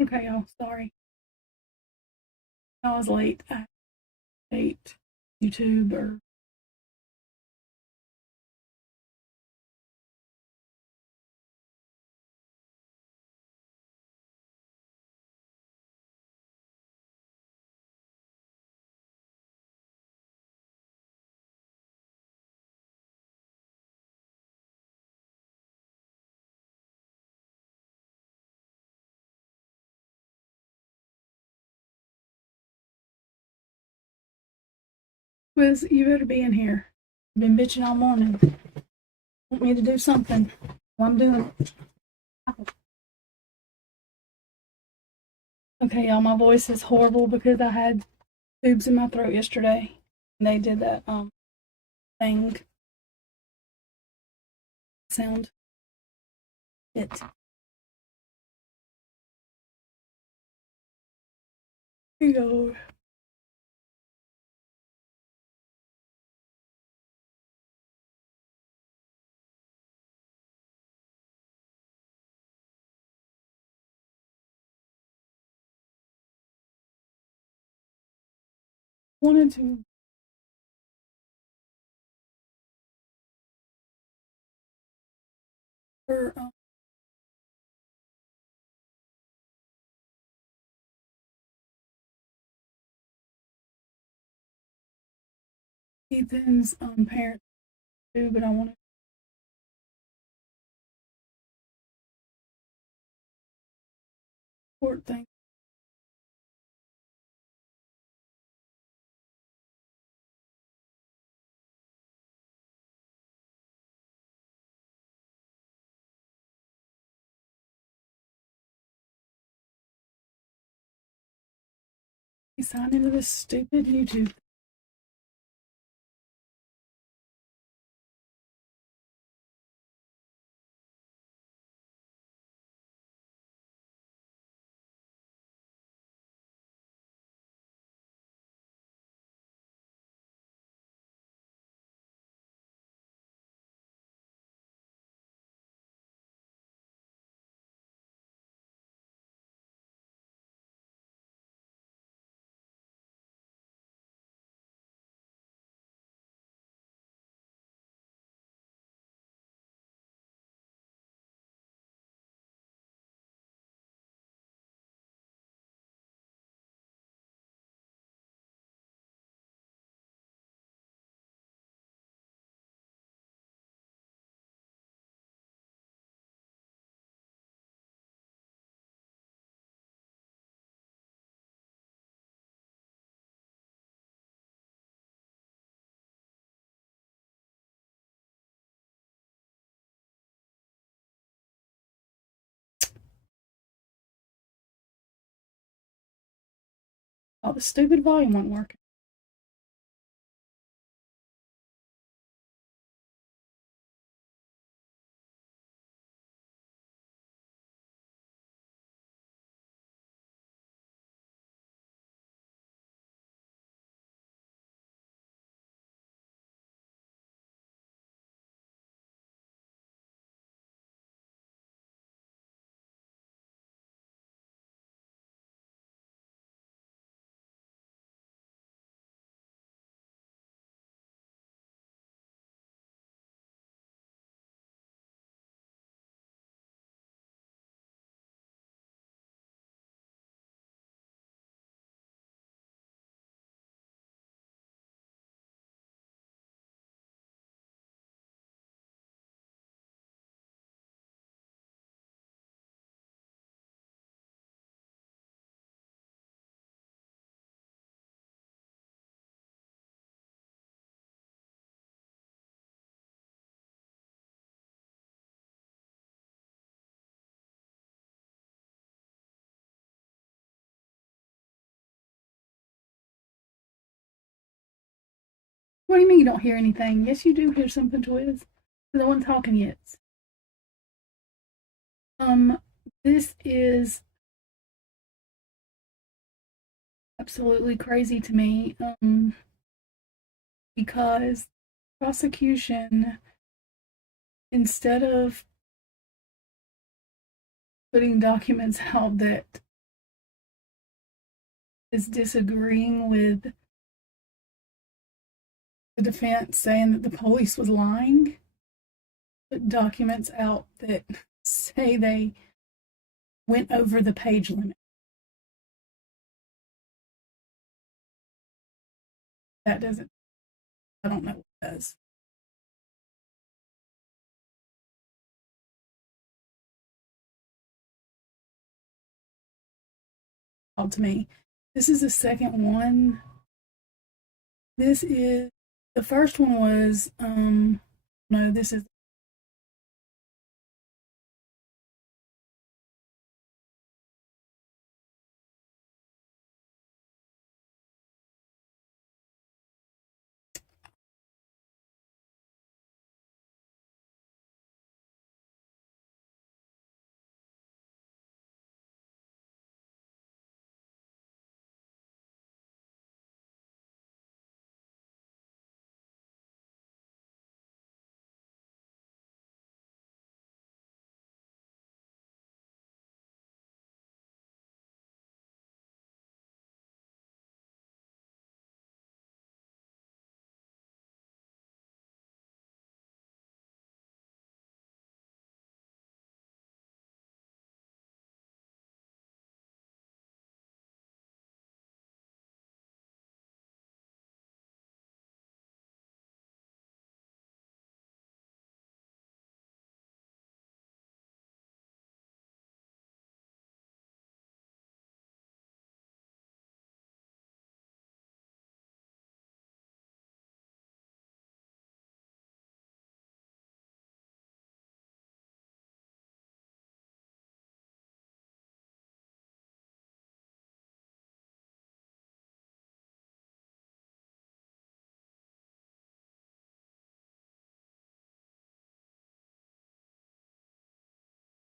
Okay, y'all, sorry. I was late. I ate YouTube or Wiz, you better be in here. I've been bitching all morning. Want me to do something? Well, I'm doing it. Okay, y'all, my voice is horrible because I had tubes in my throat yesterday. And they did that thing sound. It. Here you go. Wanted to for Ethan's parents too, but I wanted court thing. He signed into this stupid YouTube. Oh, the stupid volume wasn't working. What do you mean you don't hear anything? Yes, you do hear something, Twiz. No one talking yet. Um, this is absolutely crazy to me. Because prosecution, instead of putting documents out that is disagreeing with the defense, saying that the police was lying, put documents out that say they went over the page limit. That doesn't, I don't know what does. Called to me. This is the second one. This is, the first one was, no, this is,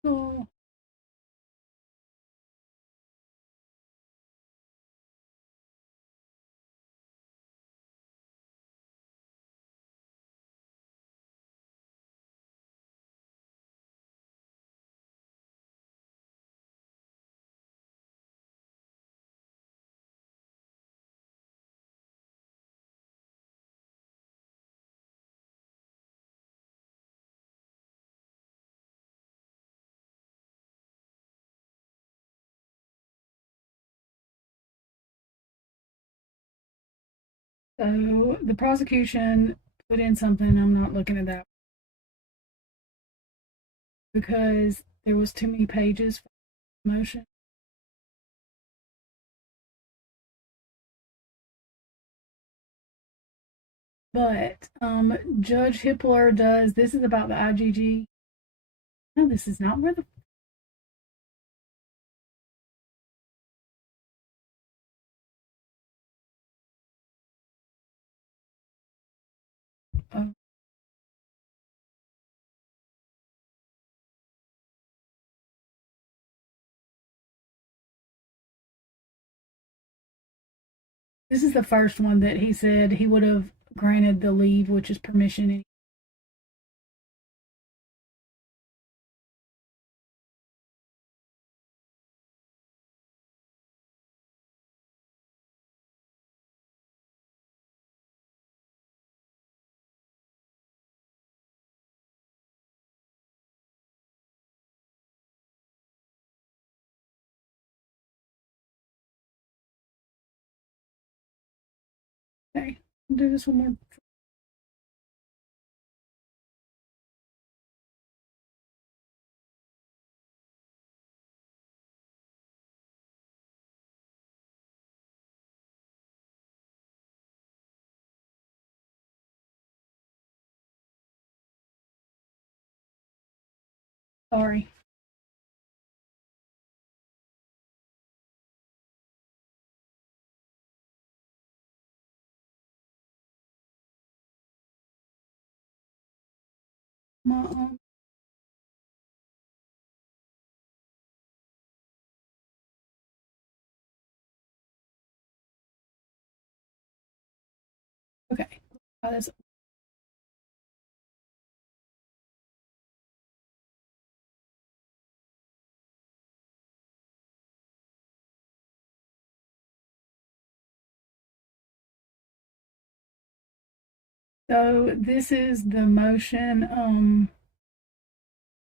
oh, so the prosecution put in something, I'm not looking at that because there was too many pages for motion. But Judge Hippler does, this is about the IGG. No, this is not where the, oh, this is the first one that he said he would have granted the leave, which is permission. Okay, I'll do this one more. Sorry. My, okay. This, So this is the motion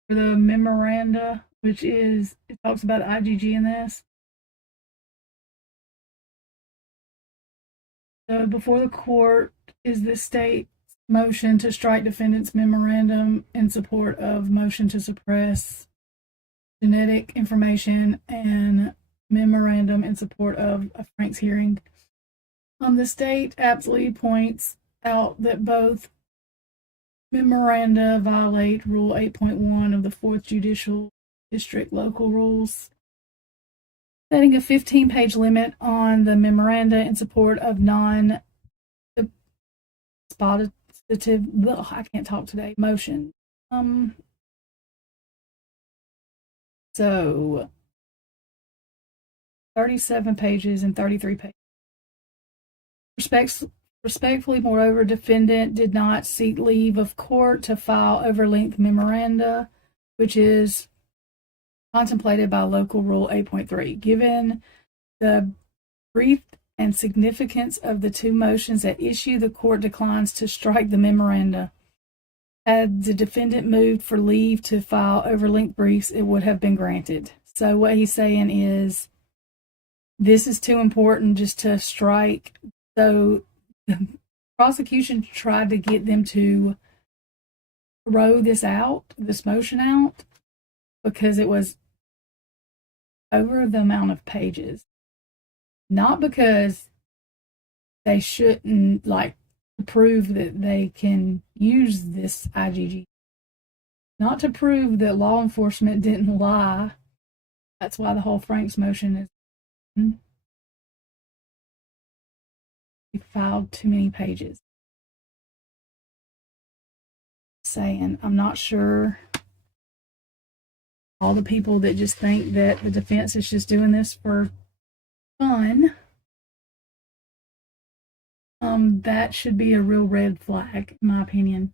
for the memoranda, which is, it talks about IGG in this. So before the court is the state's motion to strike defendant's memorandum in support of motion to suppress genetic information and memorandum in support of a Frank's hearing. The state aptly points out that both memoranda violate Rule 8.1 of the 4th Judicial District Local Rules, setting a 15-page limit on the memoranda in support of non-dispositive, I can't talk today, motion. So 37 pages and 33 pages. Respectfully, moreover, defendant did not seek leave of court to file over-length memoranda, which is contemplated by Local Rule 8.3. Given the brief and significance of the two motions at issue, the court declines to strike the memoranda. Had the defendant moved for leave to file over-length briefs, it would have been granted. So what he's saying is, this is too important just to strike. So the prosecution tried to get them to throw this motion out, because it was over the amount of pages. Not because they shouldn't, like, prove that they can use this IGG. Not to prove that law enforcement didn't lie. That's why the whole Frank's motion is. We filed too many pages. Saying, I'm not sure all the people that just think that the defense is just doing this for fun, that should be a real red flag, in my opinion.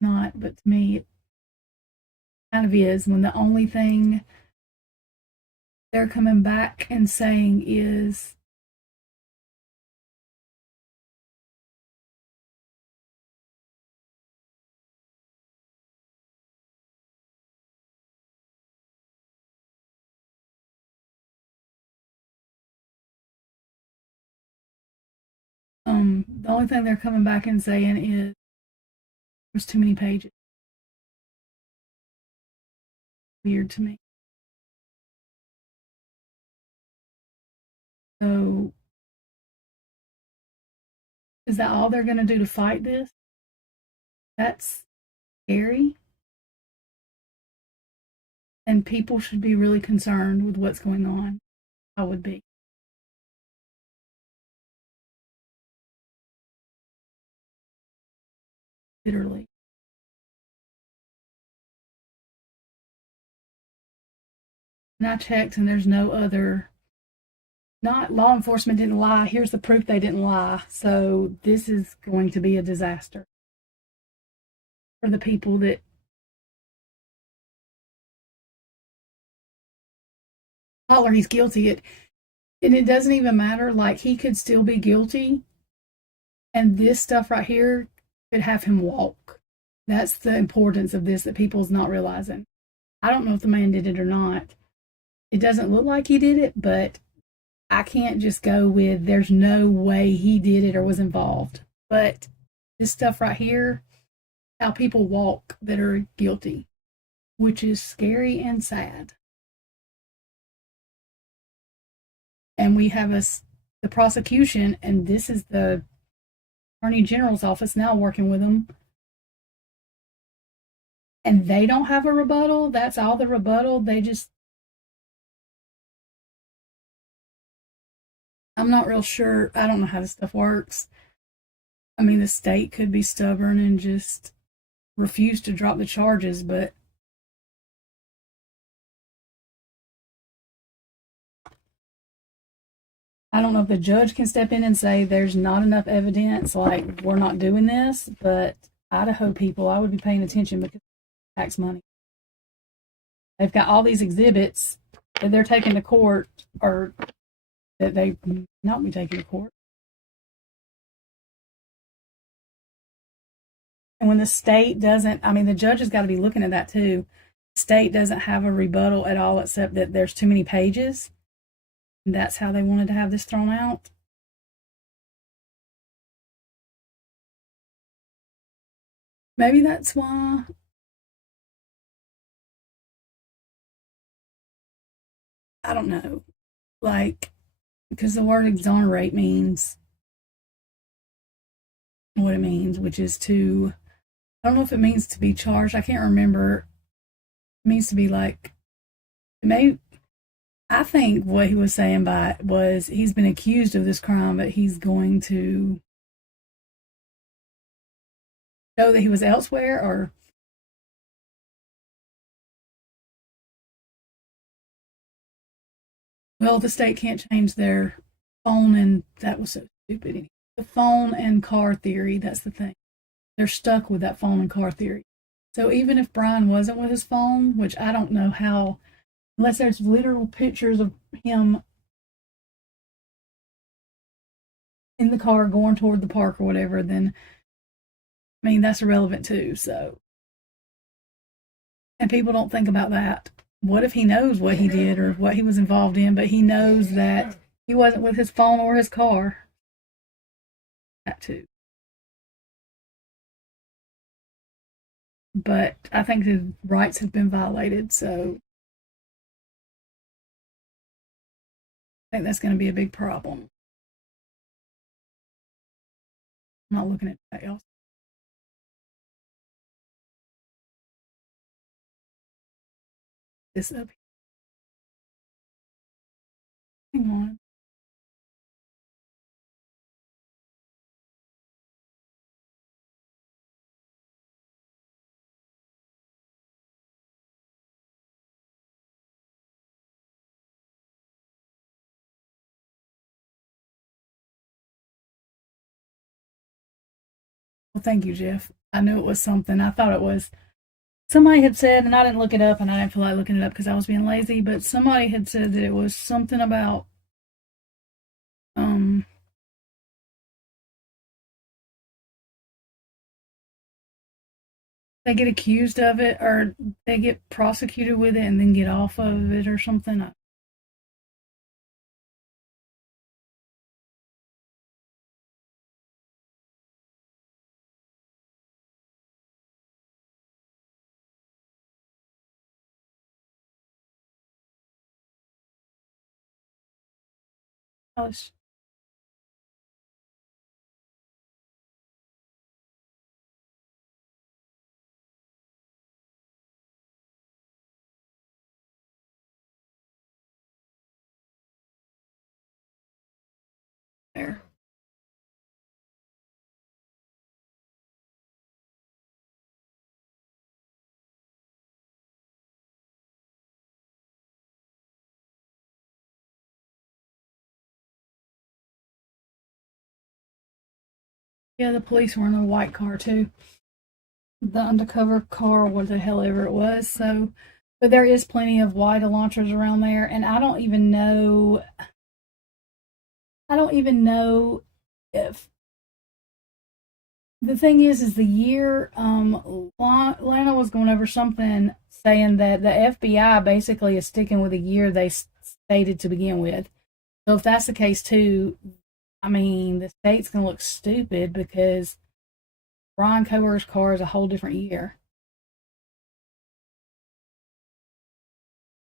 Not, but to me, it kind of is, when the only thing they're coming back and saying is the only thing they're coming back and saying is there's too many pages. Weird to me. So is that all they're going to do to fight this? That's scary. And people should be really concerned with what's going on. I would be. Literally. And I checked, and there's no other. Not law enforcement didn't lie. Here's the proof they didn't lie. So this is going to be a disaster for the people that holler he's guilty. And it doesn't even matter. Like, he could still be guilty, and this stuff right here could have him walk. That's the importance of this that people's not realizing. I don't know if the man did it or not. It doesn't look like he did it, but I can't just go with there's no way he did it or was involved. But this stuff right here, how people walk that are guilty, which is scary and sad. And we have the prosecution, and this is the Attorney General's office now working with them. And they don't have a rebuttal. That's all the rebuttal. I'm not real sure. I don't know how this stuff works. I mean, the state could be stubborn and just refuse to drop the charges, but I don't know if the judge can step in and say there's not enough evidence, like, we're not doing this. But Idaho people, I would be paying attention because it's tax money. They've got all these exhibits that they're taking to court, or that they not be taking to court. And when the state doesn't, I mean, the judge has got to be looking at that too. The state doesn't have a rebuttal at all, except that there's too many pages. And that's how they wanted to have this thrown out. Maybe that's why. I don't know. Like, because the word exonerate means what it means, which is to, I don't know if it means to be charged. I can't remember. It means to be like, maybe, I think what he was saying by it was he's been accused of this crime, but he's going to show that he was elsewhere, or well, the state can't change their phone, and that was so stupid. The phone and car theory, that's the thing. They're stuck with that phone and car theory. So even if Brian wasn't with his phone, which I don't know how, unless there's literal pictures of him in the car going toward the park or whatever, then I mean that's irrelevant too. So, and people don't think about that. What if he knows what he did or what he was involved in, but he knows that he wasn't with his phone or his car? That too. But I think his rights have been violated, so I think that's going to be a big problem. I'm not looking at that, y'all. This up. Hang on. Well, thank you, Jeff. I knew it was something. I thought it was. Somebody had said, and I didn't look it up, and I didn't feel like looking it up because I was being lazy, but somebody had said that it was something about they get accused of it or they get prosecuted with it and then get off of it or something. Was, there. Yeah, the police were in a white car too. The undercover car, what the hell ever it was. So, but there is plenty of white launchers around there, and I don't even know. I don't even know if the thing is the year Lana was going over something saying that the FBI basically is sticking with the year they stated to begin with. So if that's the case too, I mean the state's going to look stupid because Bryan Kohberger's car is a whole different year.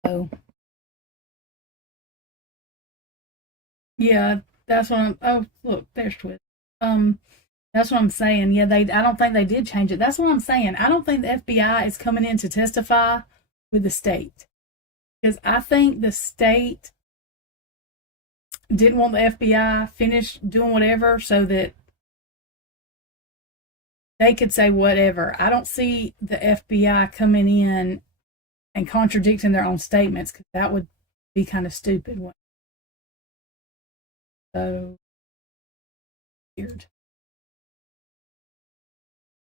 So yeah, that's what I'm. Oh look, there's Twist. Um, That's what I'm saying. Yeah, they. I don't think they did change it. That's what I'm saying. I don't think the FBI is coming in to testify with the state because I think the state didn't want the FBI finish doing whatever so that they could say whatever. I don't see the FBI coming in and contradicting their own statements because that would be kind of stupid. So weird.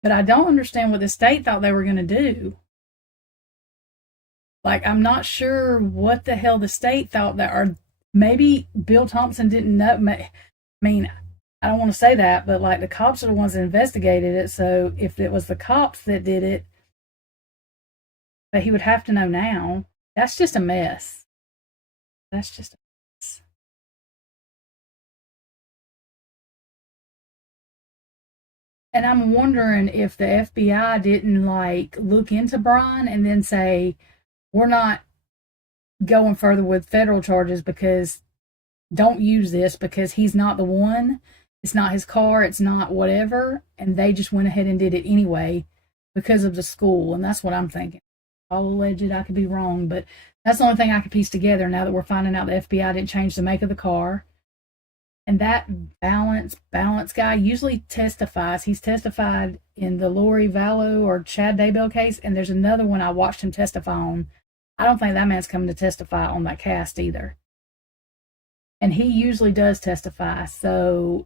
But I don't understand what the state thought they were going to do. Like, I'm not sure what the hell the state thought that, or maybe Bill Thompson didn't know. I mean, I don't want to say that, but like the cops are the ones that investigated it. So if it was the cops that did it, but he would have to know now. That's just a mess. That's just a mess. And I'm wondering if the FBI didn't like look into Brian and then say, we're not going further with federal charges because don't use this because he's not the one. It's not his car. It's not whatever. And they just went ahead and did it anyway because of the school. And that's what I'm thinking. All alleged, I could be wrong, but that's the only thing I could piece together now that we're finding out the FBI didn't change the make of the car. And that balance guy usually testifies. He's testified in the Lori Vallow or Chad Daybell case, and there's another one I watched him testify on. I don't think that man's coming to testify on that cast either. And he usually does testify, so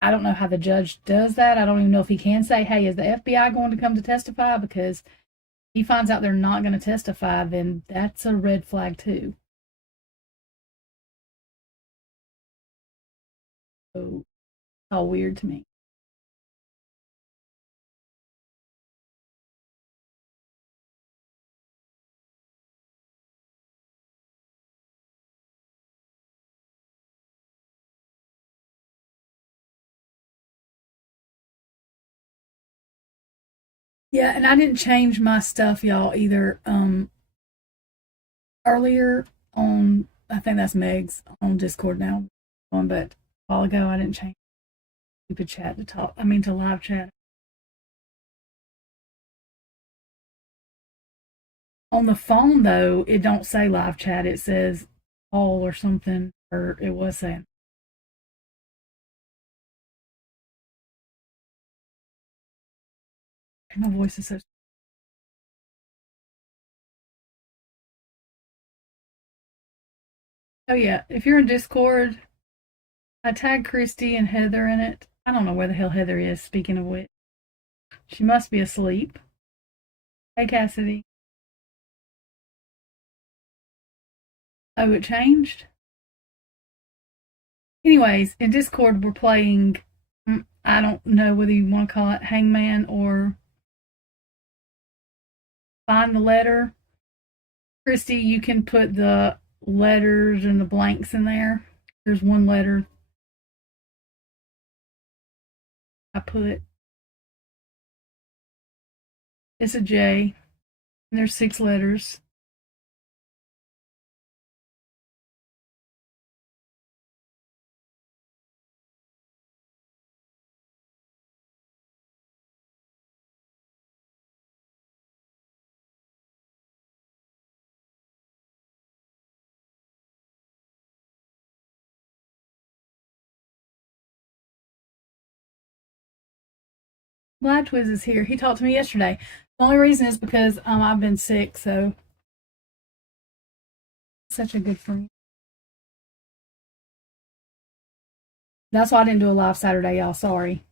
I don't know how the judge does that. I don't even know if he can say, hey, is the FBI going to come to testify? Because if he finds out they're not going to testify, then that's a red flag too. So it's all weird to me. Yeah, and I didn't change my stuff, y'all, either. Earlier on, I think that's Meg's on Discord now, but a while ago I didn't change stupid chat to talk. I mean to live chat. On the phone though, it don't say live chat. It says call or something, or it was saying. My voice is so. Oh yeah, if you're in Discord, I tagged Christy and Heather in it. I don't know where the hell Heather is. Speaking of which, she must be asleep. Hey Cassidy. Oh, it changed. Anyways, in Discord we're playing. I don't know whether you want to call it Hangman or Find the Letter. Christy, you can put the letters and the blanks in there. There's one letter I put. It's a J, and there's 6 letters. Glad Twiz is here. He talked to me yesterday. The only reason is because I've been sick, so such a good friend. That's why I didn't do a live Saturday, y'all. Sorry.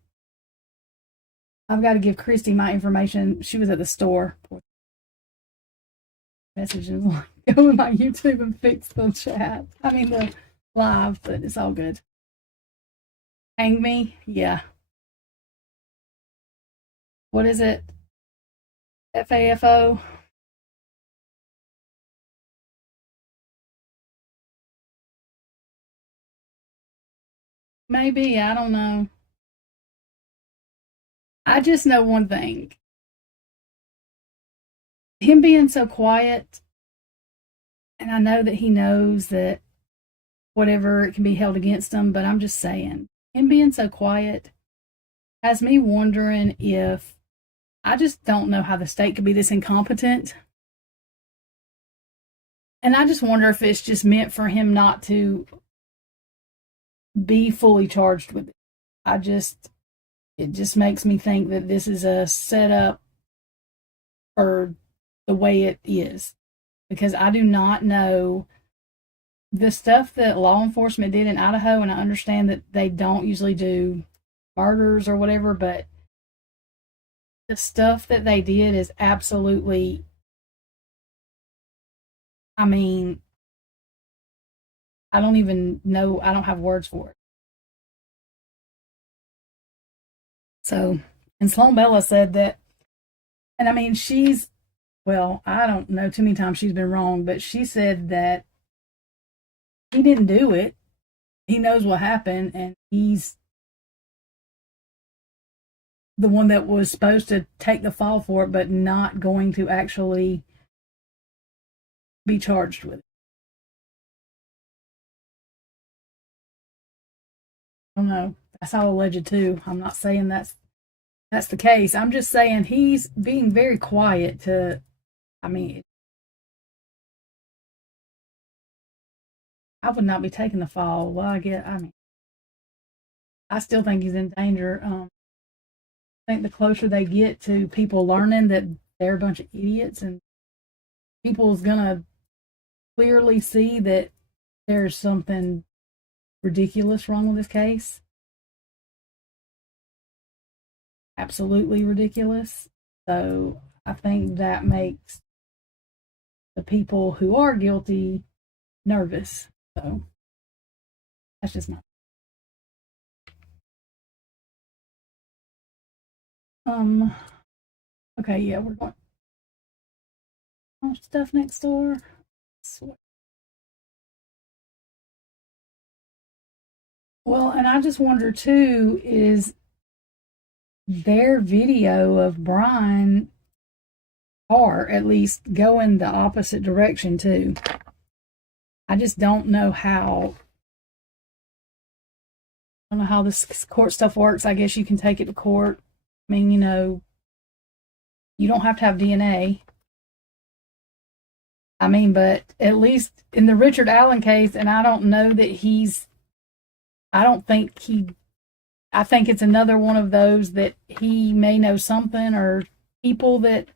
I've got to give Christy my information. She was at the store. Messages go in my YouTube and fix the chat. I mean the live, but it's all good. Hang me? Yeah. What is it? FAFO? Maybe, I don't know. I just know one thing. Him being so quiet, and I know that he knows that whatever it can be held against him, but I'm just saying, him being so quiet has me wondering if I just don't know how the state could be this incompetent. And I just wonder if it's just meant for him not to be fully charged with it. It just makes me think that this is a setup for the way it is. Because I do not know the stuff that law enforcement did in Idaho, and I understand that they don't usually do murders or whatever, but the stuff that they did is absolutely, I mean, I don't even know, I don't have words for it. So, and Sloan Bella said that, and I mean, well, I don't know too many times she's been wrong, but she said that he didn't do it. He knows what happened, and he's the one that was supposed to take the fall for it, but not going to actually be charged with it. I don't know. That's all alleged too. I'm not saying that's the case. I'm just saying he's being very quiet to, I mean, I would not be taking the fall. Well, I mean, I still think he's in danger. I think the closer they get to people learning that they're a bunch of idiots and people's gonna clearly see that there's something ridiculous wrong with this case. Absolutely ridiculous. So I think that makes the people who are guilty nervous. So that's just my okay, yeah, we're going stuff next door. Well, and I just wonder too, is their video of Brian or at least going the opposite direction too. I just don't know how. I don't know how this court stuff works. I guess you can take it to court. I mean, you don't have to have DNA. I mean, but at least in the Richard Allen case, and I don't know that I don't think I think it's another one of those that he may know something or people that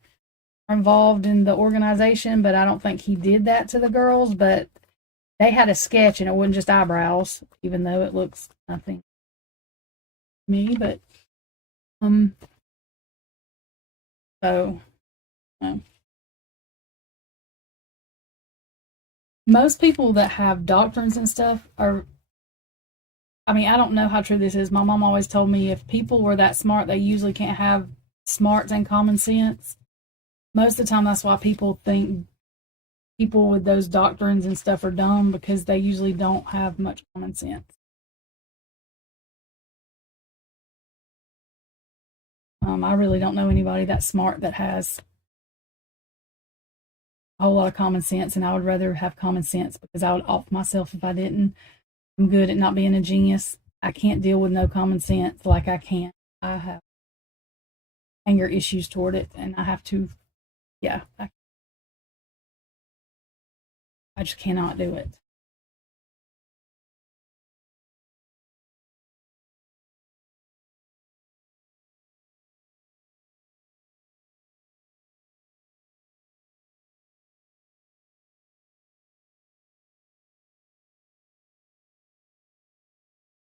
are involved in the organization, but I don't think he did that to the girls. But they had a sketch and it wasn't just eyebrows, even though it looks nothing to me. But so most people that have doctrines and stuff are, I mean, I don't know how true this is. My mom always told me if people were that smart, they usually can't have smarts and common sense. Most of the time, that's why people think people with those doctrines and stuff are dumb, because they usually don't have much common sense. I really don't know anybody that smart that has a whole lot of common sense, and I would rather have common sense because I would off myself if I didn't. I'm good at not being a genius. I can't deal with no common sense like I can't. I have anger issues toward it, and I have to, yeah, I just cannot do it.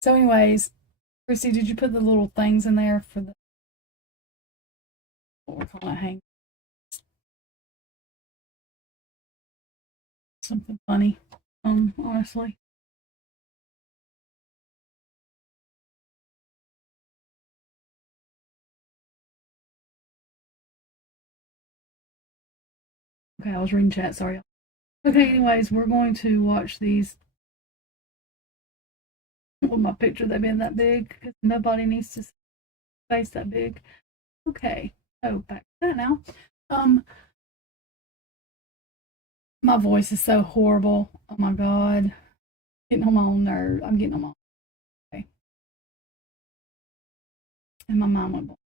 So, anyways, Christy, did you put the little things in there for the what we're calling it hang? Something funny. Honestly. Okay, I was reading chat. Sorry. Okay, anyways, we're going to watch these with my picture. They've been that big because nobody needs to face that big. Okay. Oh, back to that now. My voice is so horrible. Oh my god. Getting on my own nerves. I'm getting on my okay. And my mind went blank.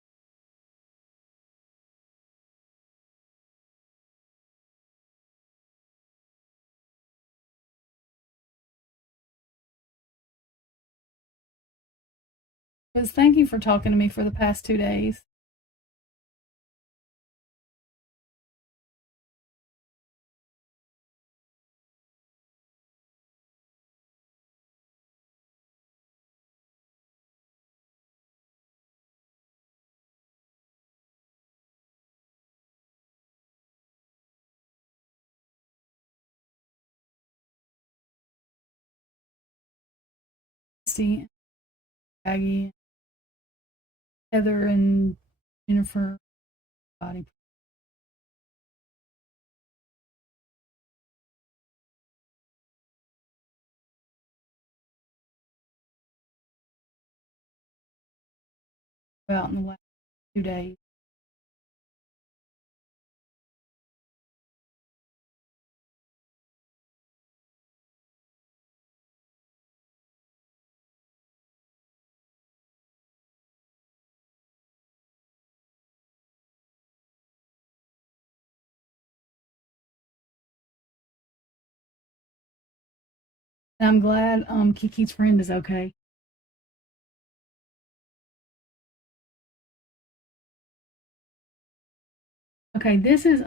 Because thank you for talking to me for the past 2 days. See, Aggie, Heather and Jennifer body out in the last 2 days. And I'm glad Kiki's friend is okay. Okay, this is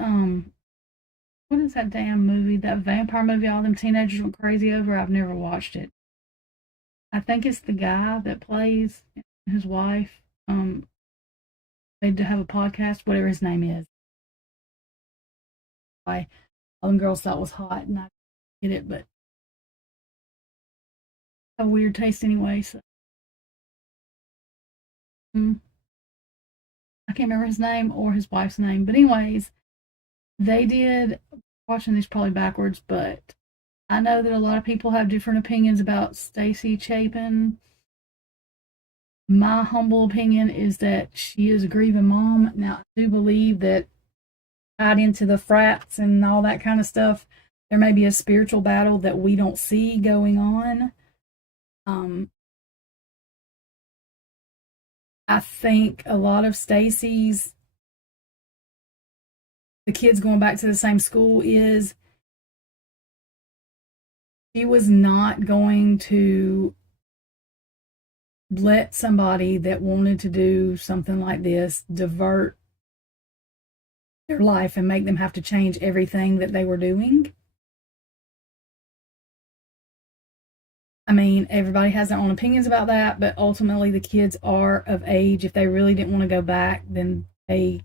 what is that damn movie? That vampire movie all them teenagers went crazy over? I've never watched it. I think it's the guy that plays his wife. They have a podcast, whatever his name is. All them girls thought was hot, and I get it, but have a weird taste anyway. So, I can't remember his name or his wife's name, but anyways, they did. Watching this probably backwards, but I know that a lot of people have different opinions about Stacy Chapin. My humble opinion is that she is a grieving mom. Now, I do believe that tied into the frats and all that kind of stuff, there may be a spiritual battle that we don't see going on. I think a lot of Stacy's, the kids going back to the same school, is she was not going to let somebody that wanted to do something like this divert their life and make them have to change everything that they were doing. I mean, everybody has their own opinions about that, but ultimately the kids are of age. If they really didn't want to go back, then they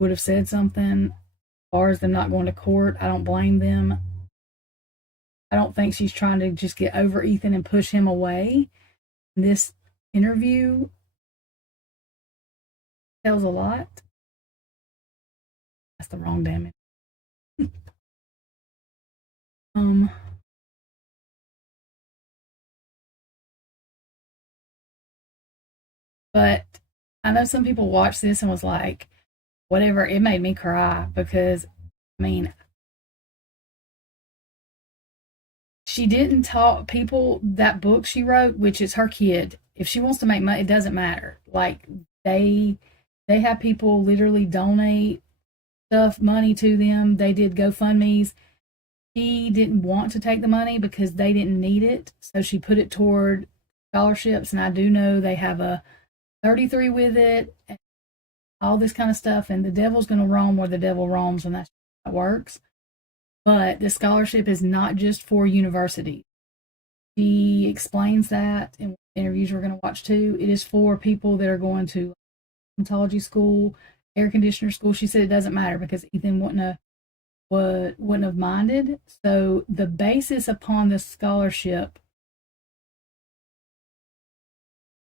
would have said something. As far as them not going to court, I don't blame them. I don't think she's trying to just get over Ethan and push him away. This interview tells a lot. That's the wrong damage. But I know some people watched this and was like, whatever, it made me cry because, I mean, she didn't talk people, that book she wrote, which is her kid. If she wants to make money, it doesn't matter. Like they have people literally donate stuff, money to them. They did GoFundMe's. She didn't want to take the money because they didn't need it. So she put it toward scholarships. And I do know they have a 33 with it, all this kind of stuff. And the devil's going to roam where the devil roams, and that's how it works. But the scholarship is not just for universities. She explains that in interviews we're going to watch too. It is for people that are going to cosmetology school, air conditioner school. She said it doesn't matter because Ethan wouldn't have minded. So the basis upon the scholarship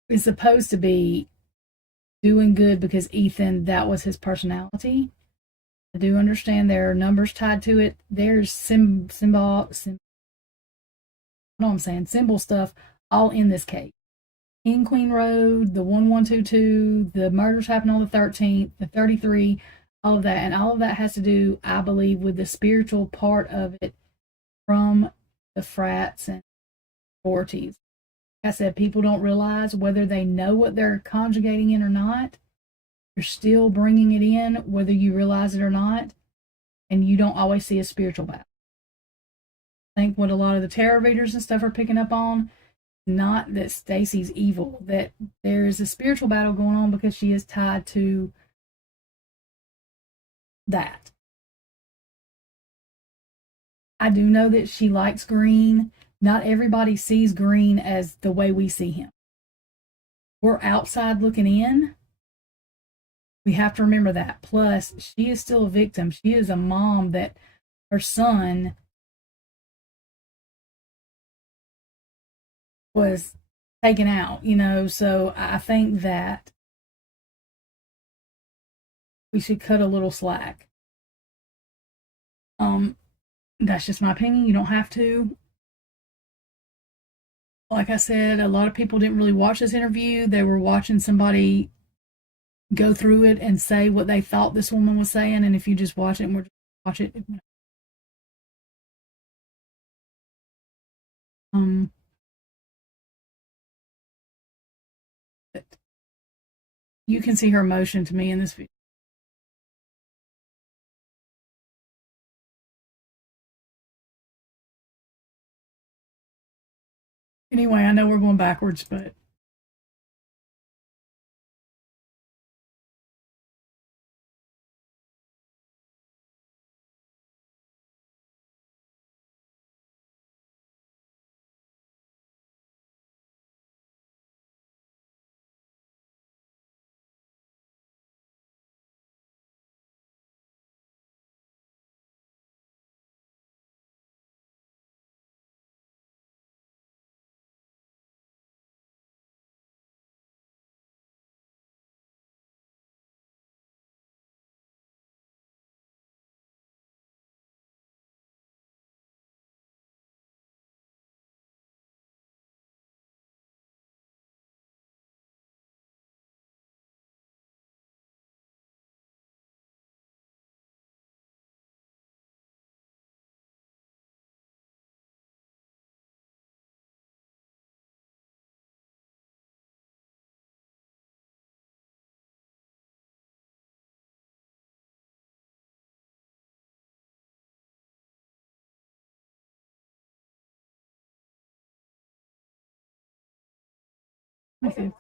is supposed to be doing good because Ethan, that was his personality. I do understand there are numbers tied to it. There's symbol stuff all in this case. King Queen Road, the 1122, the murders happened on the 13th, the 33, all of that. And all of that has to do, I believe, with the spiritual part of it from the frats and sororities. Like I said, people don't realize whether they know what they're conjugating in or not. You're still bringing it in, whether you realize it or not. And you don't always see a spiritual battle. I think what a lot of the tarot readers and stuff are picking up on, not that Stacy's evil, that there is a spiritual battle going on because she is tied to that. I do know that she likes green. Not everybody sees green as the way we see him. We're outside looking in. We have to remember that. Plus, she is still a victim. She is a mom that her son was taken out, so I think that we should cut a little slack. That's just my opinion. You don't have to. Like I said, a lot of people didn't really watch this interview. They were watching somebody go through it and say what they thought this woman was saying. And if you just watch it and watch it, but you can see her emotion to me in this video. Anyway, I know we're going backwards, but let me see.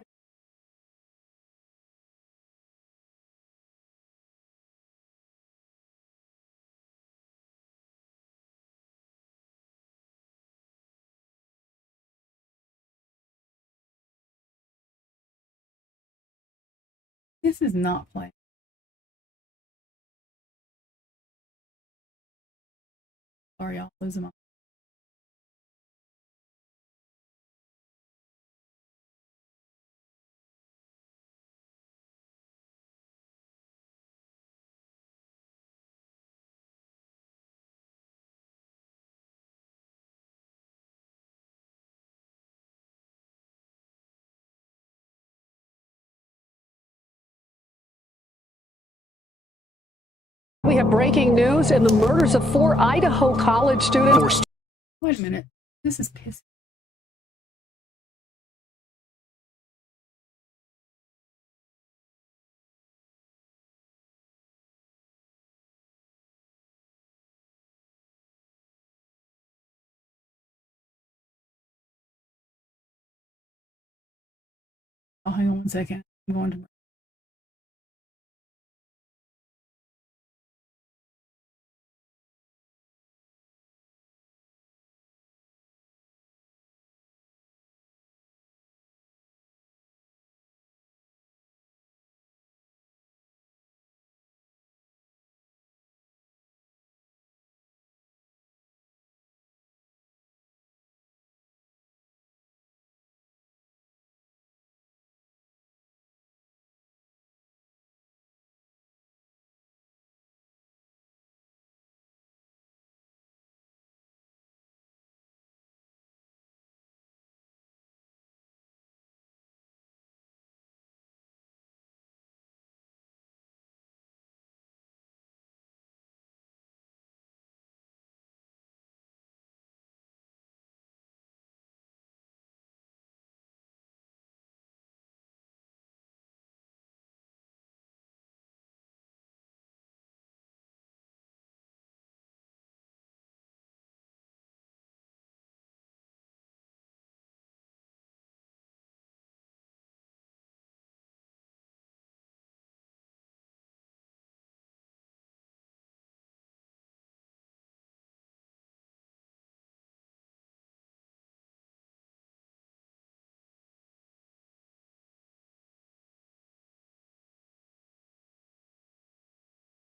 This is not playing. Sorry, y'all. Losing my. We have breaking news in the murders of 4 Idaho college students. Wait a minute. This is pissing. Oh, hang on one second. I'm going to.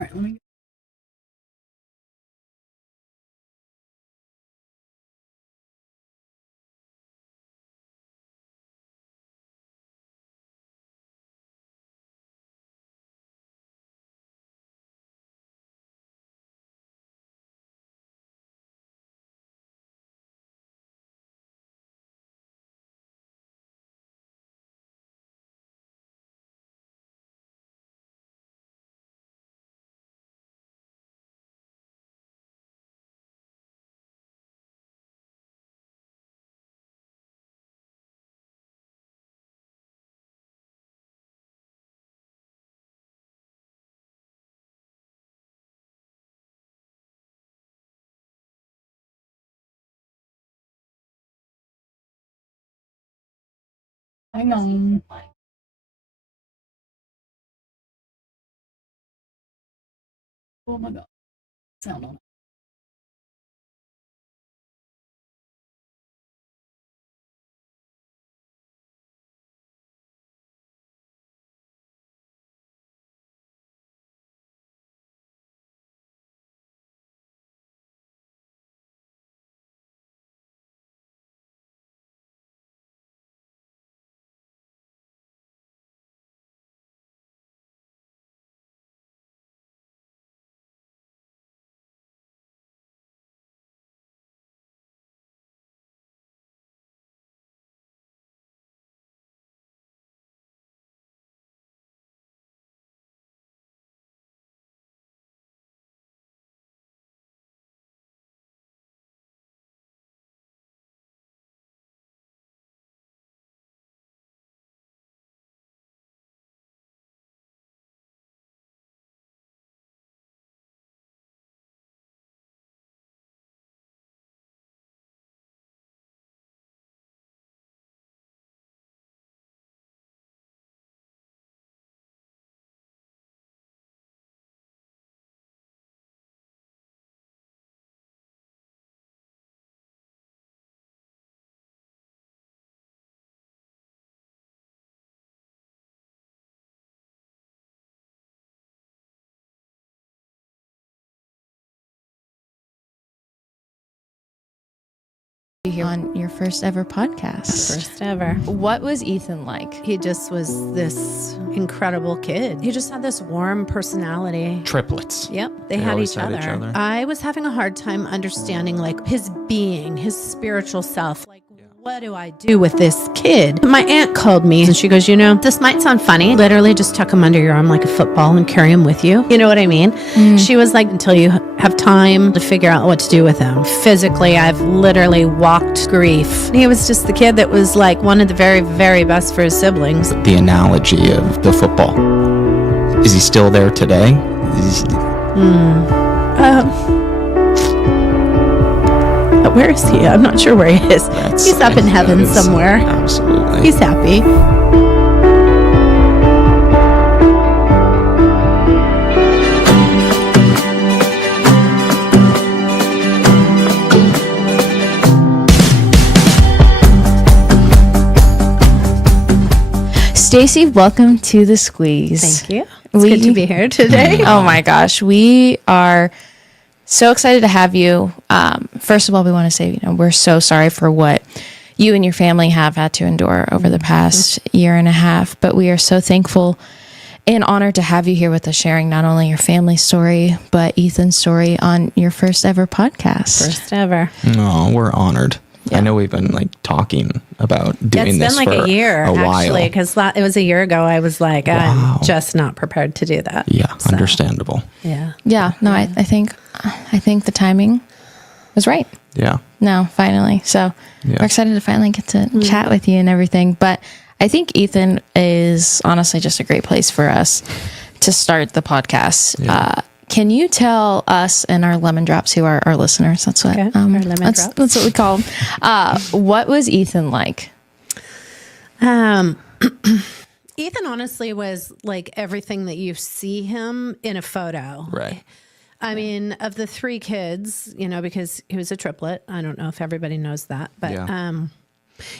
All right, let me. Hang on. Oh my God. Sound on. Here on your first ever podcast. First ever. What was Ethan like? He just was this incredible kid. He just had this warm personality. Triplets. Yep, they had each other. I was having a hard time understanding like his being, his spiritual self. Like, what do I do with this kid? My aunt called me and she goes, you know, this might sound funny. Literally just tuck him under your arm like a football and carry him with you. You know what I mean? She was like, until you have time to figure out what to do with him. Physically, I've literally walked grief. He was just the kid that was like one of the very, very best for his siblings. The analogy of the football. Is he still there today? Where is he? I'm not sure where he is. He's up in heaven somewhere. Absolutely. He's happy. Stacy, welcome to the Squeeze. Thank you. It's good to be here today. Oh my gosh, we are so excited to have you. First of all, we want to say, we're so sorry for what you and your family have had to endure over the past year and a half, but we are so thankful and honored to have you here with us, sharing not only your family story, but Ethan's story on your first ever podcast. First ever. Oh, we're honored. Yeah. I know we've been like about doing this for a year, a while. Actually, because it was a year ago. I was like, I'm just not prepared to do that. Yeah, so. Understandable. Yeah. Yeah. No, I think the timing was right. Yeah. No, finally. So we're excited to finally get to chat with you and everything. But I think Ethan is honestly just a great place for us to start the podcast. Yeah. Can you tell us and our lemon drops, who are our listeners, that's what that's what we call them. What was Ethan like? Ethan honestly was like everything that you see him in a photo. Right. I mean, of the three kids, because he was a triplet. I don't know if everybody knows that, but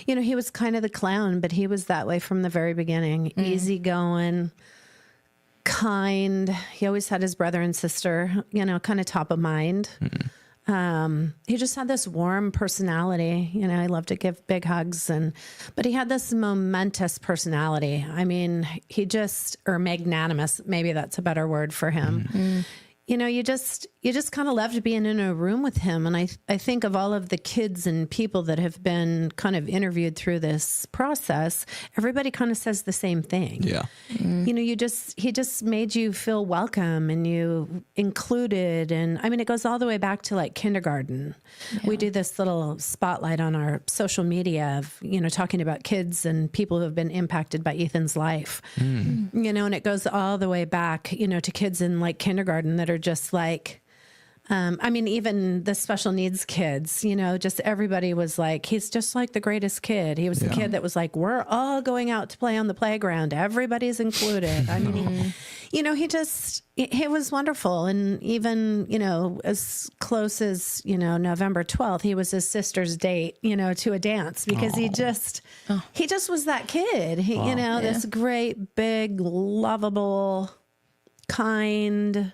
he was kind of the clown, but he was that way from the very beginning. Easygoing, kind. He always had his brother and sister, kind of top of mind. He just had this warm personality. He loved to give big hugs, but he had this momentous personality. I mean, or magnanimous, maybe that's a better word for him. You just kind of loved being in a room with him. And I think of all of the kids and people that have been kind of interviewed through this process, everybody kind of says the same thing. Yeah. He just made you feel welcome and you included. And I mean, it goes all the way back to like kindergarten. Yeah. We do this little spotlight on our social media of, talking about kids and people who have been impacted by Ethan's life, and it goes all the way back, to kids in like kindergarten that are just like, I mean, even the special needs kids, you know, just everybody was like, he's just like the greatest kid. He was the kid that was like, we're all going out to play on the playground. Everybody's included. I mean, you know, he was wonderful. And even, you know, as close as, you know, November 12th, he was his sister's date, you know, to a dance because he just was that kid. He, you know, this great, big, lovable, kind,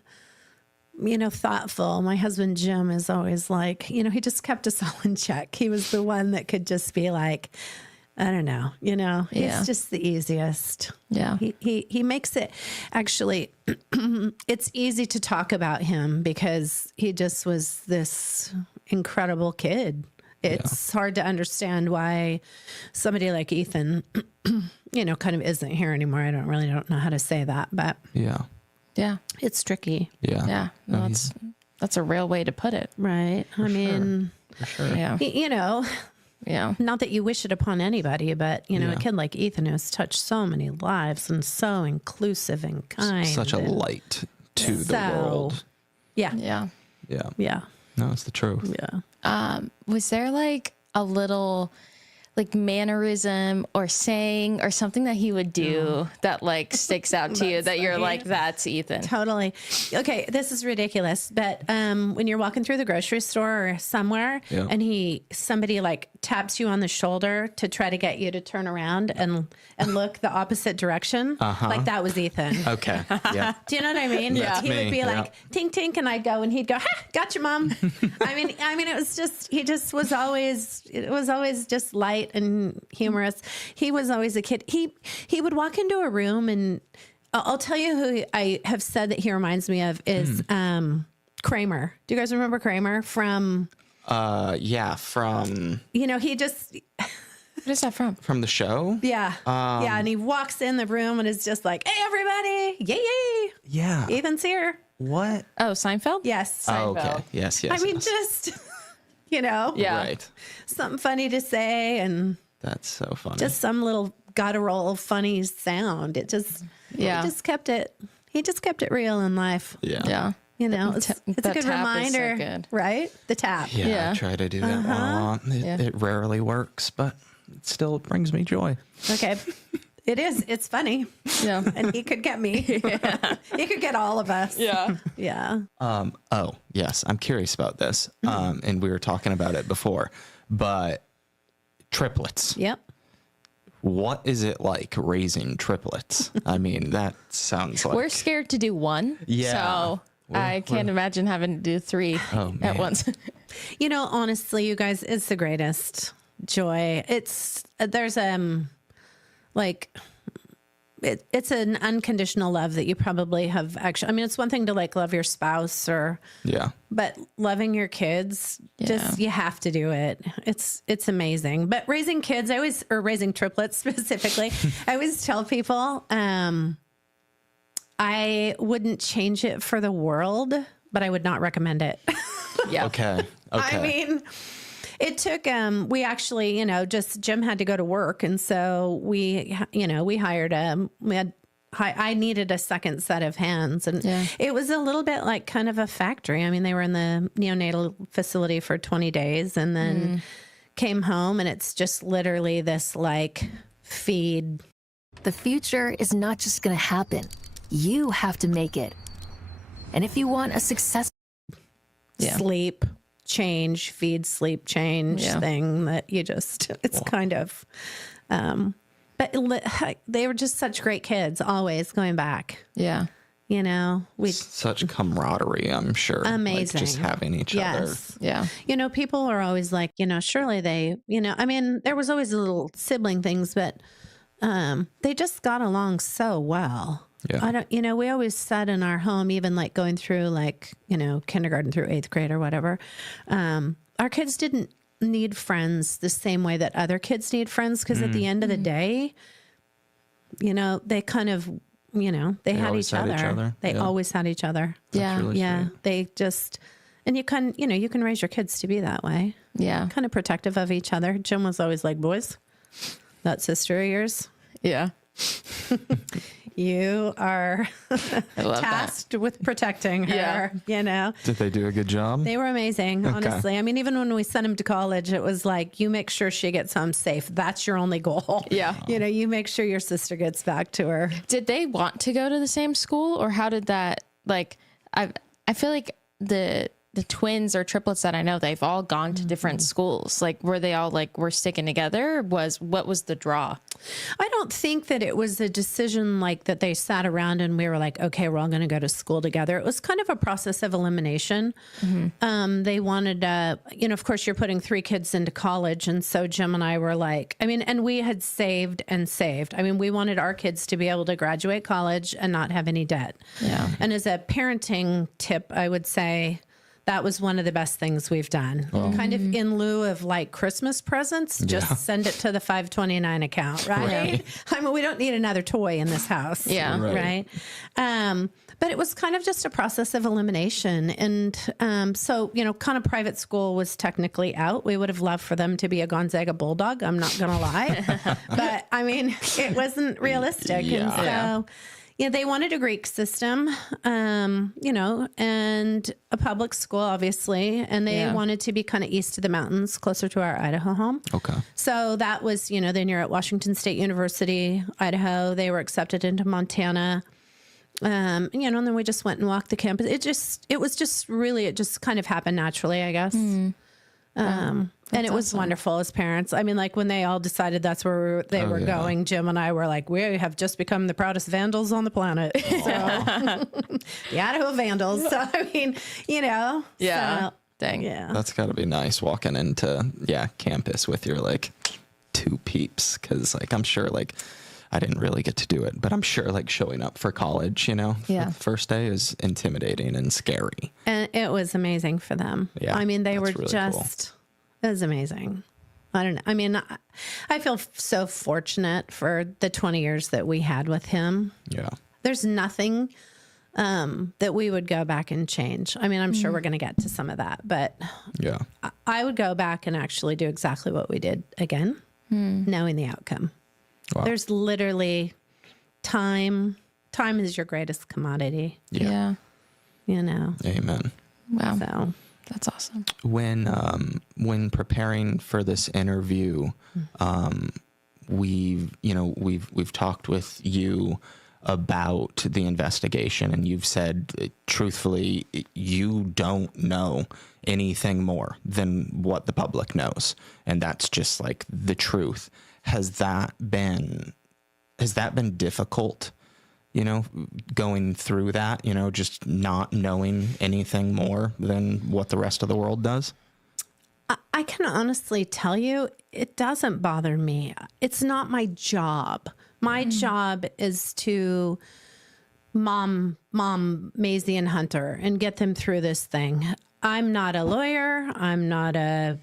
you know, thoughtful. My husband, Jim, is always like, you know, he just kept us all in check. He was the one that could just be like, I don't know, you know, he's just the easiest. Yeah. He makes it actually, it's easy to talk about him because he just was this incredible kid. It's hard to understand why somebody like Ethan, you know, kind of isn't here anymore. I don't know how to say that, but Yeah. Yeah. it's tricky. Yeah. Yeah. No, that's a real way to put it. Right. I mean, For sure. Yeah. you know, Yeah. not that you wish it upon anybody, but, you know, a kid like Ethan has touched so many lives and so inclusive and kind. Such a and light to the world. Yeah. Yeah. Yeah. Yeah. No, it's the truth. Yeah. Was there like a little like mannerism or saying or something that he would do that like sticks out to you that you're like, that's Ethan? Totally. Okay, this is ridiculous, but when you're walking through the grocery store or somewhere and somebody like taps you on the shoulder to try to get you to turn around and look the opposite direction, like that was Ethan. Okay. Yeah. Do you know what I mean? That's He would me, be like, tink, tink, and I'd go, and he'd go, ha, gotcha, Mom. I mean, it was just, it was always just light and humorous. He was always a kid. He would walk into a room, and I'll tell you who I have said that he reminds me of is Kramer. Do you guys remember Kramer from? Yeah. From You know, he just, What is that from? the show. yeah. And he walks in the room and is just like, hey, everybody. Yay. Yeah. Ethan's here. What? Oh, Seinfeld? Yes. Oh, okay. Yes. Yes. I mean, yes. just, you know. Yeah. Right. Something funny to say and That's so funny. just some little guttural funny sound. It just he just kept it real in life. yeah. Yeah. You know, it's a that good tap is so reminder, good. right? The tap. Yeah, Yeah. I try to do that one a lot. It rarely works, but it still brings me joy. Okay. It is. It's funny. Yeah. And he could get me. He could get all of us. Yeah. Yeah. Oh, yes. I'm curious about this. And we were talking about it before, but triplets. Yep. What is it like raising triplets? I mean, that sounds like We're scared to do one. Yeah. So I can't imagine having to do three at man. once. You know, honestly, you guys, it's the greatest joy. It's it's an unconditional love that you probably have actually. I mean, it's one thing to like love your spouse but loving your kids, just you have to do it. It's amazing. But raising kids, raising triplets specifically, I always tell people, I wouldn't change it for the world, but I would not recommend it. Yeah. Okay. I mean, it took, we actually, you know, just Jim had to go to work. And so we hired I needed a second set of hands, and it was a little bit like kind of a factory. I mean, they were in the neonatal facility for 20 days and then came home, and it's just literally this like feed. The future is not just going to happen. You have to make it. And if you want a successful sleep, change, feed, sleep, change thing that you just, it's kind of, but they were just such great kids, always going back. Yeah. You know, such camaraderie, I'm sure. Amazing. Like just having each other. Yeah. You know, people are always like, you know, surely they, you know, I mean, there was always little sibling things, but they just got along so well. Yeah. We always said in our home, even like going through like, you know, kindergarten through 8th grade or whatever, our kids didn't need friends the same way that other kids need friends. Because at the end of the day, you know, they kind of, you know, they had each other. They always had each other. Yeah. Really sweet. They just, and you can raise your kids to be that way. Yeah. Kind of protective of each other. Jim was always like, boys, that sister of yours. Yeah. You are love tasked with protecting her, you know. Did they do a good job? They were amazing, honestly. I mean, even when we sent him to college, it was like, you make sure she gets home safe. That's your only goal. Yeah. You know, you make sure your sister gets back to her. Did they want to go to the same school, or how did that, like, I feel like the twins or triplets that I know, they've all gone to different schools. Like, were they all like, we're sticking together? What was the draw? I don't think that it was a decision like that they sat around and we were like, okay, we're all going to go to school together. It was kind of a process of elimination. They wanted, you know, of course, you're putting 3 kids into college. And so Jim and I were like, I mean, and we had saved and saved. I mean, we wanted our kids to be able to graduate college and not have any debt. Yeah. And as a parenting tip, I would say, that was one of the best things we've done. Kind of in lieu of like Christmas presents, just send it to the 529 account, right? I mean, we don't need another toy in this house. Yeah. Right. But it was kind of just a process of elimination. And so, you know, kind of private school was technically out. We would have loved for them to be a Gonzaga Bulldog. I'm not going to lie. But I mean, it wasn't realistic. And so, yeah, they wanted a Greek system, you know, and a public school, obviously. And they wanted to be kind of east of the mountains, closer to our Idaho home. Okay. So that was, you know, then you're at Washington State University, Idaho. They were accepted into Montana. You know, and then we just went and walked the campus. It just kind of happened naturally, I guess. And it was wonderful as parents. I mean, like when they all decided that's where they were going, Jim and I were like, we have just become the proudest Vandals on the planet. So, the Idaho Vandals. So, I mean, you know. Yeah. So, Dang. yeah. That's got to be nice walking into, campus with your like 2 peeps. Cause like, I'm sure like, I didn't really get to do it, but I'm sure like showing up for college, you know, for the first day is intimidating and scary. And it was amazing for them. Yeah, I mean, they were really just, it was amazing. I don't know. I mean, I feel so fortunate for the 20 years that we had with him. Yeah. There's nothing that we would go back and change. I mean, I'm sure we're going to get to some of that, but Yeah. I would go back and actually do exactly what we did again, knowing the outcome. Wow. There's literally time. Time is your greatest commodity, Yeah. you know? Amen. Wow. So That's awesome. When preparing for this interview, we've talked with you about the investigation, and you've said truthfully you don't know anything more than what the public knows, and that's just like the truth. Has that been difficult? You know, going through that, you know, just not knowing anything more than what the rest of the world does? I can honestly tell you, it doesn't bother me. It's not my job. My job is to mom Maisie and Hunter and get them through this thing. I'm not a lawyer. I'm not a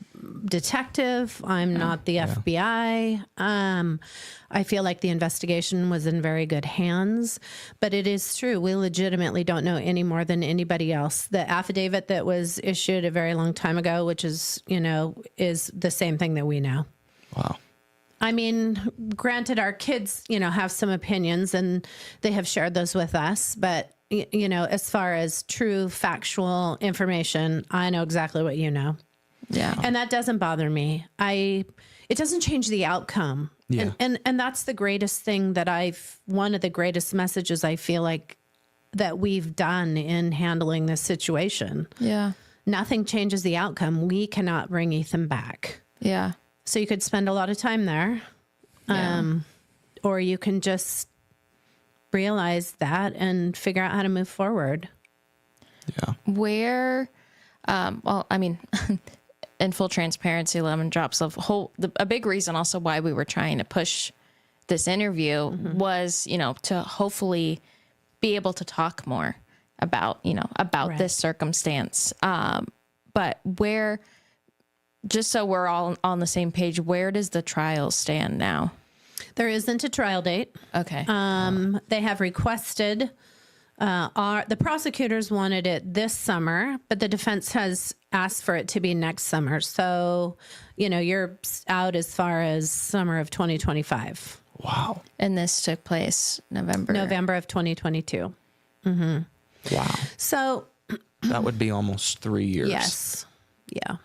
detective. I'm not the FBI. I feel like the investigation was in very good hands, but it is true. We legitimately don't know any more than anybody else. The affidavit that was issued a very long time ago, which is, you know, is the same thing that we know. Wow. I mean, granted, our kids, you know, have some opinions and they have shared those with us, but you know, as far as true factual information, I know exactly what you know. Yeah. And that doesn't bother me. It doesn't change the outcome. Yeah. And that's the greatest thing that one of the greatest messages I feel like that we've done in handling this situation. Yeah. Nothing changes the outcome. We cannot bring Ethan back. Yeah. So you could spend a lot of time there. Or you can just realize that and figure out how to move forward. Yeah. Where, well, I mean, in full transparency, Lemon Drops a big reason also why we were trying to push this interview was, you know, to hopefully be able to talk more about, you know, about this circumstance. But where, just so we're all on the same page, where does the trial stand now? There isn't a trial date. Okay. They have requested, the prosecutors wanted it this summer, but the defense has asked for it to be next summer. So, you know, you're out as far as summer of 2025. Wow. And this took place November of 2022. Wow. So That would be almost 3 years. yes. Yeah.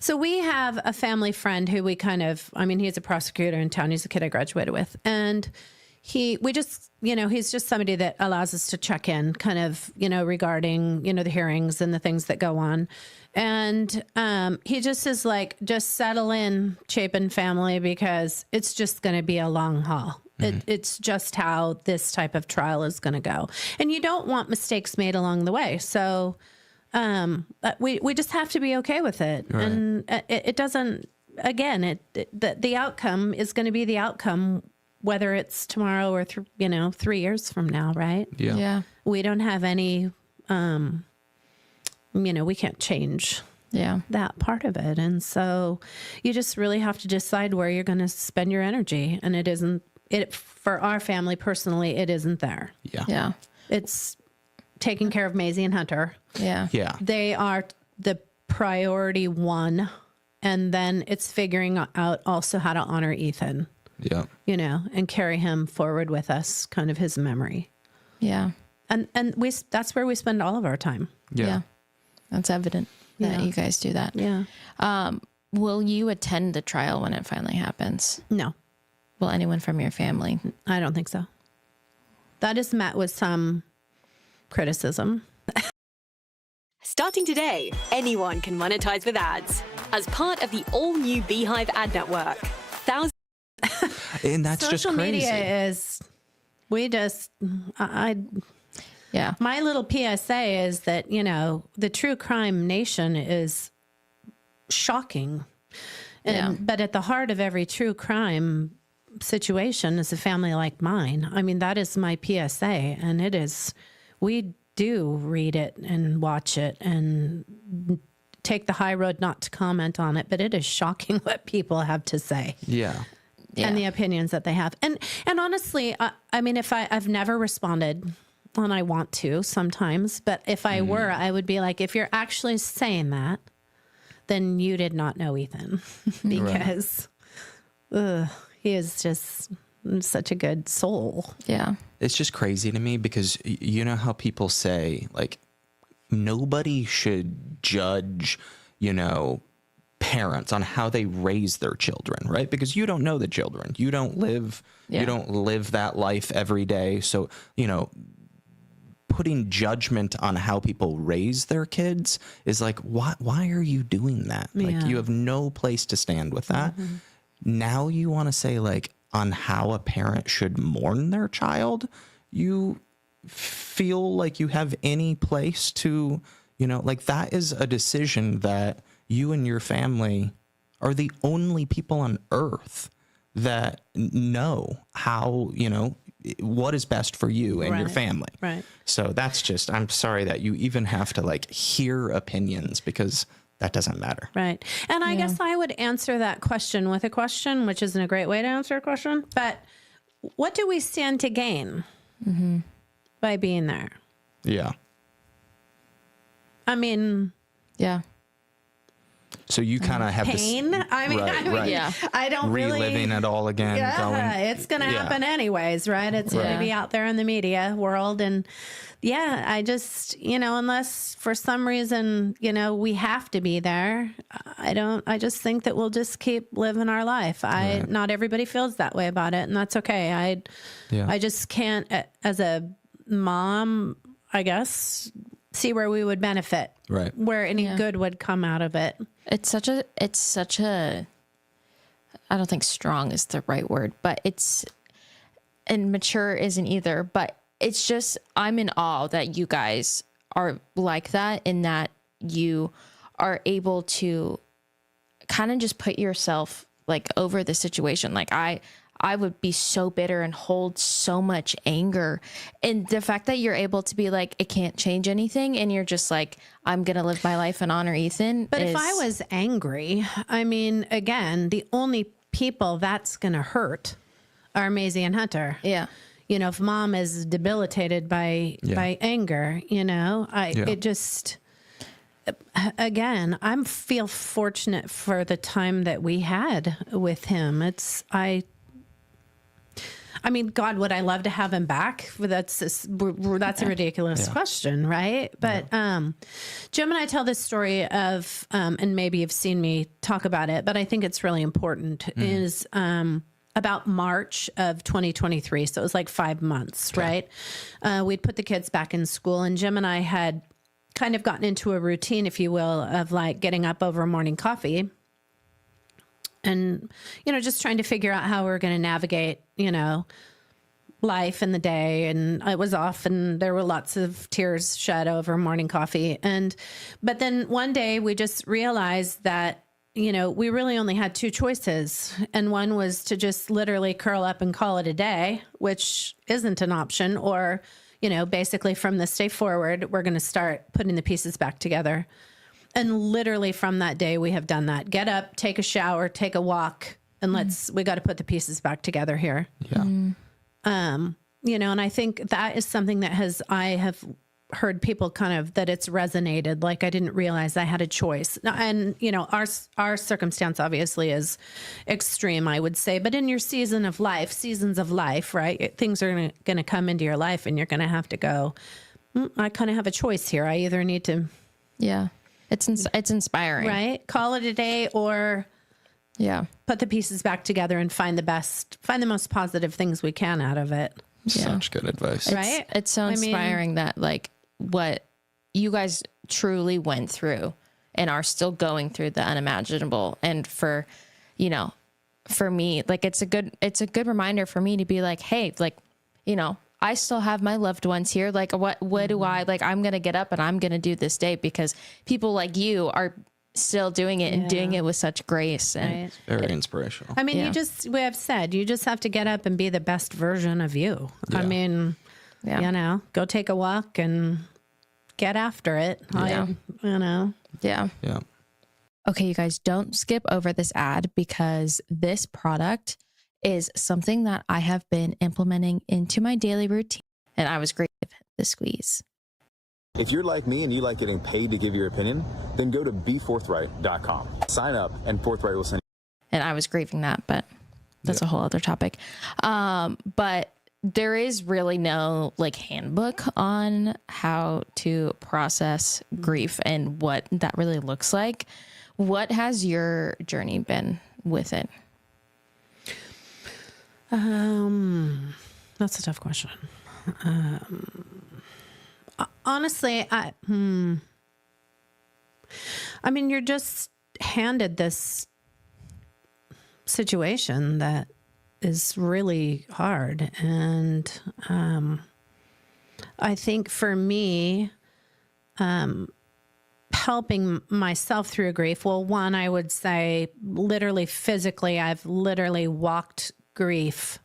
So we have a family friend who we he's a prosecutor in town. He's a kid I graduated with. And he's just somebody that allows us to check in kind of, regarding, the hearings and the things that go on. And he just is like, just settle in, Chapin family, because it's just going to be a long haul. It's just how this type of trial is going to go. And you don't want mistakes made along the way. So we just have to be okay with it. Right. And it doesn't, again, the outcome is going to be the outcome, whether it's tomorrow or 3 years from now, right? Yeah. Yeah. We don't have any, we can't change that part of it. And so you just really have to decide where you're going to spend your energy. And for our family personally, it isn't there. Yeah. Yeah. It's taking care of Maisie and Hunter. Yeah. Yeah. They are the priority one. And then it's figuring out also how to honor Ethan, Yeah. and carry him forward with us, kind of his memory. Yeah. And that's where we spend all of our time. Yeah. That's evident that Yeah. you guys do that. Yeah. Will you attend the trial when it finally happens? No, Will anyone from your family? I don't think so. That is met with some criticism. Starting today, anyone can monetize with ads. As part of the all-new Beehive ad network, thousands. And that's Social just crazy. media is, Yeah. my little PSA is that, the true crime nation is shocking. But at the heart of every true crime situation is a family like mine. I mean, that is my PSA. And it is, we do read it and watch it and take the high road not to comment on it. But it is shocking what people have to say. Yeah. And the opinions that they have. And honestly, I've never responded, and I want to sometimes, but if I were, I would be like, if you're actually saying that, then you did not know Ethan, because he is just such a good soul. Yeah. It's just crazy to me because you know how people say, like, nobody should judge, parents on how they raise their children, right? Because you don't know the children. You don't live that life every day. So, putting judgment on how people raise their kids is like, why are you doing that? Yeah. Like, you have no place to stand with that. Now you want to say, like, on how a parent should mourn their child, you feel like you have any place to, like, that is a decision that you and your family are the only people on earth that know how, what is best for you and your family. Right. So that's just, I'm sorry that you even have to, like, hear opinions, because that doesn't matter. Right. And I guess I would answer that question with a question, which isn't a great way to answer a question. But what do we stand to gain by being there? Yeah. I mean, Yeah. So you kind of have pain. this, right. Yeah. I don't reliving it all again. it's going to happen anyways, right? It's going to be out there in the media world. And I just, unless for some reason, we have to be there, I just think that we'll just keep living our life. Not everybody feels that way about it, and that's okay. I just can't, as a mom, I guess, see where we would benefit, Right. where any good would come out of it. It's such a, I don't think strong is the right word, but and mature isn't either, but it's just, I'm in awe that you guys are like that, in that you are able to kind of just put yourself, like, over the situation. Like, I would be so bitter and hold so much anger. And the fact that you're able to be like, it can't change anything, and you're just like, I'm going to live my life and honor Ethan. But if I was angry, I mean, again, the only people that's going to hurt are Maisie and Hunter. Yeah. If mom is debilitated by anger, it just, again, I feel fortunate for the time that we had with him. I mean, God, would I love to have him back? That's a ridiculous question, right? But Jim and I tell this story of, and maybe you've seen me talk about it, but I think it's really important, is about March of 2023. So it was like 5 months, right? We'd put the kids back in school, and Jim and I had kind of gotten into a routine, if you will, of like getting up over morning coffee and, just trying to figure out how we're going to navigate, life in the day. And I was off, and there were lots of tears shed over morning coffee. But then one day we just realized that, we really only had two choices. And one was to just literally curl up and call it a day, which isn't an option, or, basically from this day forward, we're going to start putting the pieces back together. And literally from that day, we have done that. Get up, take a shower, take a walk, and we got to put the pieces back together here. Yeah. And I think that is something that I have heard people that it's resonated. Like, I didn't realize I had a choice. And, our circumstance obviously is extreme, I would say, but in your seasons of life, right? Things are going to come into your life, and you're going to have to go, I kind of have a choice here. I either need to. Yeah. It's inspiring. Right. Call it a day, or put the pieces back together and find the most positive things we can out of it. Such good advice. Right? It's so inspiring that like what you guys truly went through and are still going through the unimaginable. And for me, like it's a good reminder for me to be like, hey, like, I still have my loved ones here. Like what do I like? I'm going to get up and I'm going to do this day because people like you are still doing it and doing it with such grace. And very inspirational. I mean, we have said, you just have to get up and be the best version of you. Yeah. I mean, go take a walk and get after it. Yeah. Yeah. Yeah. Okay, you guys, don't skip over this ad because this product is something that I have been implementing into my daily routine, and I was great with the squeeze. If you're like me and you like getting paid to give your opinion, then go to beforthright.com. Sign up and Forthright will send you. And I was grieving that, but that's a whole other topic. But there is really no like handbook on how to process grief and what that really looks like. What has your journey been with it? That's a tough question. Honestly, I mean, you're just handed this situation that is really hard. And I think for me, helping myself through grief, well, one, I would say literally physically, I've literally walked grief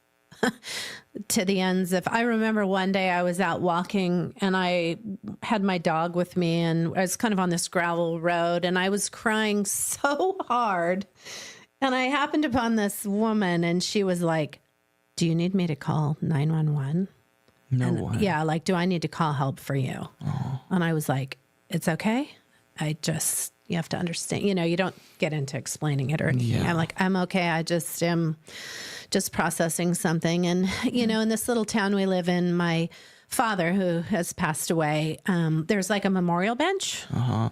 to the ends of. I remember one day I was out walking and I had my dog with me, and I was kind of on this gravel road, and I was crying so hard, and I happened upon this woman, and she was like, "Do you need me to call 911?" No way. Yeah, like, do I need to call help for you? Oh. And I was like, "It's okay. You have to understand, you don't get into explaining it or anything." Yeah. I'm like, "I'm okay. I just am just processing something." And, in this little town we live in, my father, who has passed away, there's like a memorial bench.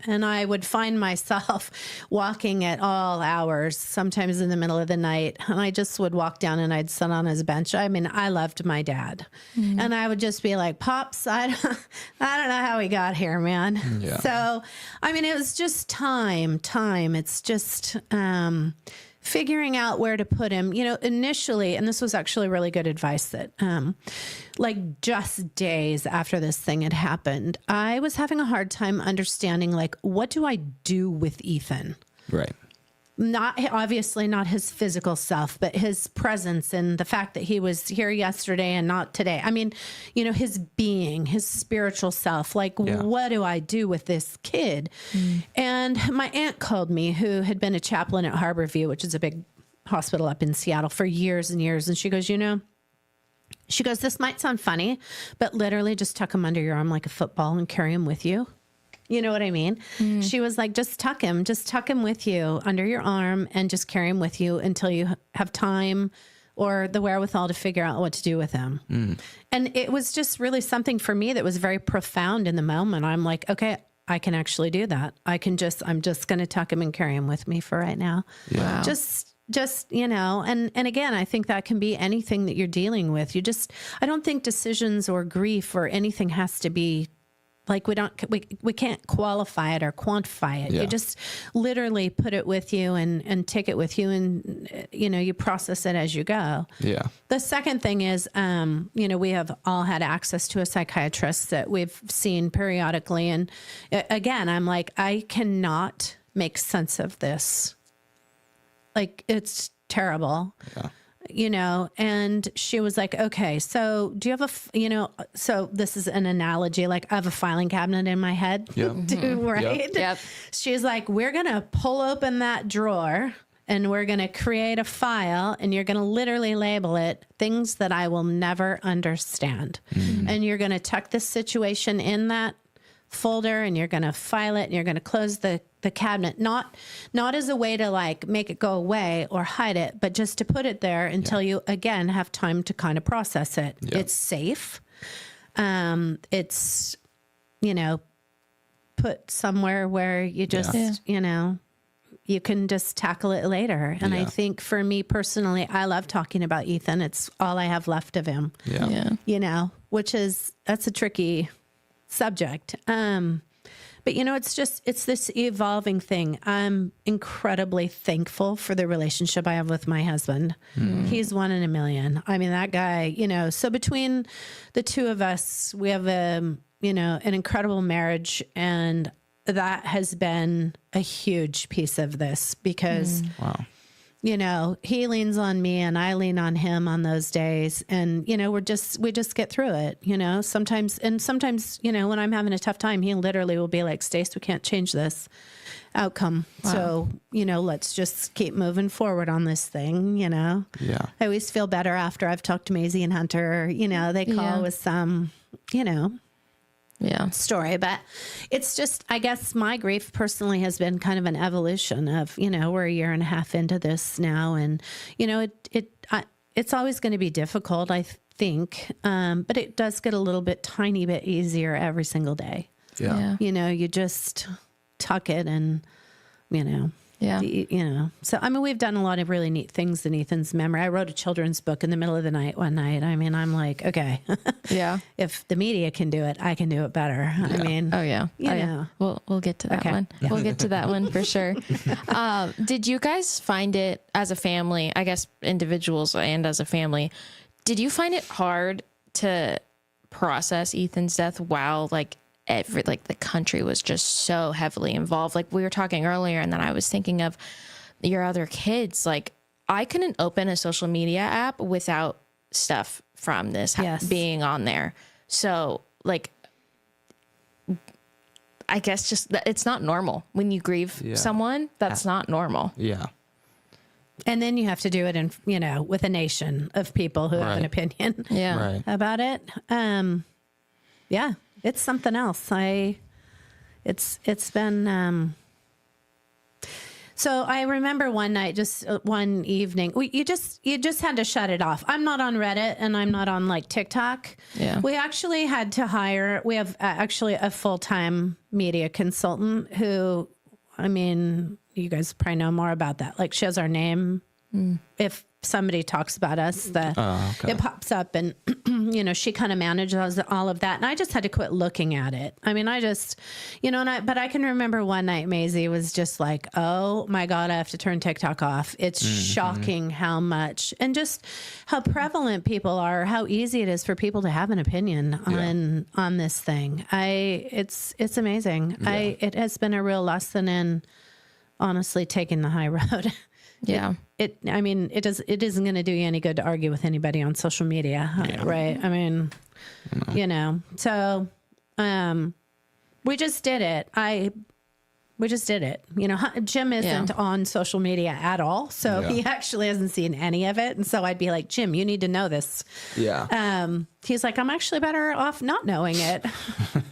And I would find myself walking at all hours, sometimes in the middle of the night. And I just would walk down and I'd sit on his bench. I mean, I loved my dad. And I would just be like, "Pops, I don't know how he got here, man." Yeah. So, I mean, it was just time. It's just figuring out where to put him, initially, and this was actually really good advice that, like just days after this thing had happened, I was having a hard time understanding, like, what do I do with Ethan? Right. Obviously not his physical self, but his presence and the fact that he was here yesterday and not today. I mean, his being, his spiritual self, like, what do I do with this kid? And my aunt called me, who had been a chaplain at Harborview, which is a big hospital up in Seattle, for years and years. And she goes, this might sound funny, but literally just tuck him under your arm like a football and carry him with you. You know what I mean? She was like, just tuck him with you under your arm and just carry him with you until you have time or the wherewithal to figure out what to do with him. And it was just really something for me that was very profound in the moment. I'm like, okay, I can actually do that. I'm just going to tuck him and carry him with me for right now. Wow. Just, and again, I think that can be anything that you're dealing with. I don't think decisions or grief or anything has to be like, we can't qualify it or quantify it. Yeah. You just literally put it with you and take it with you, and, you process it as you go. Yeah. The second thing is, we have all had access to a psychiatrist that we've seen periodically. And again, I'm like, I cannot make sense of this. Like, it's terrible. Yeah. And she was like, okay, so do you have so this is an analogy, like I have a filing cabinet in my head, right? Yep. She's like, we're going to pull open that drawer and we're going to create a file, and you're going to literally label it things that I will never understand. And you're going to tuck this situation in that folder, and you're going to file it, and you're going to close the cabinet, not as a way to like make it go away or hide it, but just to put it there until you again have time to kind of process it. Yeah. It's safe. It's, put somewhere where you just, you can just tackle it later. And I think for me personally, I love talking about Ethan. It's all I have left of him. Yeah. That's a tricky subject. But it's this evolving thing. I'm incredibly thankful for the relationship I have with my husband. He's 1 in a million. I mean, that guy, so between the two of us, we have an incredible marriage, and that has been a huge piece of this because Wow. He leans on me and I lean on him on those days. And, we just get through it, sometimes, when I'm having a tough time, he literally will be like, Stace, we can't change this outcome. Wow. So, let's just keep moving forward on this thing, Yeah. I always feel better after I've talked to Maisie and Hunter, they call with some, story, but it's just, I guess my grief personally has been kind of an evolution of, we're a year and a half into this now. And, it's always going to be difficult, I think. But it does get a little bit, tiny bit easier every single day. Yeah. You just tuck it and, So, I mean, we've done a lot of really neat things in Ethan's memory. I wrote a children's book in the middle of the night one night. I mean, I'm like, okay, if the media can do it, I can do it better. I mean, We'll get to that one. Yeah. We'll get to that one for sure. Did you guys find it as a family, I guess individuals and as a family, did you find it hard to process Ethan's death while the country was just so heavily involved? Like we were talking earlier, and then I was thinking of your other kids. Like I couldn't open a social media app without stuff from this being on there. So I guess just it's not normal when you grieve someone. That's not normal. Yeah. And then you have to do it in, with a nation of people who have an opinion about it. Yeah, it's something else. It's been, so I remember one night, just one evening, you just had to shut it off. I'm not on Reddit and I'm not on TikTok. Yeah. We actually had to we have actually a full-time media consultant who, I mean, you guys probably know more about that. Like she has our name. If somebody talks about us, it pops up, and she kind of manages all of that. And I just had to quit looking at it. I mean, I just, but I can remember one night Maisie was just like, oh my God, I have to turn TikTok off. It's shocking how much, and just how prevalent people are, how easy it is for people to have an opinion on this thing. It's amazing. Yeah. It has been a real lesson in honestly taking the high road. Yeah. It isn't going to do you any good to argue with anybody on social media, right? I mean, so we just did it. We just did it. Jim isn't on social media at all, so he actually hasn't seen any of it. And so I'd be like, Jim, you need to know this. Yeah. He's like, I'm actually better off not knowing it.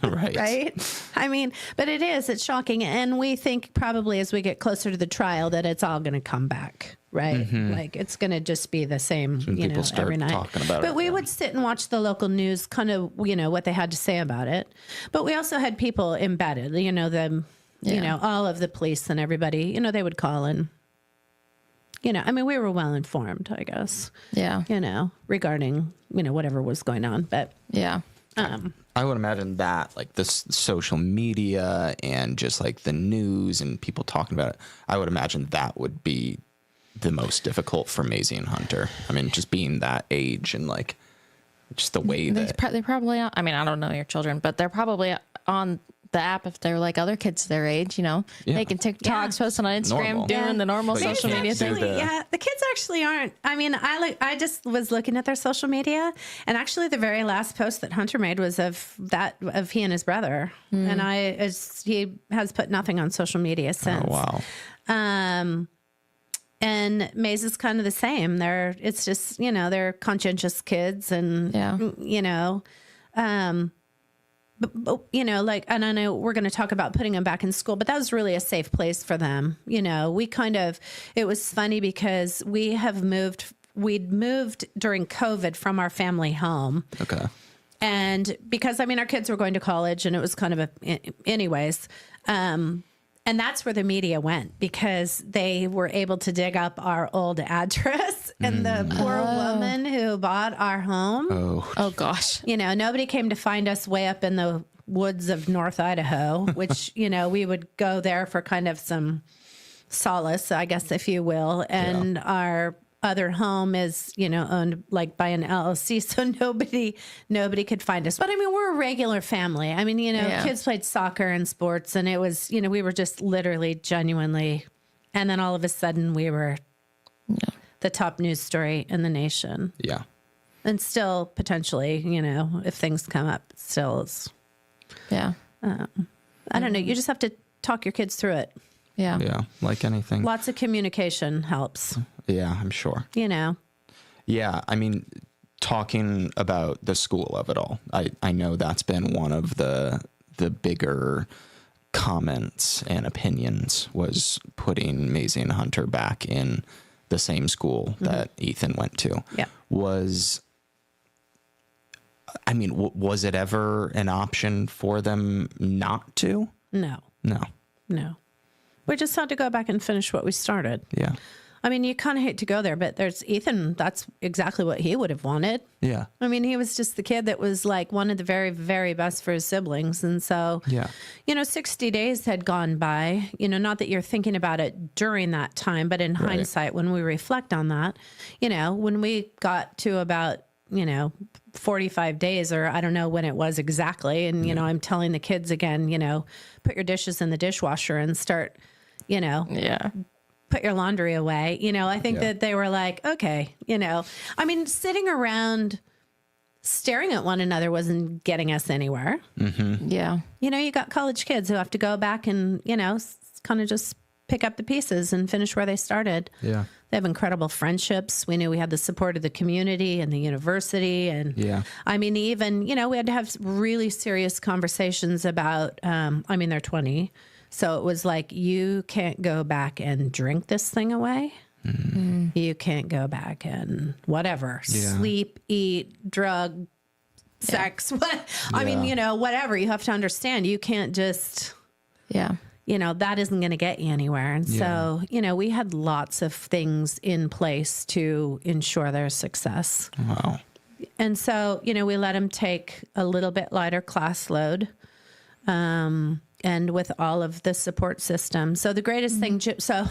Right. Right. I mean, but it's shocking. And we think probably as we get closer to the trial that it's all going to come back. right? Like it's going to just be the same, you know, start every night. talking about but it, we yeah. would sit and watch the local news, kind of, you know, what they had to say about it. But we also had people embedded, you know, you know, all of the police and everybody, you know, they would call and, you know, I mean, we were well informed, I guess. Yeah. You know, regarding, you know, whatever was going on. But Yeah. I would imagine that like this social media and just like the news and people talking about it, I would imagine that would be the most difficult for Maisie and Hunter. I mean, just being that age and like just the way that They probably, I mean, I don't know your children, but they're probably on the app if they're like other kids their age, you know, making TikToks, posting on Instagram, Normal. doing the normal But you social can't media do thing. yeah, the kids actually aren't. I mean, I just was looking at their social media, and actually, the very last post that Hunter made was of he and his brother, and he has put nothing on social media since. Oh, wow. And Maze is kind of the same. It's just, you know, they're conscientious kids, and you know, but, you know, like, and I know we're going to talk about putting them back in school, but that was really a safe place for them. You know, it was funny because we'd moved during COVID from our family home. Okay. And because, I mean, our kids were going to college and it was kind of anyways. And that's where the media went because they were able to dig up our old address and the poor woman who bought our home. Oh gosh. You know, nobody came to find us way up in the woods of North Idaho, which, you know, we would go there for kind of some solace, I guess, if you will. And our other home is, you know, owned like by an LLC, so nobody could find us. But I mean, we're a regular family. I mean, you know, kids played soccer and sports, and it was, you know, we were just literally genuinely, and then all of a sudden we were the top news story in the nation. Yeah. And still potentially, you know, if things come up, still is. Yeah. I don't know. You just have to talk your kids through it. Yeah. Yeah. Like anything. Lots of communication helps. Yeah, I'm sure. You know. Yeah, I mean, talking about the school of it all, I know that's been one of the bigger comments and opinions was putting Maisie and Hunter back in the same school that Ethan went to. Yeah. Was it ever an option for them not to? No. We just had to go back and finish what we started. Yeah. I mean, you kind of hate to go there, but there's Ethan. That's exactly what he would have wanted. Yeah. I mean, he was just the kid that was like one of the very, very best for his siblings. And so, you know, 60 days had gone by, you know, not that you're thinking about it during that time, but in hindsight, when we reflect on that, you know, when we got to about, you know, 45 days, or I don't know when it was exactly. And, you know, I'm telling the kids again, you know, put your dishes in the dishwasher and start, you know, put your laundry away. You know, I think that they were like, okay, you know, I mean, sitting around staring at one another wasn't getting us anywhere. Yeah. You know, you got college kids who have to go back and, you know, kind of just pick up the pieces and finish where they started. Yeah. They have incredible friendships. We knew we had the support of the community and the university. And I mean, even, you know, we had to have really serious conversations about, I mean, they're 20. So it was like, you can't go back and drink this thing away. You can't go back and whatever, sleep, eat, drug, sex. I mean, you know, whatever. You have to understand, you can't just, you know, that isn't going to get you anywhere. And so, you know, we had lots of things in place to ensure their success. Wow. And so, you know, we let them take a little bit lighter class load. And with all of the support system. So the greatest thing, so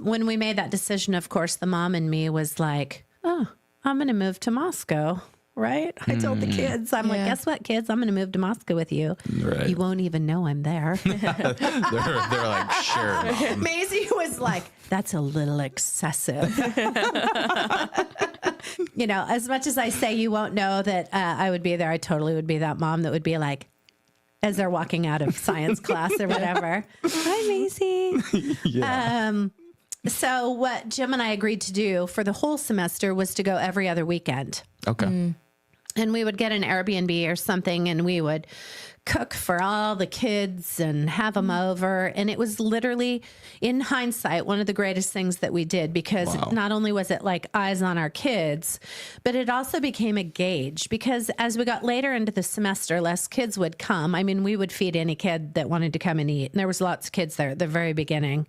when we made that decision, of course, the mom and me was like, oh, I'm going to move to Moscow, right? I told the kids, I'm like, guess what, kids? I'm going to move to Moscow with you. Right. You won't even know I'm there. they're like, sure, Mom. Maisie was like, that's a little excessive. You know, as much as I say you won't know that I would be there, I totally would be that mom that would be like, as they're walking out of science class or whatever. Hi, Maisie. So what Jim and I agreed to do for the whole semester was to go every other weekend. Okay. And we would get an Airbnb or something, and we would cook for all the kids and have them over. And it was literally, in hindsight, one of the greatest things that we did, because not only was it like eyes on our kids, but it also became a gauge, because as we got later into the semester, less kids would come. I mean, we would feed any kid that wanted to come and eat. And there was lots of kids there at the very beginning.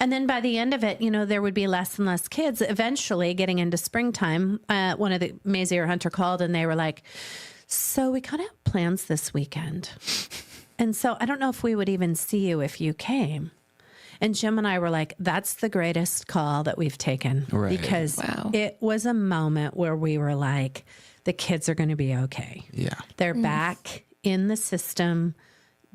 And then by the end of it, you know, there would be less and less kids. Eventually, getting into springtime, one of the Maisie or Hunter called, and they were like, so we kind of have plans this weekend. And so I don't know if we would even see you if you came. And Jim and I were like, that's the greatest call that we've taken. Right. Because it was a moment where we were like, the kids are going to be okay. Yeah. They're back in the system,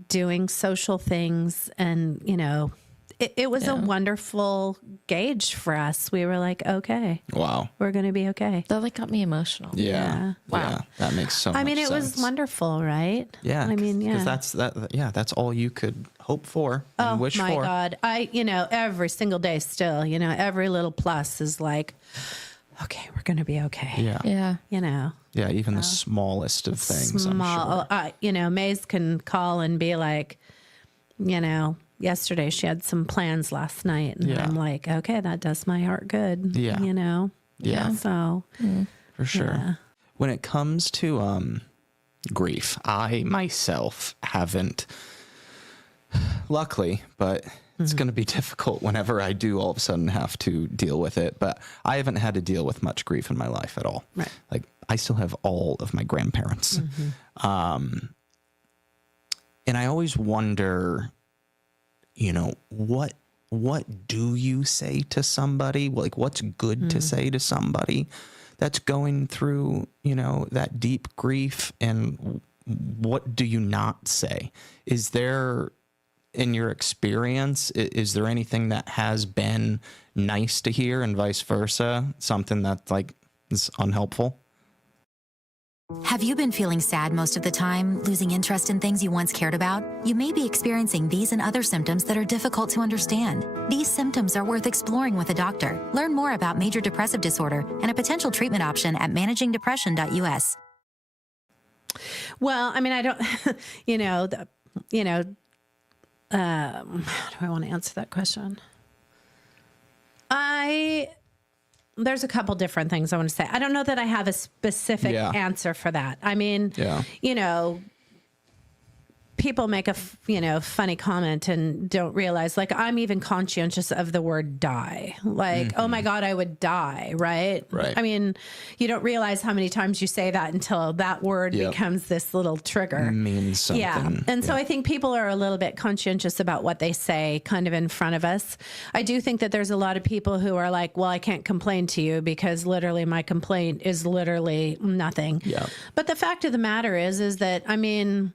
doing social things, and, you know, it was a wonderful gauge for us. We were like, okay. Wow. We're going to be okay. That like got me emotional. Yeah. Wow. Yeah. That makes so much sense. I mean, it was wonderful, right? Yeah. I mean, yeah. Because that's all you could hope for and wish for. Oh my God. You know, every single day still, you know, every little plus is like, okay, we're going to be okay. Yeah. Yeah. You know. Yeah. Even the smallest of things. I'm sure. You know, Maze can call and be like, you know, yesterday she had some plans last night, and I'm like, okay, that does my heart good. Yeah. You know? Yeah. So. For sure. Yeah. When it comes to grief, I myself haven't, luckily, but it's going to be difficult whenever I do all of a sudden have to deal with it. But I haven't had to deal with much grief in my life at all. Right. Like, I still have all of my grandparents. And I always wonder, you know, what do you say to somebody? Like, what's good to say to somebody that's going through, you know, that deep grief? And what do you not say? Is there, in your experience, is there anything that has been nice to hear and vice versa? Something that like is unhelpful? Have you been feeling sad most of the time, losing interest in things you once cared about? You may be experiencing these and other symptoms that are difficult to understand. These symptoms are worth exploring with a doctor. Learn more about major depressive disorder and a potential treatment option at managingdepression.us. Well, I mean, I don't, how do I want to answer that question? There's a couple different things I want to say. I don't know that I have a specific answer for that. I mean, you know, people make a funny comment and don't realize, like, I'm even conscientious of the word die. Like, oh my God, I would die, right? Right. I mean, you don't realize how many times you say that until that word becomes this little trigger. Means something. Yeah. And so I think people are a little bit conscientious about what they say kind of in front of us. I do think that there's a lot of people who are like, well, I can't complain to you because literally my complaint is literally nothing. Yeah. But the fact of the matter is that, I mean,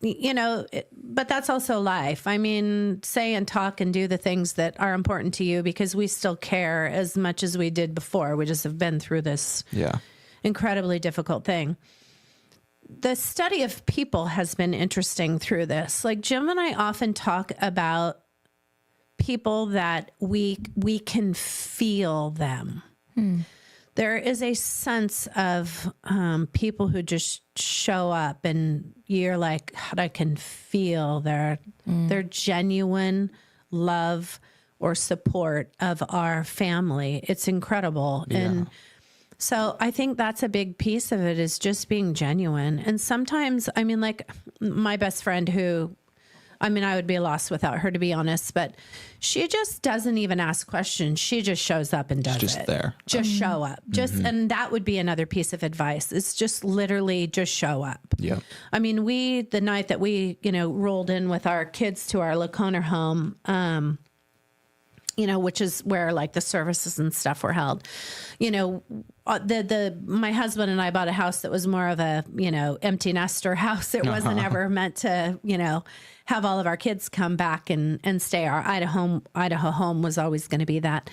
you know, but that's also life. I mean, say and talk and do the things that are important to you, because we still care as much as we did before. We just have been through this incredibly difficult thing. The study of people has been interesting through this. Like, Jim and I often talk about people that we can feel them. There is a sense of people who just show up and you're like, I can feel their genuine love or support of our family. It's incredible. Yeah. And so I think that's a big piece of it, is just being genuine. And sometimes, I mean, like my best friend who, I mean, I would be lost without her, to be honest, but she just doesn't even ask questions. She just shows up and does it. Just there. Just show up. Just, and that would be another piece of advice. It's just literally just show up. Yeah. I mean, the night that we, rolled in with our kids to our Lacona home, which is where like the services and stuff were held, my husband and I bought a house that was more of a, empty nester house. It wasn't ever meant to, have all of our kids come back and stay. Our Idaho home was always going to be that.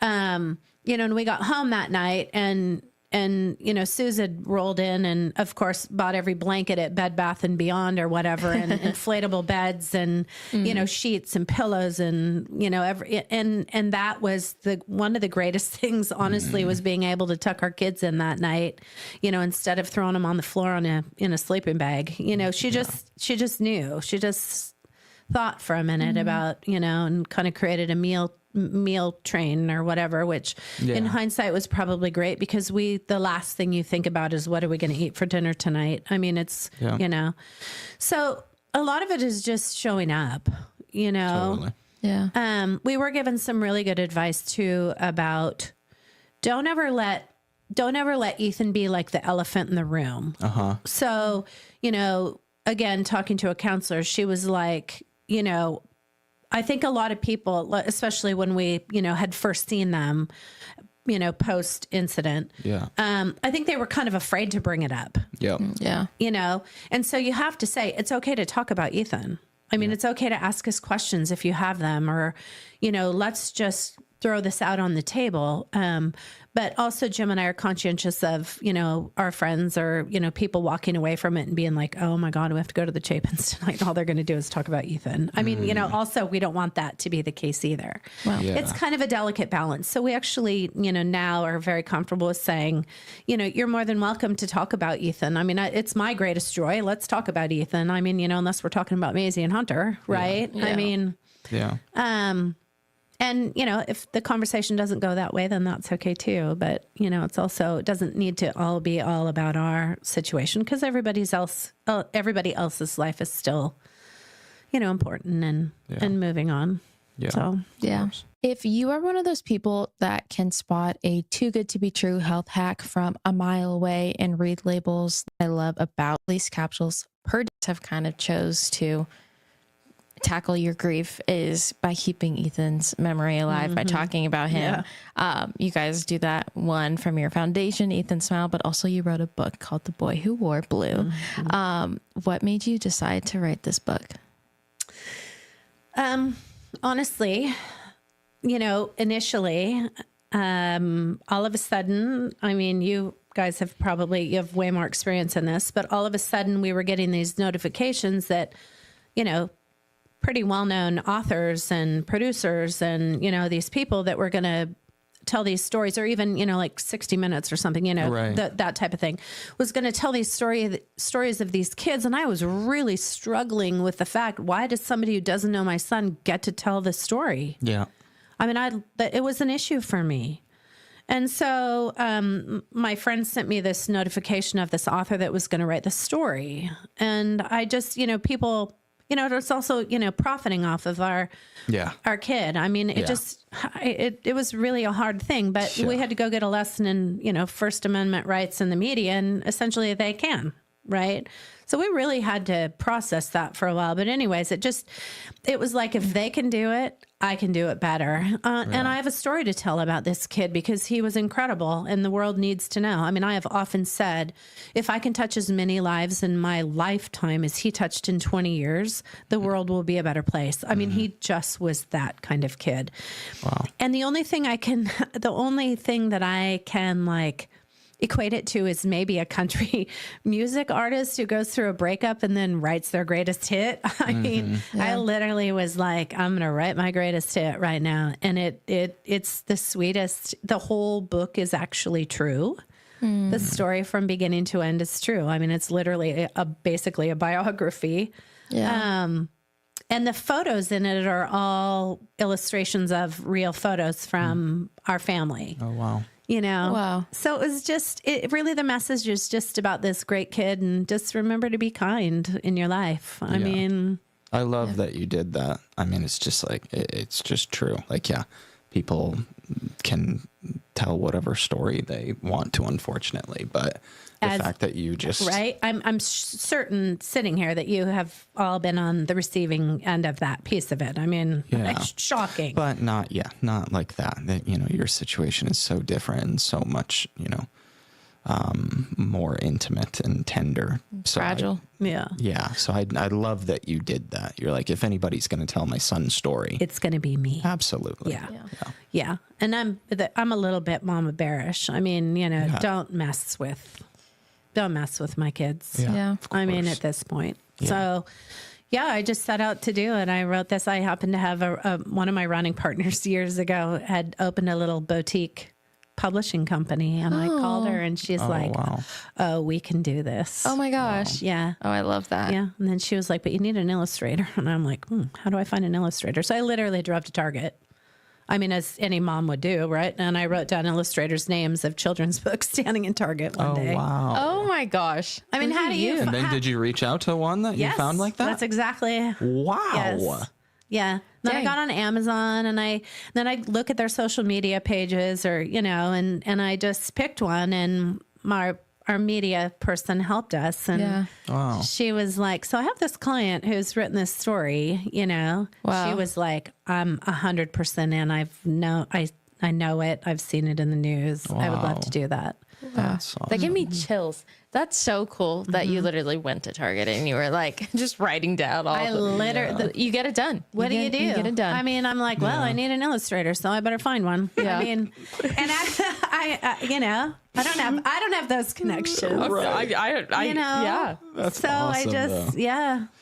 And we got home that night and Suze had rolled in and of course bought every blanket at Bed Bath and Beyond or whatever, and inflatable beds and, sheets and pillows and, and that was one of the greatest things, honestly, was being able to tuck our kids in that night, instead of throwing them on the floor in a sleeping bag. She just knew. She just thought for a minute about, and kind of created a meal train or whatever, which in hindsight was probably great, because the last thing you think about is, what are we going to eat for dinner tonight? I mean, it's, so a lot of it is just showing up, Totally. Yeah. We were given some really good advice too about don't ever let Ethan be like the elephant in the room. So, again, talking to a counselor, she was like, I think a lot of people, especially when we, had first seen them, post incident. Yeah. I think they were kind of afraid to bring it up. Yeah. Yeah. And so you have to say, it's okay to talk about Ethan. I mean, it's okay to ask us questions if you have them, or, let's just throw this out on the table. But also Jim and I are conscientious of, our friends or, people walking away from it and being like, oh my God, we have to go to the Chapins tonight. All they're going to do is talk about Ethan. I mean, also we don't want that to be the case either. Well, It's kind of a delicate balance. So we actually, now are very comfortable with saying, you're more than welcome to talk about Ethan. I mean, it's my greatest joy. Let's talk about Ethan. I mean, unless we're talking about Maisie and Hunter, right? Yeah. I mean, Yeah. and, if the conversation doesn't go that way, then that's okay too. But, it's also, it doesn't need to all be all about our situation, because everybody else's life is still, important and moving on. Yeah. So, yeah. If you are one of those people that can spot a too good to be true health hack from a mile away and read labels I love about these capsules, per have kind of chose to tackle your grief is by keeping Ethan's memory alive, by talking about him. Yeah. You guys do that one from your foundation, Ethan Smile, but also you wrote a book called The Boy Who Wore Blue. What made you decide to write this book? Honestly, initially, all of a sudden, I mean, you guys you have way more experience in this, but all of a sudden we were getting these notifications that, pretty well-known authors and producers and, these people that were going to tell these stories, or even, like 60 Minutes or something, Right. that type of thing, was going to tell these stories of these kids. And I was really struggling with the fact, why does somebody who doesn't know my son get to tell this story? Yeah. I mean, it was an issue for me. And so my friend sent me this notification of this author that was going to write the story. And I just, people... it's also, profiting off of our kid. I mean, it was really a hard thing, but we had to go get a lesson in, First Amendment rights in the media, and essentially they can, right? So we really had to process that for a while. But anyways, it was like, if they can do it, I can do it better. And I have a story to tell about this kid, because he was incredible and the world needs to know. I mean, I have often said, if I can touch as many lives in my lifetime as he touched in 20 years, the world will be a better place. I mean, he just was that kind of kid. Wow. And the only thing that I can like equate it to is maybe a country music artist who goes through a breakup and then writes their greatest hit. I mean, I literally was like, I'm going to write my greatest hit right now. And it's the sweetest. The whole book is actually true. The story from beginning to end is true. I mean, it's literally basically a biography. Yeah. And the photos in it are all illustrations of real photos from our family. Oh, wow. Wow. So it was really, the message is just about this great kid, and just remember to be kind in your life. I mean, I love that you did that. I mean, it's just like, it's just true. Like, people can tell whatever story they want to, unfortunately, but the fact that you just... Right. I'm certain sitting here that you have all been on the receiving end of that piece of it. I mean, it's shocking. But not like that. That, your situation is so different and so much, more intimate and tender. So Fragile. Yeah. So I love that you did that. You're like, if anybody's going to tell my son's story, it's going to be me. Absolutely. Yeah. Yeah. And I'm a little bit mama bearish. I mean, you know, don't mess with my kids. Yeah. I mean, at this point. Yeah. So yeah, I just set out to do it. I wrote this. I happened to have one of my running partners years ago had opened a little boutique publishing company, and I called her, and she's oh, we can do this. Oh my gosh. Wow. Yeah. Oh, I love that. Yeah. And then she was like, but you need an illustrator. And I'm like, how do I find an illustrator? So I literally drove to Target. I mean, as any mom would do, right? And I wrote down illustrators' names of children's books standing in Target one day. Wow. Oh my gosh. I mean, how do you? And then did you reach out to one that you found like that? That's exactly. Wow. Yes. Yeah. Then I got on Amazon, and then I look at their social media pages, or, you know, and I just picked one, and our media person helped us. And she was like, so I have this client who's written this story, you know. Wow. She was like, I'm 100% in. I know it. I've seen it in the news. Wow. I would love to do that. That's awesome. That gave me chills. That's so cool that you literally went to Target and you were like just writing down all you get it done. What do you do? You get it done. I mean, I'm like, well, I need an illustrator, so I better find one. Yeah. I mean, and I you know, I don't have those connections. Right. You know? Yeah. That's so awesome, I just, though.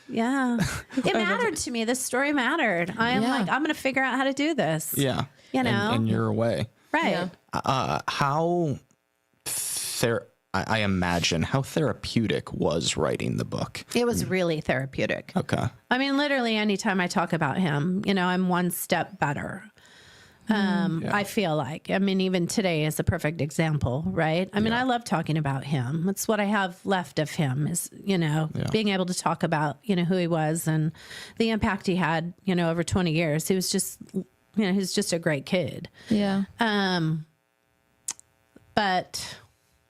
yeah. It mattered to me. This story mattered. I am like, I'm going to figure out how to do this. Yeah. You know? In your way. Right. How I imagine how therapeutic was writing the book. It was really therapeutic. Okay. I mean, literally anytime I talk about him, you know, I'm one step better. I feel like, I mean, even today is a perfect example, right? I mean, I love talking about him. That's what I have left of him is, you know, being able to talk about, you know, who he was and the impact he had, you know, over 20 years. He was just, you know, he's just a great kid. Yeah. But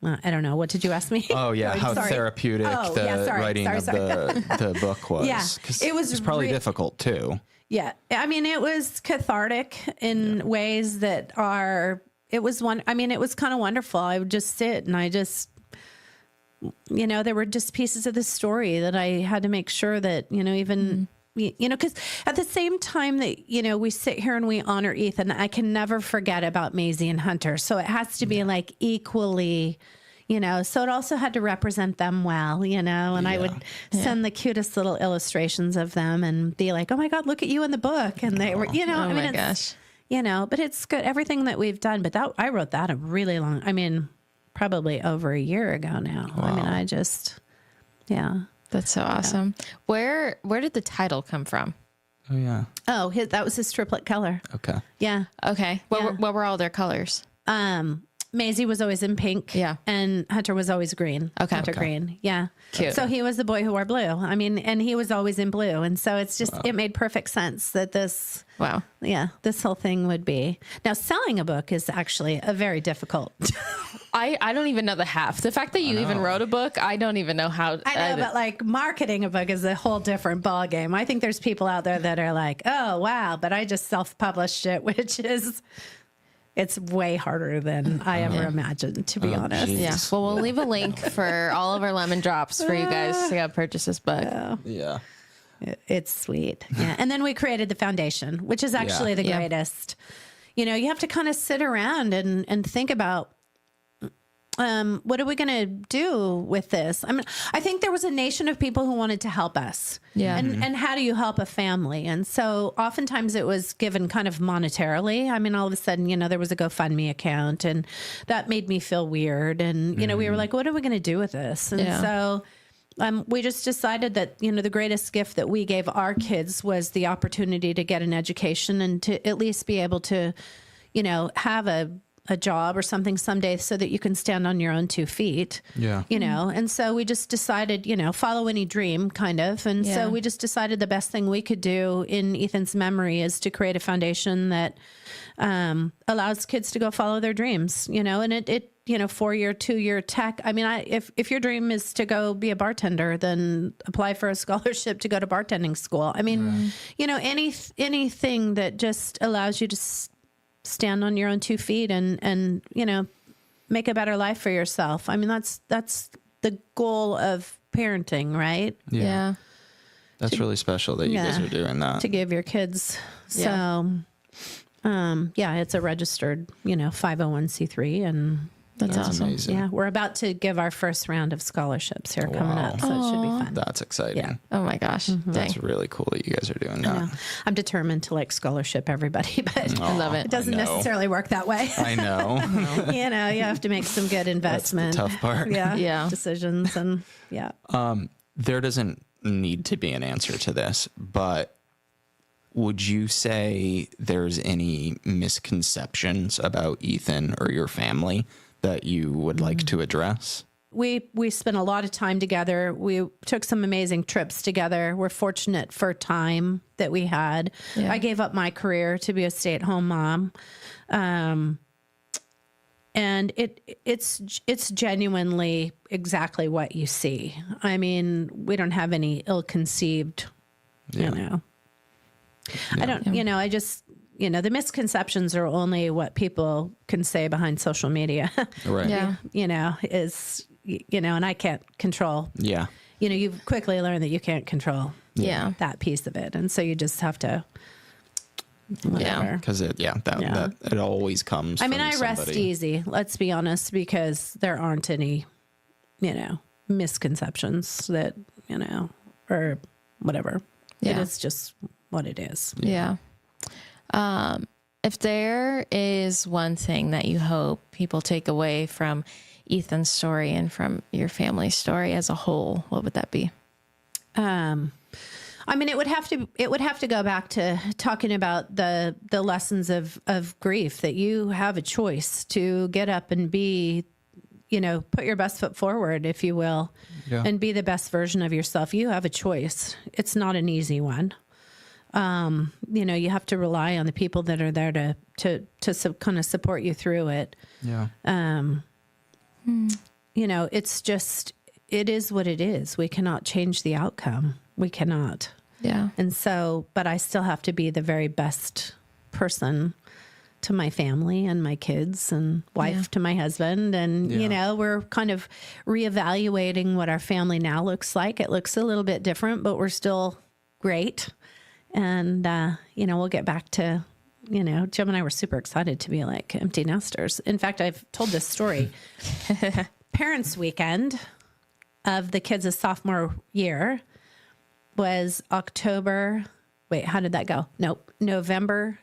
I don't know. What did you ask me? Oh yeah, how therapeutic writing of the book was. Yeah, it was probably difficult too. Yeah, I mean, it was cathartic in ways that are. It was I mean, it was kind of wonderful. I would just sit and I just, you know, there were just pieces of the story that I had to make sure that, you know, even. You know, because at the same time that, you know, we sit here and we honor Ethan, I can never forget about Maisie and Hunter. So it has to be like equally, you know, so it also had to represent them well, you know, and I would send the cutest little illustrations of them and be like, oh my God, look at you in the book. And they were, you know, I mean, it's, you know, but it's good. Everything that we've done. But I wrote that a really long, I mean, probably over a year ago now. Wow. I mean, I just, That's so awesome. Where did the title come from? Oh yeah. Oh, that was his triplet color. Okay. Yeah. Okay. What were all their colors? Maisie was always in pink. Yeah. And Hunter was always green. Okay. Hunter green. Yeah. Cute. So he was the boy who wore blue. I mean, and he was always in blue. And so it's just, it made perfect sense that this, this whole thing would be. Now, selling a book is actually a very difficult. I don't even know the half. The fact that you even wrote a book, I don't even know how. I know, but like marketing a book is a whole different ball game. I think there's people out there that are like, oh, wow, but I just self-published it, which is... It's way harder than I ever imagined, to be honest. Geez. Yeah. Well, we'll leave a link for all of our lemon drops for you guys to go purchase this book. Yeah. It's sweet. Yeah. And then we created the foundation, which is actually the greatest. You know, you have to kind of sit around and think about, what are we going to do with this? I mean, I think there was a nation of people who wanted to help us. Yeah. And how do you help a family? And so oftentimes it was given kind of monetarily. I mean, all of a sudden, you know, there was a GoFundMe account and that made me feel weird. And, you know, we were like, what are we going to do with this? And so we just decided that, you know, the greatest gift that we gave our kids was the opportunity to get an education and to at least be able to, you know, have a job or something someday so that you can stand on your own 2 feet. Yeah. You know, and so we just decided, you know, follow any dream kind of. And so we just decided the best thing we could do in Ethan's memory is to create a foundation that allows kids to go follow their dreams, you know, and it you know, 4-year, 2-year tech. I mean, if your dream is to go be a bartender, then apply for a scholarship to go to bartending school. I mean, you know, anything that just allows you to stand on your own 2 feet and, you know, make a better life for yourself. I mean, that's the goal of parenting, right? Yeah. That's really special that you guys are doing that. To give your kids. So, Yeah, it's a registered, 501c3, and That's awesome. Amazing. yeah, we're about to give our first round of scholarships here coming up, so it should be fun. That's exciting. Yeah. Oh my gosh. That's Dang. really cool that you guys are doing I know. that. I'm determined to scholarship everybody, but I love it. it doesn't know. necessarily work that way. I know. You have to make some good investment. tough part. Yeah. Decisions and There doesn't need to be an answer to this, but would you say there's any misconceptions about Ethan or your family that you would like to address? We spent a lot of time together. We took some amazing trips together. We're fortunate for time that we had. Yeah. I gave up my career to be a stay-at-home mom. And it's genuinely exactly what you see. I mean, we don't have any ill-conceived, I don't, I just, the misconceptions are only what people can say behind social media. Right. Yeah. And I can't control. Yeah. You quickly learn that you can't control Yeah. that piece of it. And so you just have to, Yeah. whatever. Because it always comes. I mean, from I rest somebody. easy, let's be honest, because there aren't any, misconceptions that, or whatever. Yeah. It is just what it is. Yeah. If there is one thing that you hope people take away from Ethan's story and from your family's story as a whole, what would that be? I mean, it would have to go back to talking about the lessons of grief, that you have a choice to get up and be, put your best foot forward, if you will, and be the best version of yourself. You have a choice. It's not an easy one. You have to rely on the people that are there to kind of support you through it. Yeah. It's just, it is what it is. We cannot change the outcome. We cannot. Yeah. And so, but I still have to be the very best person to my family and my kids and wife to my husband. And, we're kind of reevaluating what our family now looks like. It looks a little bit different, but we're still great. And, we'll get back to, Jim and I were super excited to be like empty nesters. In fact, I've told this story. Parents' weekend of the kids' sophomore year was November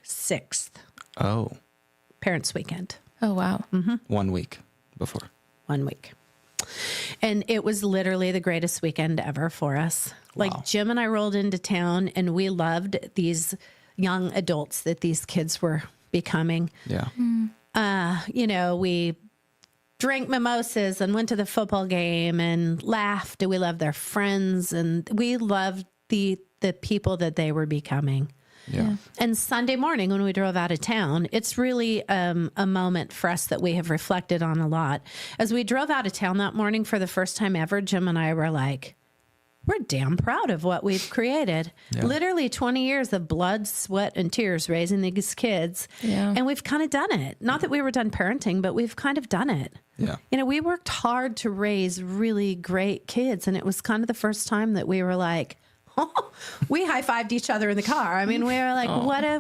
6th. Oh. Parents' weekend. Oh, wow. 1 week before. 1 week. And it was literally the greatest weekend ever for us. Like Jim and I rolled into town and we loved these young adults that these kids were becoming. Yeah. We drank mimosas and went to the football game and laughed. And we loved their friends and we loved the people that they were becoming. Yeah. And Sunday morning when we drove out of town, it's really a moment for us that we have reflected on a lot. As we drove out of town that morning for the first time ever, Jim and I were like, we're damn proud of what we've created. Yeah. Literally 20 years of blood, sweat, and tears raising these kids. Yeah. And we've kind of done it. Not that we were done parenting, but we've kind of done it. Yeah. We worked hard to raise really great kids. And it was kind of the first time that we were like, we high-fived each other in the car. I mean, we were like,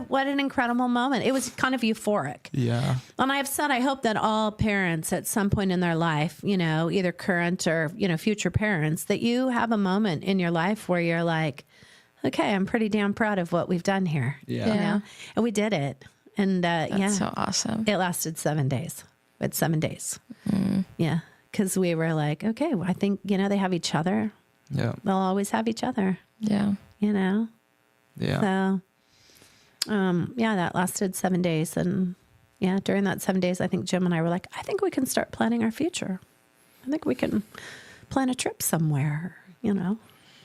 what an incredible moment. It was kind of euphoric. Yeah. And I've said, I hope that all parents at some point in their life, either current or, future parents, that you have a moment in your life where you're like, okay, I'm pretty damn proud of what we've done here. Yeah. And we did it. And That's so awesome. it lasted 7 days. It's 7 days. Yeah. Because we were like, okay, well, I think, they have each other. Yeah. They'll always have each other. Yeah. Yeah. So, that lasted 7 days. And during that 7 days, I think Jim and I were like, I think we can start planning our future. I think we can plan a trip somewhere,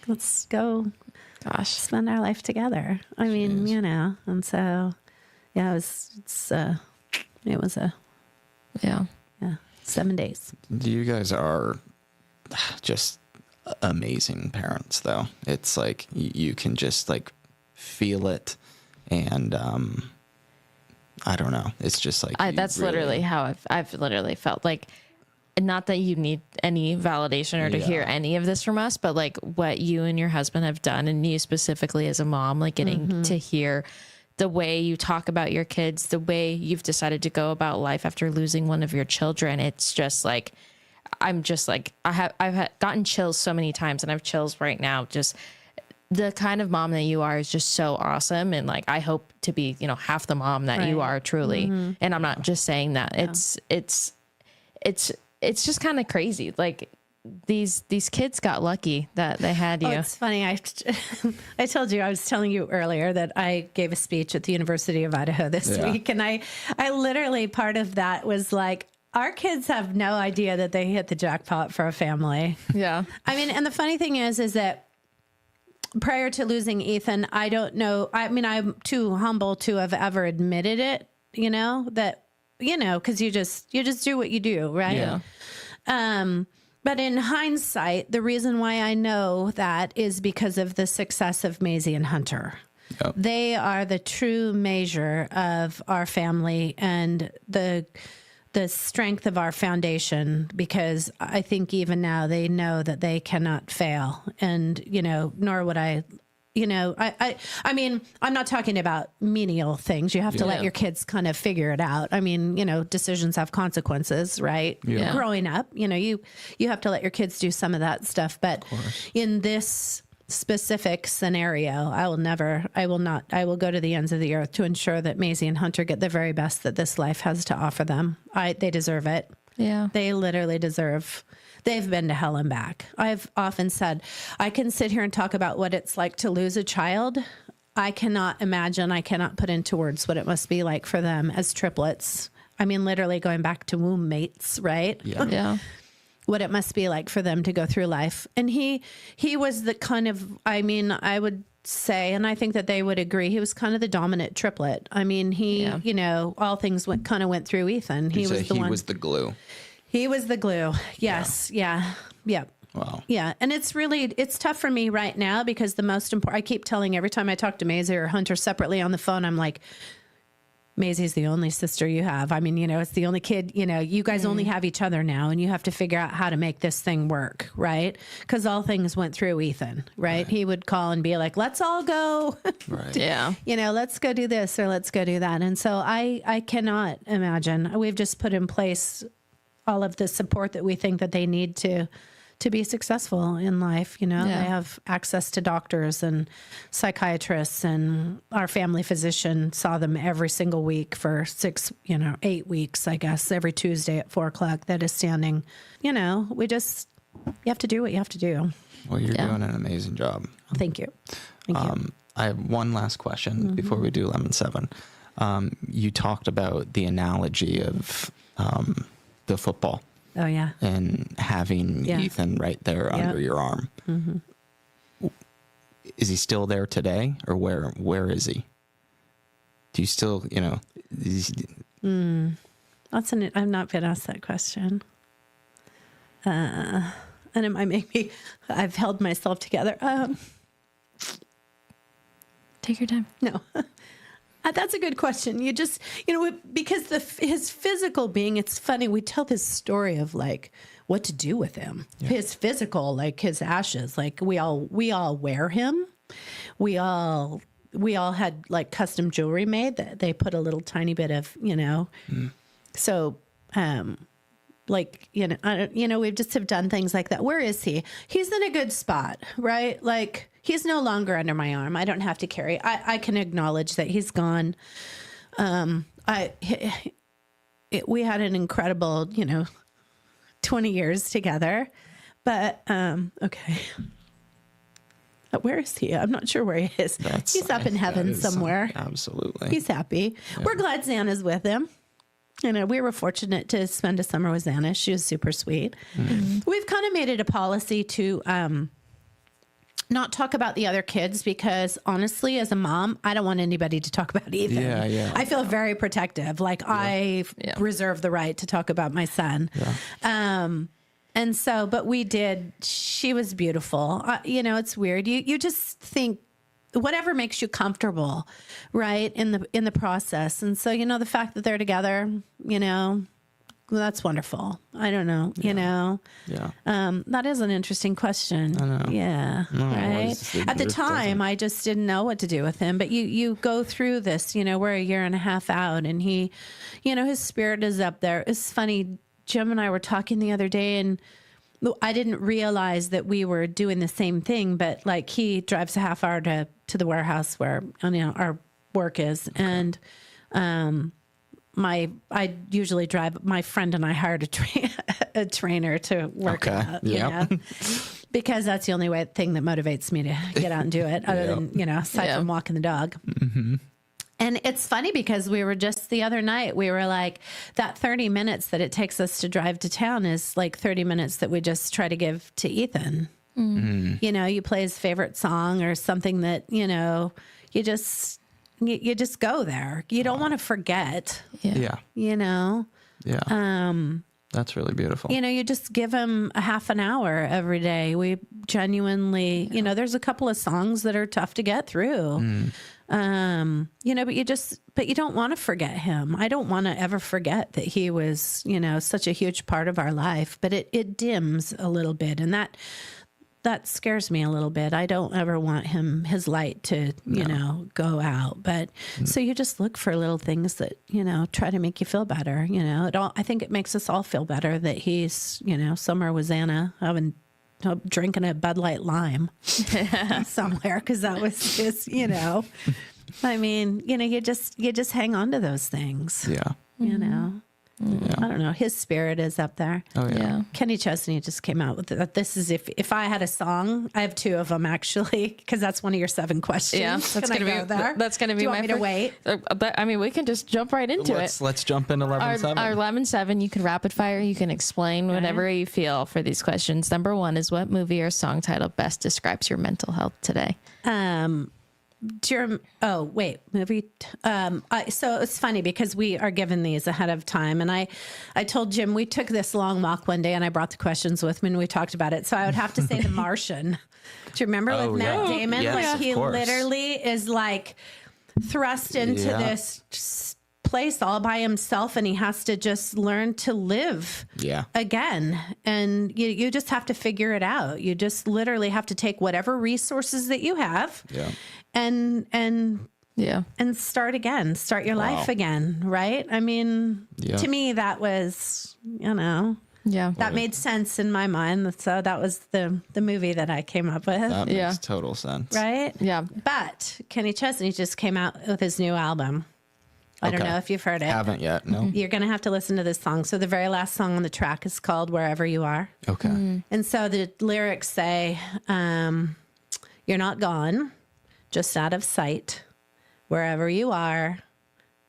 let's go spend our life together. I mean, and so, it was 7 days. You guys are just amazing parents, though. It's like you can just like feel it, and I don't know. It's just like That's literally how I've literally felt. Like, not that you need any validation or to hear any of this from us, but like what you and your husband have done, and you specifically as a mom, like getting to hear the way you talk about your kids, the way you've decided to go about life after losing one of your children. It's just like, I've gotten chills so many times, and I have chills right now. Just the kind of mom that you are is just so awesome. And like, I hope to be, half the mom that you are truly. And I'm not just saying that. It's just kind of crazy. Like, these kids got lucky that they had you. Oh, it's funny. I told you, I was telling you earlier that I gave a speech at the University of Idaho this week. And I literally, part of that was like, our kids have no idea that they hit the jackpot for a family. Yeah. I mean, and the funny thing is that prior to losing Ethan, I don't know. I mean, I'm too humble to have ever admitted it, because you just do what you do. Right. Yeah. But in hindsight, the reason why I know that is because of the success of Maisie and Hunter. Yep. They are the true measure of our family and the strength of our foundation, because I think even now they know that they cannot fail. And, nor would I. I mean, I'm not talking about menial things. You have to let your kids kind of figure it out. I mean, decisions have consequences, right? Yeah. Growing up, you have to let your kids do some of that stuff. But in this specific scenario, I will go to the ends of the earth to ensure that Maisie and Hunter get the very best that this life has to offer them. They deserve it. Yeah. They literally deserve. They've been to hell and back. I've often said, I can sit here and talk about what it's like to lose a child. I cannot put into words what it must be like for them as triplets. I mean, literally going back to womb mates, right? Yeah. Yeah. What it must be like for them to go through life. And he was the kind of, I would say, and I think that they would agree, he was kind of the dominant triplet. I mean, all things went through Ethan. He was the glue. He was the glue. Yes. Yeah. Yeah. Wow. Yeah. And it's tough for me right now, because the most important, I keep telling every time I talk to Maisie or Hunter separately on the phone, I'm like, Maisie's the only sister you have. I mean, it's the only kid, you guys only have each other now, and you have to figure out how to make this thing work. Right. Because all things went through Ethan, right? He would call and be like, let's all go. Right. Yeah. Let's go do this or let's go do that. And so I cannot imagine. We've just put in place all of the support that we think that they need to be successful in life. They have access to doctors and psychiatrists, and our family physician saw them every single week for 8 weeks, I guess, every Tuesday at 4:00. That is standing. You have to do what you have to do. Well, you're doing an amazing job. Thank you. Thank you. I have one last question before we do Lemon 7. You talked about the analogy of the football. Oh, yeah. And having Ethan right there under your arm. Mm-hmm. Is he still there today, or where is he? Do you still, I've not been asked that question. And it might make me, I've held myself together. Take your time. No. That's a good question. You just, because his physical being, it's funny. We tell this story of like what to do with him. Yeah. His physical, like his ashes, like we all wear him. We all had like custom jewelry made that they put a little tiny bit of, So, we just have done things like that. Where is he? He's in a good spot, right? Like, he's no longer under my arm. I don't have to carry. I can acknowledge that he's gone. We had an incredible, 20 years together. But, okay. Where is he? I'm not sure where he is. He's up in heaven somewhere. Absolutely. He's happy. Yeah. We're glad Xana's with him. We were fortunate to spend a summer with Xana. She was super sweet. Mm-hmm. We've kind of made it a policy to not talk about the other kids, because honestly, as a mom, I don't want anybody to talk about Ethan. Yeah. I feel very protective. Like I reserve the right to talk about my son. Yeah. And so, but we did. She was beautiful. It's weird. You just think whatever makes you comfortable, right, in the process. And so, the fact that they're together, that's wonderful. I don't know, you know. Yeah. That is an interesting question. I know. Yeah. No, right. At the time, I just didn't know what to do with him. But you go through this, you know, we're a year and a half out, and he, you know, his spirit is up there. It's funny. Jim and I were talking the other day, and I didn't realize that we were doing the same thing. But like, he drives a half hour to the warehouse where, you know, our work is, and I usually drive. My friend and I hired a trainer to work out, you know, because that's the only thing that motivates me to get out and do it, other than, you know, aside from walking the dog. Mm-hmm. And it's funny because we were just the other night, we were like, that 30 minutes that it takes us to drive to town is like 30 minutes that we just try to give to Ethan. Mm. You know, you play his favorite song or something that, you know, you just go there. You don't want to forget. Yeah. You know? Yeah. That's really beautiful. You know, you just give him a half an hour every day. We genuinely, you know, there's a couple of songs that are tough to get through. You know, but you don't want to forget him. I don't want to ever forget that he was, you know, such a huge part of our life, but it dims a little bit. And that scares me a little bit. I don't ever want his light to, you know, go out. But so you just look for little things that, you know, try to make you feel better. You know, I think it makes us all feel better that he's, you know, somewhere with Xana drinking a Bud Light Lime somewhere, because that was his, you know. I mean, you know, you just hang on to those things. Yeah. You know. Yeah. I don't know. His spirit is up there. Oh yeah. Kenny Chesney just came out with that. This is if I had a song. I have 2 of them actually, because that's one of your 7 questions. Yeah, that's going to be there. That's going to be. Do you want me to wait? I mean, we can just jump right into it. Let's jump into 11-7. Our 11-7. You can rapid fire. You can explain whatever you feel for these questions. Number 1 is, what movie or song title best describes your mental health today? Movie. So it's funny because we are given these ahead of time, and I told Jim we took this long walk one day, and I brought the questions with me, and we talked about it. So I would have to say The Martian. Do you remember with Matt Damon? Yes, like he of course. literally is like thrust into this place all by himself, and he has to just learn to live again. And you just have to figure it out. You just literally have to take whatever resources that you have and start again, start your life again. Right. I mean, to me, that was, you know, that made sense in my mind. So that was the movie that I came up with. That makes total sense. Right. Yeah. But Kenny Chesney just came out with his new album. I don't know if you've heard it. Haven't yet. No. You're going to have to listen to this song. So the very last song on the track is called Wherever You Are. Okay. And so the lyrics say, you're not gone, just out of sight. Wherever you are,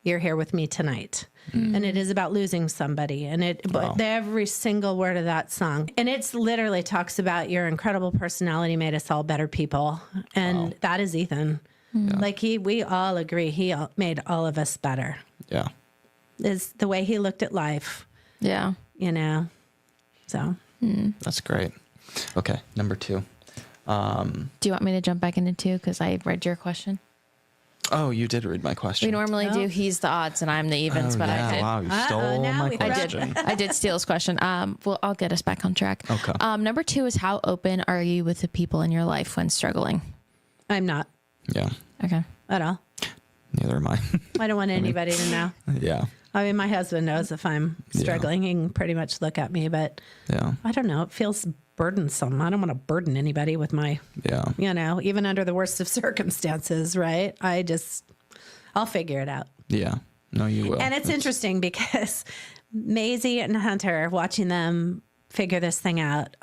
you're here with me tonight. And it is about losing somebody. And but every single word of that song. And it's literally talks about your incredible personality made us all better people. And that is Ethan. Yeah. Like we all agree he made all of us better. Yeah. Is the way he looked at life. Yeah. You know, so. That's great. Okay. Number 2. Do you want me to jump back into 2? Because I read your question. Oh, you did read my question. We normally do he's the odds and I'm the evens, but I did. Wow, you stole my question. I did steal his question. Well, I'll get us back on track. Okay. Number 2 is, how open are you with the people in your life when struggling? I'm not. Yeah. Okay. At all. Neither am I. I don't want anybody to know. Yeah. I mean, my husband knows if I'm struggling. He can pretty much look at me, but I don't know. It feels burdensome. I don't want to burden anybody with my, you know, even under the worst of circumstances, right? I'll figure it out. Yeah. No, you will. And it's interesting because Maisie and Hunter, watching them figure this thing out,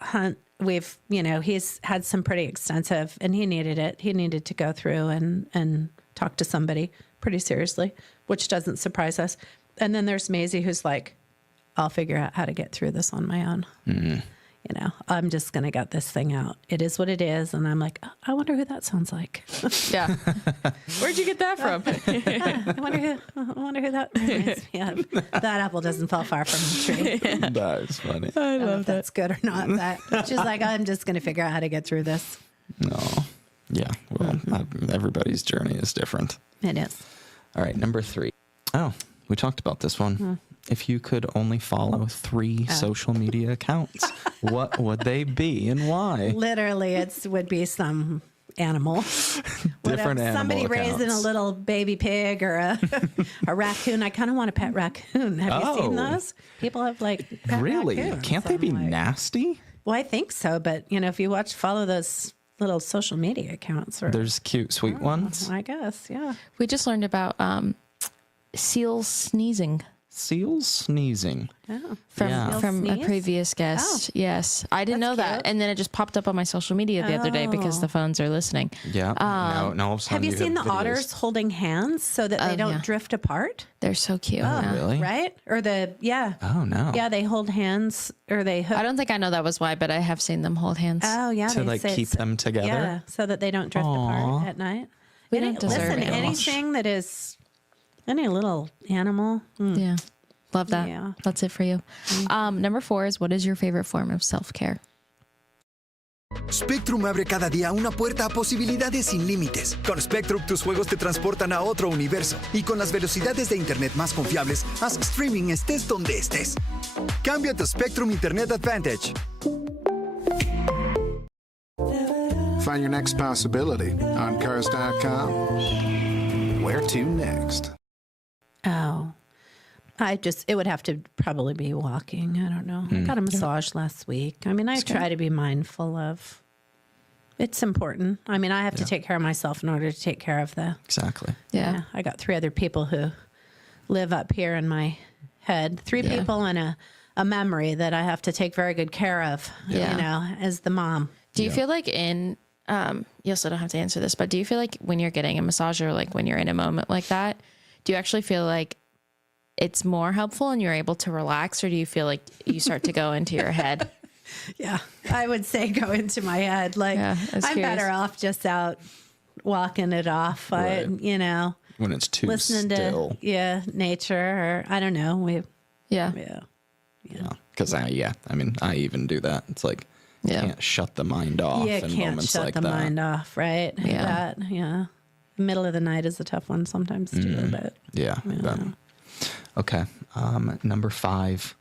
he's had some pretty extensive, and he needed it. He needed to go through and talk to somebody pretty seriously, which doesn't surprise us. And then there's Maisie, who's like, I'll figure out how to get through this on my own. Mm-hmm. You know, I'm just going to get this thing out. It is what it is. And I'm like, I wonder who that sounds like. Yeah. Where'd you get that from? I wonder who that reminds me of. That apple doesn't fall far from the tree. Yeah. That is funny. I love if that's good or not. She's like, I'm just going to figure out how to get through this. No. Yeah. Well, everybody's journey is different. It is. All right. Number 3. Oh, we talked about this one. If you could only follow 3 social media accounts, what would they be and why? Literally, it would be some animal. Different animal somebody accounts. raising a little baby pig or a raccoon. I kind of want a pet raccoon. Have you seen those? People have like pet Really? raccoons. Can't they be nasty? Well, I think so, but if you follow those little social media accounts, There's cute, sweet ones. I guess, yeah. We just learned about seals sneezing. Seals sneezing. Oh. From a Sneeze? previous guest. Yes. I didn't know that. cute. And then it just popped up on my social media the other day because the phones are listening. Yeah. No. Have you seen the videos. otters holding hands so that they don't yeah. drift apart? They're so cute. Really? Right? Or Oh, no. Yeah, they hold hands or they hook. I don't think I know that was why, but I have seen them hold hands. Oh, yeah. To they like say keep it's- them together? Yeah, so that they don't drift apart at night. We don't deserve Listen, it. anything that is any little animal. Yeah. Love that. Yeah. That's it for you. Number 4 is, what is your favorite form of self-care? Spectrum abre cada día una puerta a posibilidades sin límites. Con Spectrum, tus juegos te transportan a otro universo. Y con las velocidades de Internet más confiables, haz streaming estés donde estés. Cambia tu Spectrum Internet Advantage. Find your next possibility on Cars.com. Where to next? Oh. It would have to probably be walking. I don't know. I got a massage last week. I mean, I try to be mindful of, it's important. I mean, I have to take care of myself in order to take care of Exactly. Yeah. I got 3 other people who live up here in my head. 3 people and a memory that I have to take very good care of, as the mom. Do you feel like you also don't have to answer this, but do you feel like when you're getting a massage or like when you're in a moment like that, do you actually feel like it's more helpful and you're able to relax, or do you feel like you start to go into your head? Yeah, I would say go into my head. Like, I'm better off just out walking it off. Right. When it's too listening still. to nature, or I don't know. Yeah. Because I even do that. It's like, you can't shut the mind off You in can't moments shut like the that. mind off, right? Yeah. Middle of the night is a tough one sometimes too, but Yeah. Okay. Number 5.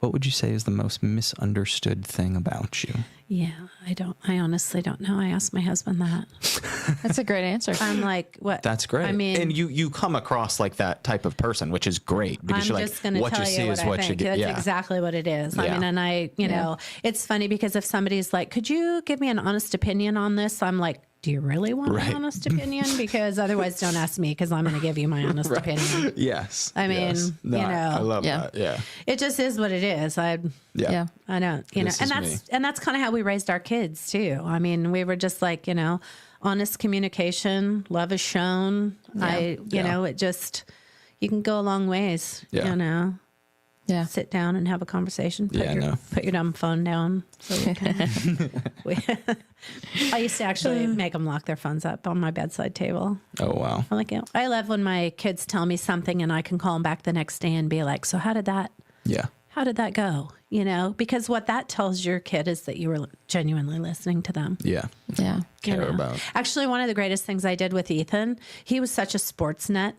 What would you say is the most misunderstood thing about you? yeah, I honestly don't know. I asked my husband that. That's a great answer. I'm like, what? That's great. I mean, and you come across like that type of person, which is great because I'm you're just like, going to what tell you see you is what I what you think. get. That's exactly what it is. I mean, and it's funny because if somebody's like, could you give me an honest opinion on this? I'm like, do you really want an honest opinion? Because otherwise don't ask me, because I'm going to give you my honest opinion. Yes. I mean, No, I love that. Yeah. It just is what it is. I don't, This and is that's kind of how we raised our kids too. I mean, we were just like, honest communication, love is shown. It just, you can go a long ways, Yeah. sit down and have a conversation. Put your dumb phone down. So you can. I used to actually make them lock their phones up on my bedside table. Oh, wow. I love when my kids tell me something and I can call them back the next day and be like, so how did that go? Because what that tells your kid is that you were genuinely listening to them. Yeah. Yeah. Care about. Actually, one of the greatest things I did with Ethan, he was such a sports nut.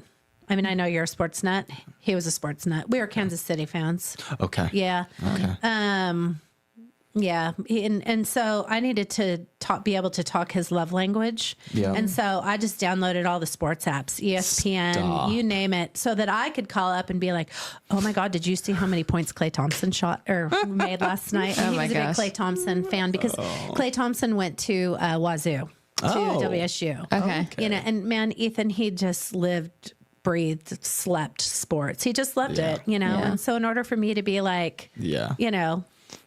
I mean, I know you're a sports nut. He was a sports nut. We were Kansas City fans. Okay. Yeah. Okay. Yeah. And so I needed to be able to talk his love language. Yeah. And so I just downloaded all the sports apps, ESPN, you name it, so that I could call up and be like, oh my God, did you see how many points Klay Thompson made last night? And he was a big Klay Thompson fan because Klay Thompson went to Wazoo, to WSU. Okay. And man, Ethan, he just lived, breathed, slept sports. He just loved it, And so in order for me to be like,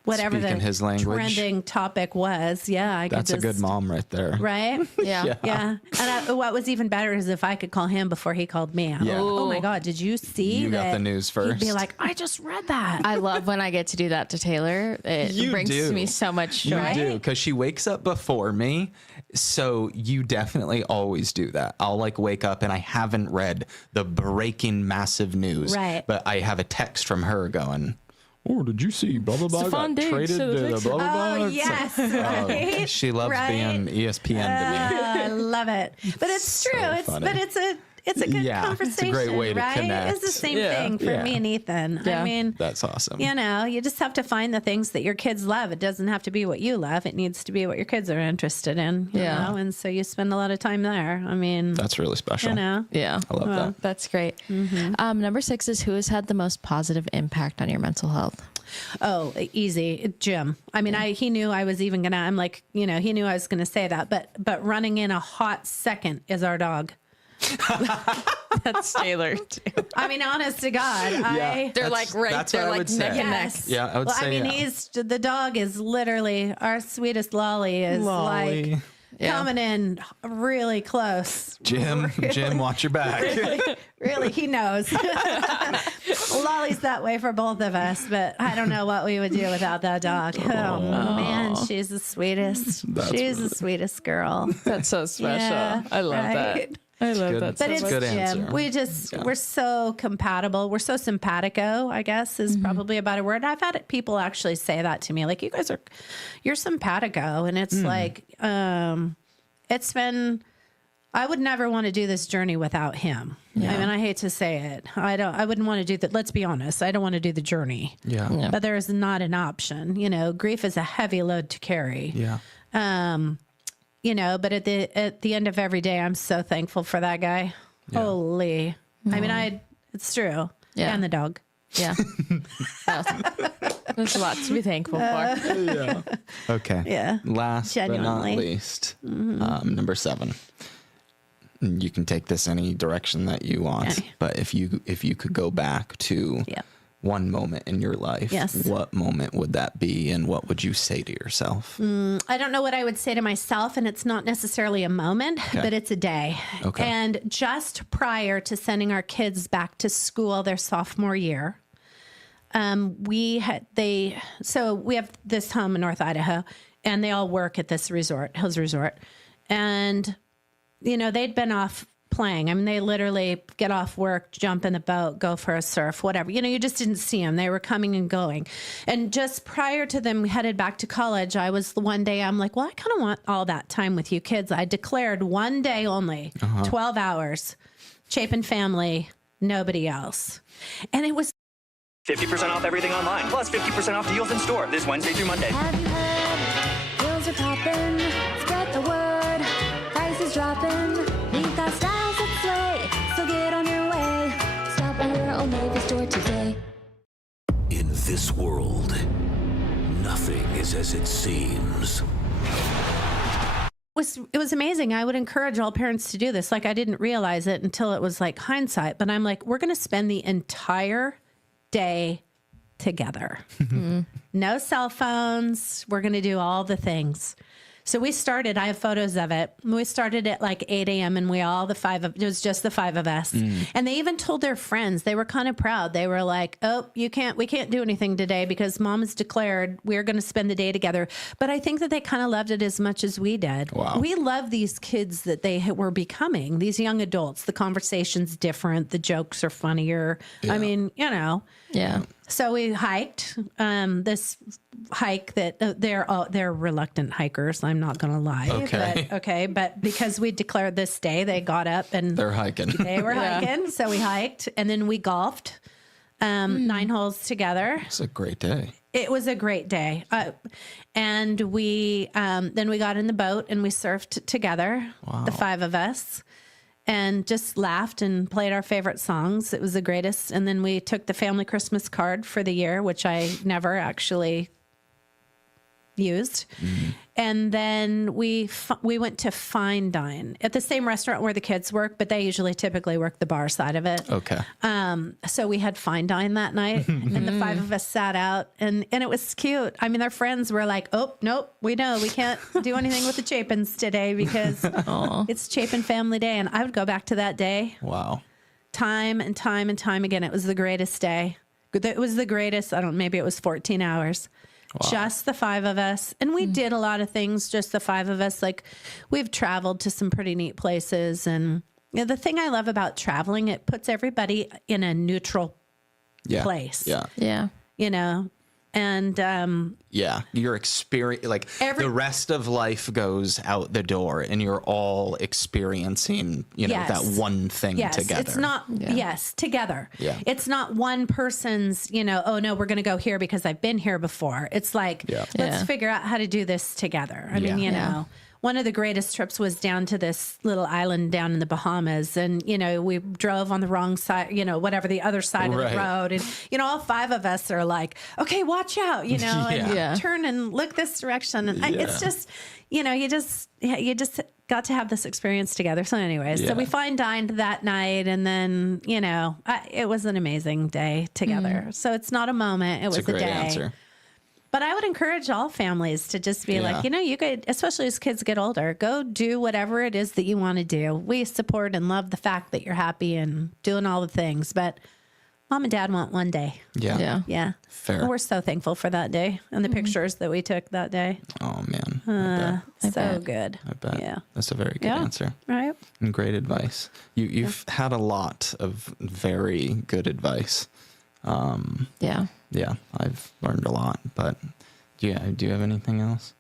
whatever Speaking the his language. trending topic was, I could That's a good mom right there. Right? Yeah. Yeah. And what was even better is if I could call him before he called me. I'm like, oh my God, did you see You that? got the news first. He'd be like, I just read that. I love when I get to do that to Taylor. It brings me so much joy. You do, because she wakes up before me. So you definitely always do that. I'll wake up and I haven't read the breaking massive news. Right. But I have a text from her going, oh, did you see blah, blah, blah Stephon got Diggs traded to the to Texans. blah, blah, blah. Oh, yes. Right? She loves being ESPN to me. I love it. But it's true. So funny. It's a good conversation, it's a great way to right? connect. It's the same thing for me and Ethan. I mean, that's awesome. You know, you just have to find the things that your kids love. It doesn't have to be what you love. It needs to be what your kids are interested in. You know? And so you spend a lot of time there. I mean, that's really special. You know, yeah, I love that. That's great. Number 6 is who has had the most positive impact on your mental health? Oh, easy. Jim. I mean, he knew I was even gonna. I'm like, you know, he knew I was gonna say that. But running in a hot second is our dog. That's Taylor too. I mean, honest to God, they're like right there, like neck and neck. Yeah, I would say. I mean, the dog is literally our sweetest Lolly is like coming in really close. Jim, watch your back. Really, he knows. Lolly's that way for both of us, but I don't know what we would do without that dog. Oh man, she's the sweetest. She's the sweetest girl. That's so special. Yeah, I love that. I love that. But it's good Jim. answer. We're so compatible. We're so simpatico, I guess, is probably about a word. I've had people actually say that to me. Like, you're simpatico. And it's like, it's been, I would never want to do this journey without him. I mean, I hate to say it. I wouldn't want to do that. Let's be honest. I don't want to do the journey. Yeah. But there is not an option. You know, grief is a heavy load to carry. Yeah. You know, but at the end of every day, I'm so thankful for that guy. Yeah. Holy. I mean, it's true. Yeah. And the dog. Yeah. There's a lot to be thankful for. Okay. Yeah. Last but not Genuinely. least, number 7. You can take this any direction that you want, but if you could go back to one moment in your life, what moment would that be, and what would you say to yourself? I don't know what I would say to myself, and it's not necessarily a moment, but it's a day. Okay. And just prior to sending our kids back to school their sophomore year, we have this home in North Idaho, and they all work at this Hills Resort, and you know, they'd been off playing. I mean, they literally get off work, jump in the boat, go for a surf, whatever. You know, you just didn't see them. They were coming and going. And just prior to them headed back to college, one day I'm like, well, I kind of want all that time with you kids. I declared one day only, 12 hours, Chapin family, nobody else. And it was 50% off everything online, plus 50% off deals in store this Wednesday through Monday. Have you heard? Deals are popping. Spread the word. Prices dropping. We've got styles that slay. So get on your way. Stop by your Old Navy store today. In this world, nothing is as it seems. It was amazing. I would encourage all parents to do this. Like, I didn't realize it until it was like hindsight, but I'm like, we're going to spend the entire day together. No cell phones. We're going to do all the things. So we started, I have photos of it. We started at like 8 a.m. and it was just the 5 of us. And they even told their friends, they were kind of proud. They were like, oh, we can't do anything today because mom has declared we're going to spend the day together. But I think that they kind of loved it as much as we did. Wow. We love these kids that they were becoming, these young adults. The conversation's different. The jokes are funnier. I mean, you know. Yeah. So we hiked this hike that they're reluctant hikers. I'm not going to lie. Okay. But because we declared this day, they got up and they're hiking. They were hiking. So we hiked and then we golfed 9 holes together. It's a great day. It was a great day. And we then we got in the boat and we surfed together, the 5 of us. And just laughed and played our favorite songs. It was the greatest. And then we took the family Christmas card for the year, which I never actually used. And then we went to Fine Dine at the same restaurant where the kids work, but they typically work the bar side of it. Okay. So we had Fine Dine that night, and the 5 of us sat out, and it was cute. I mean, their friends were like, "Oh, nope, we know we can't do anything with the Chapins today because it's Chapin Family Day." And I would go back to that day. Wow. Time and time and time again. It was the greatest day. It was the greatest. Maybe it was 14 hours. Wow. Just the 5 of us. And we did a lot of things, just the 5 of us. Like, we've traveled to some pretty neat places. And you know, the thing I love about traveling, it puts everybody in a neutral place. Yeah. Yeah. You know, And yeah, your experience, like the rest of life goes out the door, and you're all experiencing, that one thing together. It's not, together. Yeah. It's not one person's, oh no, we're going to go here because I've been here before. It's like, let's figure out how to do this together. I mean, you know, one of the greatest trips was down to this little island down in the Bahamas. And, we drove on the wrong side, whatever, the other side of the road. And, all 5 of us are like, okay, watch out, and turn and look this direction. And it's just, you just got to have this experience together. So anyways, so we fine dined that night. And then, it was an amazing day together. So it's not a moment. It was a great day. Answer. But I would encourage all families to just be like, you could, especially as kids get older, go do whatever it is that you want to do. We support and love the fact that you're happy and doing all the things. But Mom and Dad want one day. Yeah. Fair. And we're so thankful for that day and the pictures that we took that day. Oh, man. So good. I bet. Yeah. That's a very good answer. Right. And great advice. You've had a lot of very good advice. Yeah, I've learned a lot, but do you have anything else?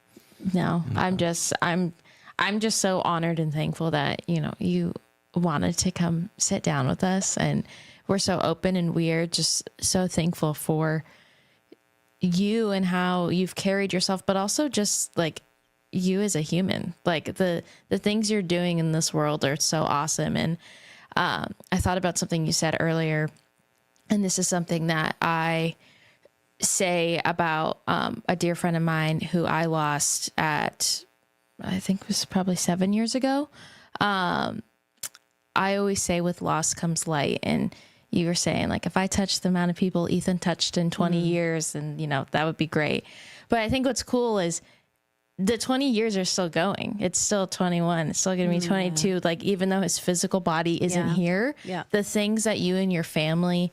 No, okay. I'm just so honored and thankful that, you wanted to come sit down with us, and we're so open, and we're just so thankful for you and how you've carried yourself, but also just like you as a human. Like the things you're doing in this world are so awesome. And I thought about something you said earlier, and this is something that I say about a dear friend of mine who I lost at, I think it was probably 7 years ago. I always say with loss comes light. And you were saying, like, if I touched the amount of people Ethan touched in 20 years, and, that would be great. But I think what's cool is the 20 years are still going. It's still 21. It's still going to be 22. Like, even though his physical body isn't here, the things that you and your family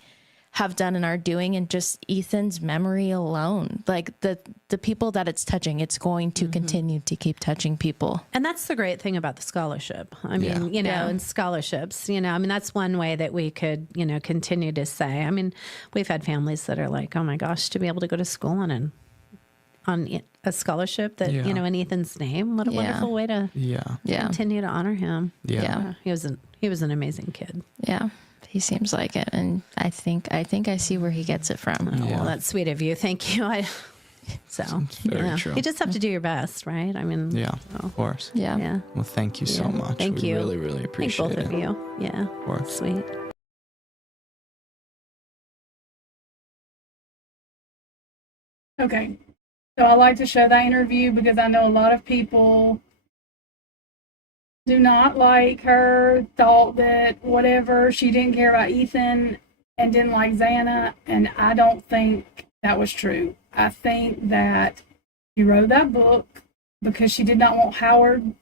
have done and are doing, and just Ethan's memory alone, like the people that it's touching, it's going to continue to keep touching people. And that's the great thing about the scholarship. I mean, and scholarships, that's one way that we could, continue to say, we've had families that are like, oh my gosh, to be able to go to school on a scholarship that, in Ethan's name, what a wonderful way to continue to honor him. Yeah. He was an amazing kid. Yeah. He seems like it, and I think I see where he gets it from. Oh, well, that's sweet of you. Thank you. Very true. You just have to do your best, right? Of course. Yeah. Well, thank you so much. Thank you. Really, really appreciate both of you. Yeah. Of course. Sweet. Okay. So I like to show that interview because I know a lot of people do not like her, thought that whatever, she didn't care about Ethan and didn't like Xana, and I don't think that was true. I think that she wrote that book because she did not want Howard,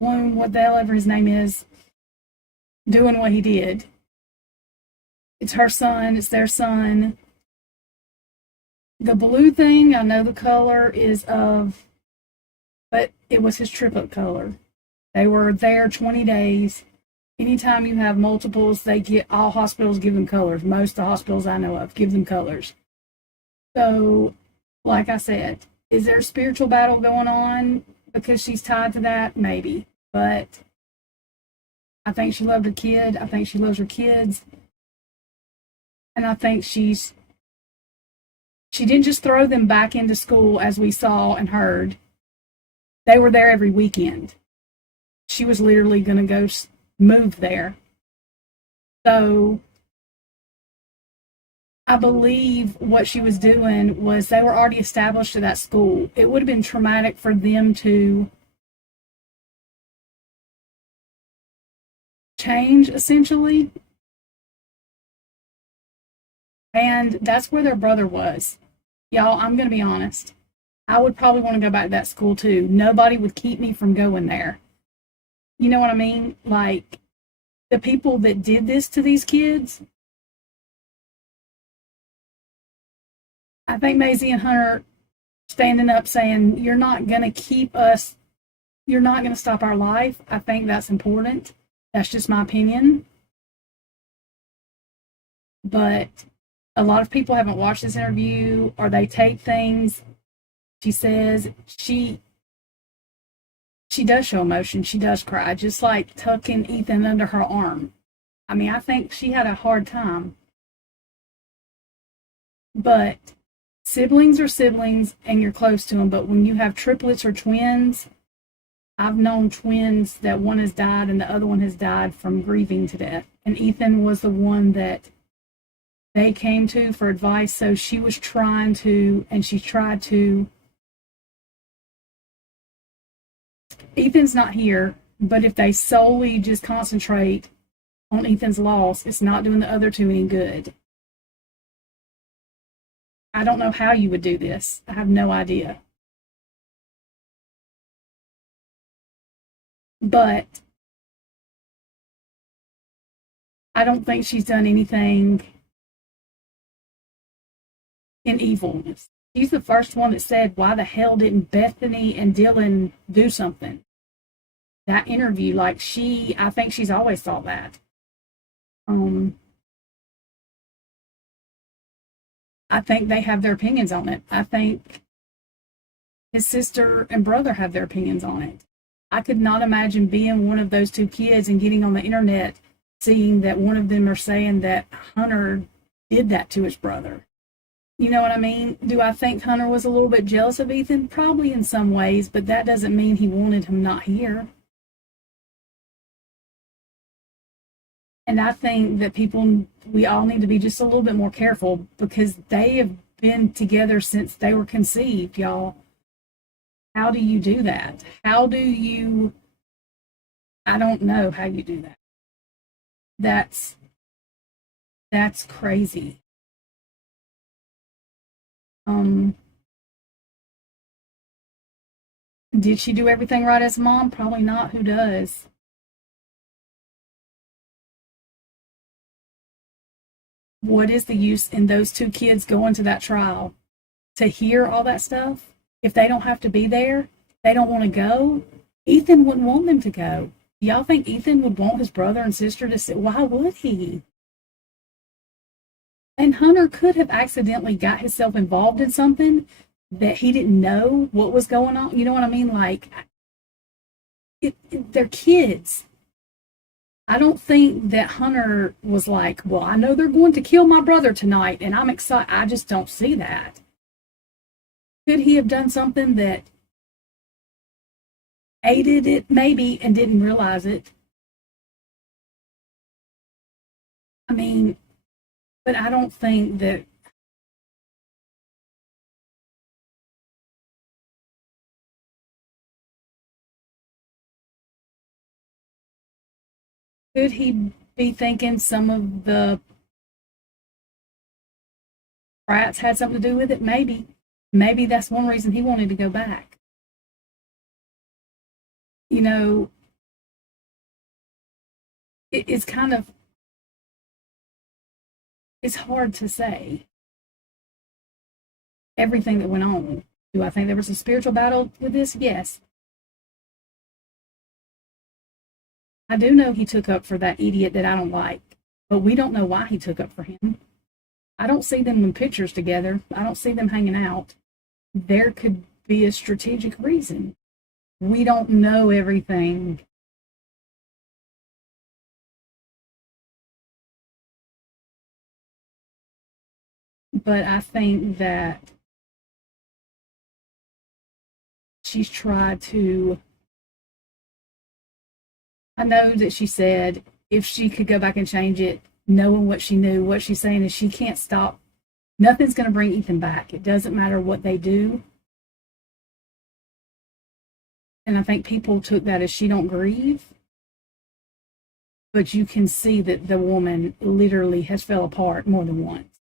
whatever his name is, doing what he did. It's her son, it's their son. The blue thing, I know the color is but it was his triplet color. They were there 20 days. Anytime you have multiples, all hospitals give them colors. Most of the hospitals I know of give them colors. So, like I said, is there a spiritual battle going on because she's tied to that? Maybe. But I think she loved her kid. I think she loves her kids. And I think she didn't just throw them back into school as we saw and heard. They were there every weekend. She was literally going to go move there. So I believe what she was doing was they were already established at that school. It would have been traumatic for them to change, essentially. And that's where their brother was. Y'all, I'm going to be honest. I would probably want to go back to that school too. Nobody would keep me from going there. You know what I mean? Like, the people that did this to these kids, I think Maisie and Hunter standing up saying, you're not going to keep us, you're not going to stop our life. I think that's important. That's just my opinion. But a lot of people haven't watched this interview, or they take things. She says she does show emotion. She does cry, just like tucking Ethan under her arm. I mean, I think she had a hard time. But siblings are siblings, and you're close to them. But when you have triplets or twins, I've known twins that one has died and the other one has died from grieving to death. And Ethan was the one that they came to for advice. So she was trying to, and she tried to. Ethan's not here, but if they solely just concentrate on Ethan's loss, it's not doing the other two any good. I don't know how you would do this. I have no idea. But I don't think she's done anything in evilness. She's the first one that said, why the hell didn't Bethany and Dylan do something? That interview, like I think she's always thought that. I think they have their opinions on it. I think his sister and brother have their opinions on it. I could not imagine being one of those two kids and getting on the internet, seeing that one of them are saying that Hunter did that to his brother. You know what I mean? Do I think Hunter was a little bit jealous of Ethan? Probably in some ways, but that doesn't mean he wanted him not here. And I think that we all need to be just a little bit more careful, because they have been together since they were conceived, y'all. How do you do that? I don't know how you do that. That's crazy. Did she do everything right as a mom? Probably not. Who does? What is the use in those two kids going to that trial to hear all that stuff? If they don't have to be there, they don't want to go. Ethan wouldn't want them to go. Y'all think Ethan would want his brother and sister to sit? Why would he? And Hunter could have accidentally got himself involved in something that he didn't know what was going on. You know what I mean? Like, they're kids. I don't think that Hunter was like, well, I know they're going to kill my brother tonight, and I'm excited. I just don't see that. Could he have done something that aided it, maybe, and didn't realize it? I mean, but I don't think that. Could he be thinking some of the rats had something to do with it? Maybe. Maybe that's one reason he wanted to go back. You know, it's kind of, it's hard to say everything that went on. Do I think there was a spiritual battle with this? Yes. I do know he took up for that idiot that I don't like, but we don't know why he took up for him. I don't see them in pictures together. I don't see them hanging out. There could be a strategic reason. We don't know everything. But I think that she's tried to. I know that she said if she could go back and change it, knowing what she knew, what she's saying is she can't stop. Nothing's going to bring Ethan back. It doesn't matter what they do. And I think people took that as she don't grieve. But you can see that the woman literally has fell apart more than once.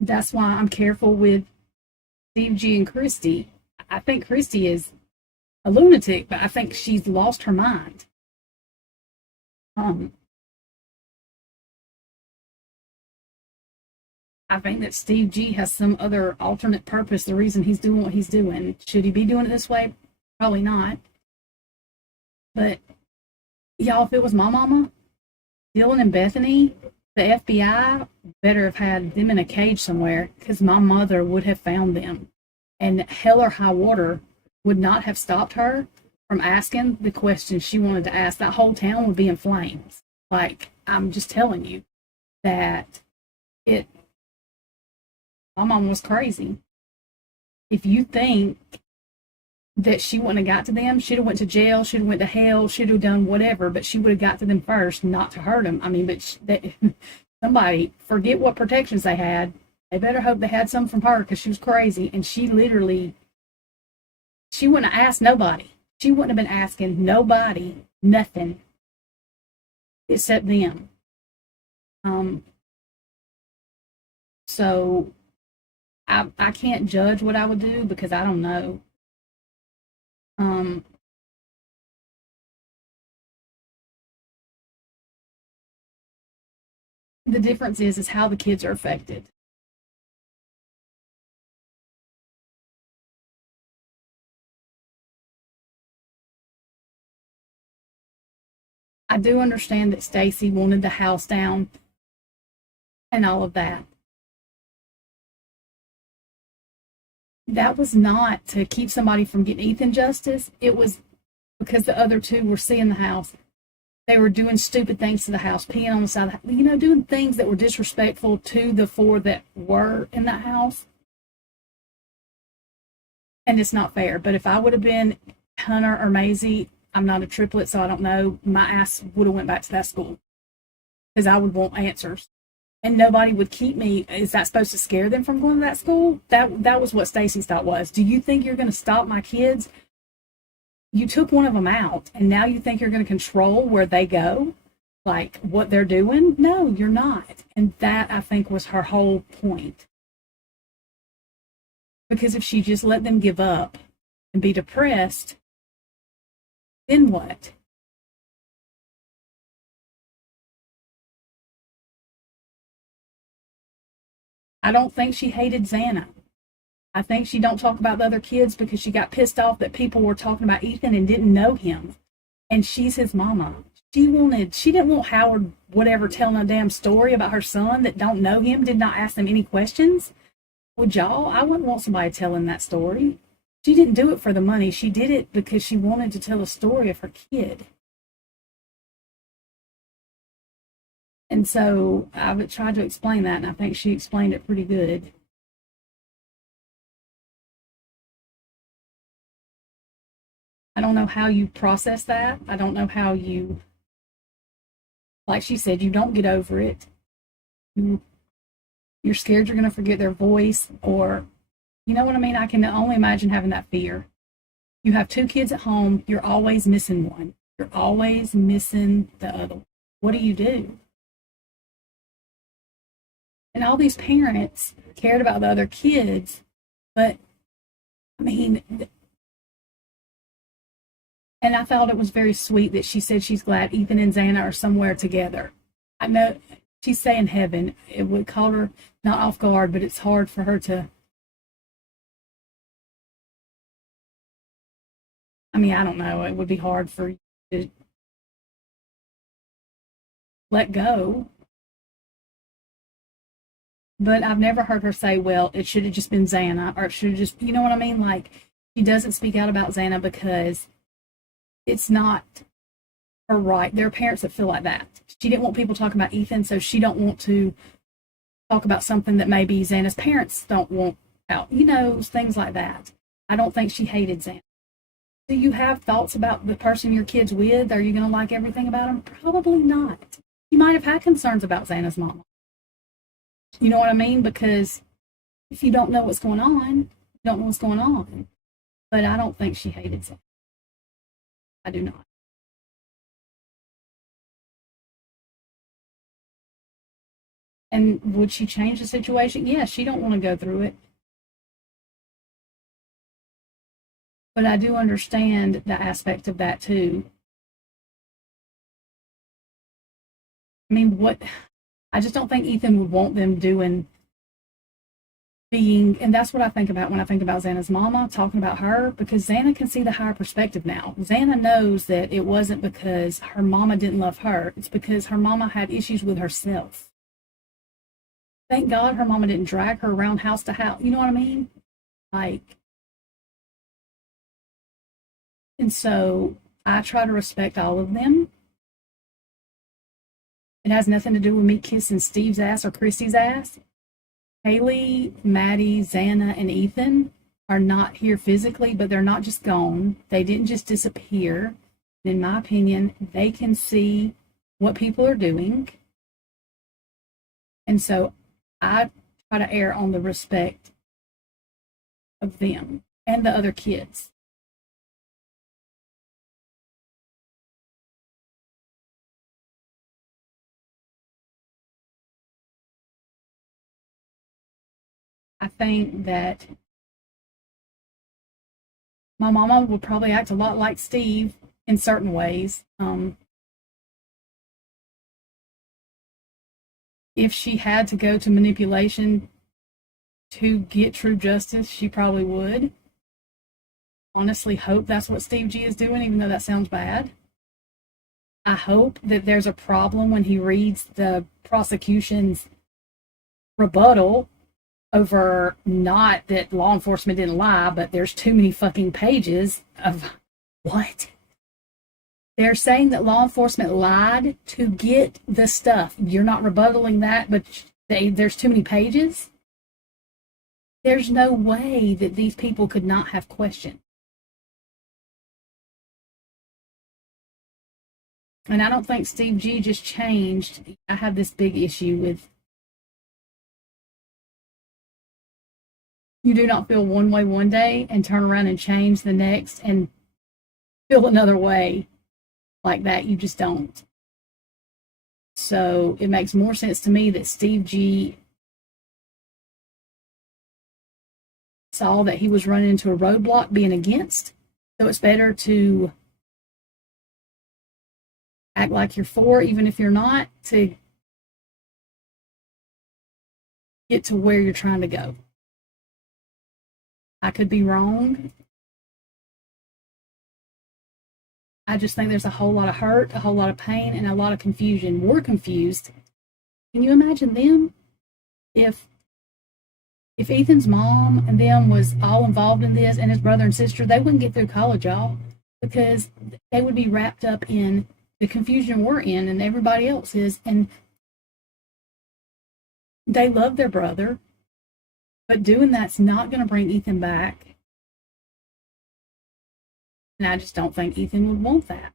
That's why I'm careful with Steve G and Christy. I think Christy is a lunatic, but I think she's lost her mind. I think that Steve G has some other alternate purpose, the reason he's doing what he's doing. Should he be doing it this way? Probably not. But, y'all, if it was my mama, Dylan and Bethany, the FBI better have had them in a cage somewhere, because my mother would have found them. And hell or high water would not have stopped her from asking the questions she wanted to ask. That whole town would be in flames. Like, I'm just telling you that my mom was crazy. If you think that she wouldn't have got to them, she'd have went to jail, she'd have went to hell, she'd have done whatever, but she would have got to them first, not to hurt them. I mean, but somebody, forget what protections they had. They better hope they had some from her, because she was crazy. And she literally, she wouldn't have asked nobody. She wouldn't have been asking nobody nothing except them. So I can't judge what I would do, because I don't know. The difference is how the kids are affected. I do understand that Stacy wanted the house down and all of that. That was not to keep somebody from getting Ethan justice. It was because the other two were seeing the house. They were doing stupid things to the house, peeing on the side of the house, you know, doing things that were disrespectful to the four that were in that house. And it's not fair. But if I would have been Hunter or Maisie, I'm not a triplet, so I don't know, my ass would have went back to that school, because I would want answers. And nobody would keep me. Is that supposed to scare them from going to that school? That was what Stacy's thought was. Do you think you're going to stop my kids? You took one of them out, and now you think you're going to control where they go, like what they're doing? No, you're not. And that, I think, was her whole point. Because if she just let them give up and be depressed, then what? I don't think she hated Xana. I think she don't talk about the other kids because she got pissed off that people were talking about Ethan and didn't know him. And she's his mama. She didn't want Howard, whatever, telling a damn story about her son that don't know him, did not ask them any questions. Would y'all? I wouldn't want somebody telling that story. She didn't do it for the money. She did it because she wanted to tell a story of her kid. And so I would try to explain that, and I think she explained it pretty good. I don't know how you process that. I don't know how you, like she said, you don't get over it. You're scared you're going to forget their voice, or, you know what I mean? I can only imagine having that fear. You have two kids at home. You're always missing one. You're always missing the other. What do you do? And all these parents cared about the other kids, but, I mean, and I thought it was very sweet that she said she's glad Ethan and Xana are somewhere together. I know she's saying heaven. It would call her not off guard, but it's hard for her to, I mean, I don't know. It would be hard for you to let go. But I've never heard her say, well, it should have just been Xana, or it should have just, you know what I mean? Like, she doesn't speak out about Xana because it's not her right. There are parents that feel like that. She didn't want people talking about Ethan, so she don't want to talk about something that maybe Xana's parents don't want out. You know, things like that. I don't think she hated Xana. Do you have thoughts about the person your kid's with? Are you going to like everything about him? Probably not. You might have had concerns about Xana's mama. You know what I mean? Because if you don't know what's going on, you don't know what's going on. But I don't think she hated Xana. I do not. And would she change the situation? Yes, she don't want to go through it. But I do understand the aspect of that too. I mean, I just don't think Ethan would want them doing being, and that's what I think about when I think about Xana's mama, talking about her, because Xana can see the higher perspective now. Xana knows that it wasn't because her mama didn't love her. It's because her mama had issues with herself. Thank God her mama didn't drag her around house to house. You know what I mean? Like, and so I try to respect all of them. It has nothing to do with me kissing Steve's ass or Christy's ass. Haley, Maddie, Xana, and Ethan are not here physically, but they're not just gone. They didn't just disappear. In my opinion, they can see what people are doing. And so I try to err on the respect of them and the other kids. I think that my mama would probably act a lot like Steve in certain ways. If she had to go to manipulation to get true justice, she probably would. Honestly hope that's what Steve G is doing, even though that sounds bad. I hope that there's a problem when he reads the prosecution's rebuttal over, not that law enforcement didn't lie, but there's too many fucking pages of what? They're saying that law enforcement lied to get the stuff. You're not rebuttaling that, but there's too many pages? There's no way that these people could not have questioned. And I don't think Steve G just changed. I have this big issue with, you do not feel one way one day and turn around and change the next and feel another way like that. You just don't. So it makes more sense to me that Steve G saw that he was running into a roadblock being against. So it's better to act like you're for, even if you're not, to get to where you're trying to go. I could be wrong. I just think there's a whole lot of hurt, a whole lot of pain, and a lot of confusion. We're confused. Can you imagine them? If Ethan's mom and them was all involved in this, and his brother and sister, they wouldn't get through college, y'all, because they would be wrapped up in the confusion we're in and everybody else is. And they love their brother, but doing that's not going to bring Ethan back. And I just don't think Ethan would want that.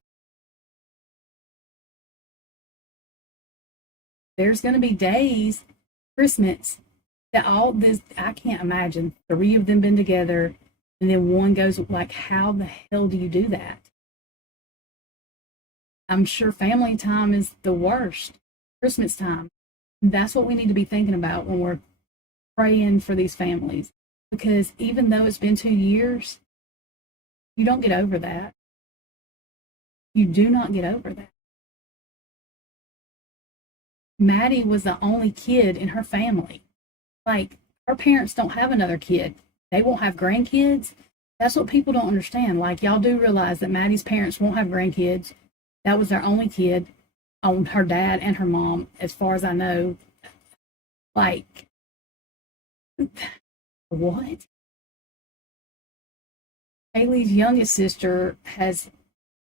There's going to be days, Christmas, that all this, I can't imagine 3 of them been together and then one goes, like, how the hell do you do that? I'm sure family time is the worst. Christmas time. That's what we need to be thinking about when we're praying for these families. Because even though it's been 2 years, you don't get over that. You do not get over that. Maddie was the only kid in her family. Like, her parents don't have another kid. They won't have grandkids. That's what people don't understand. Like, y'all do realize that Maddie's parents won't have grandkids. That was their only kid on her dad and her mom, as far as I know. Like, what? Haley's youngest sister has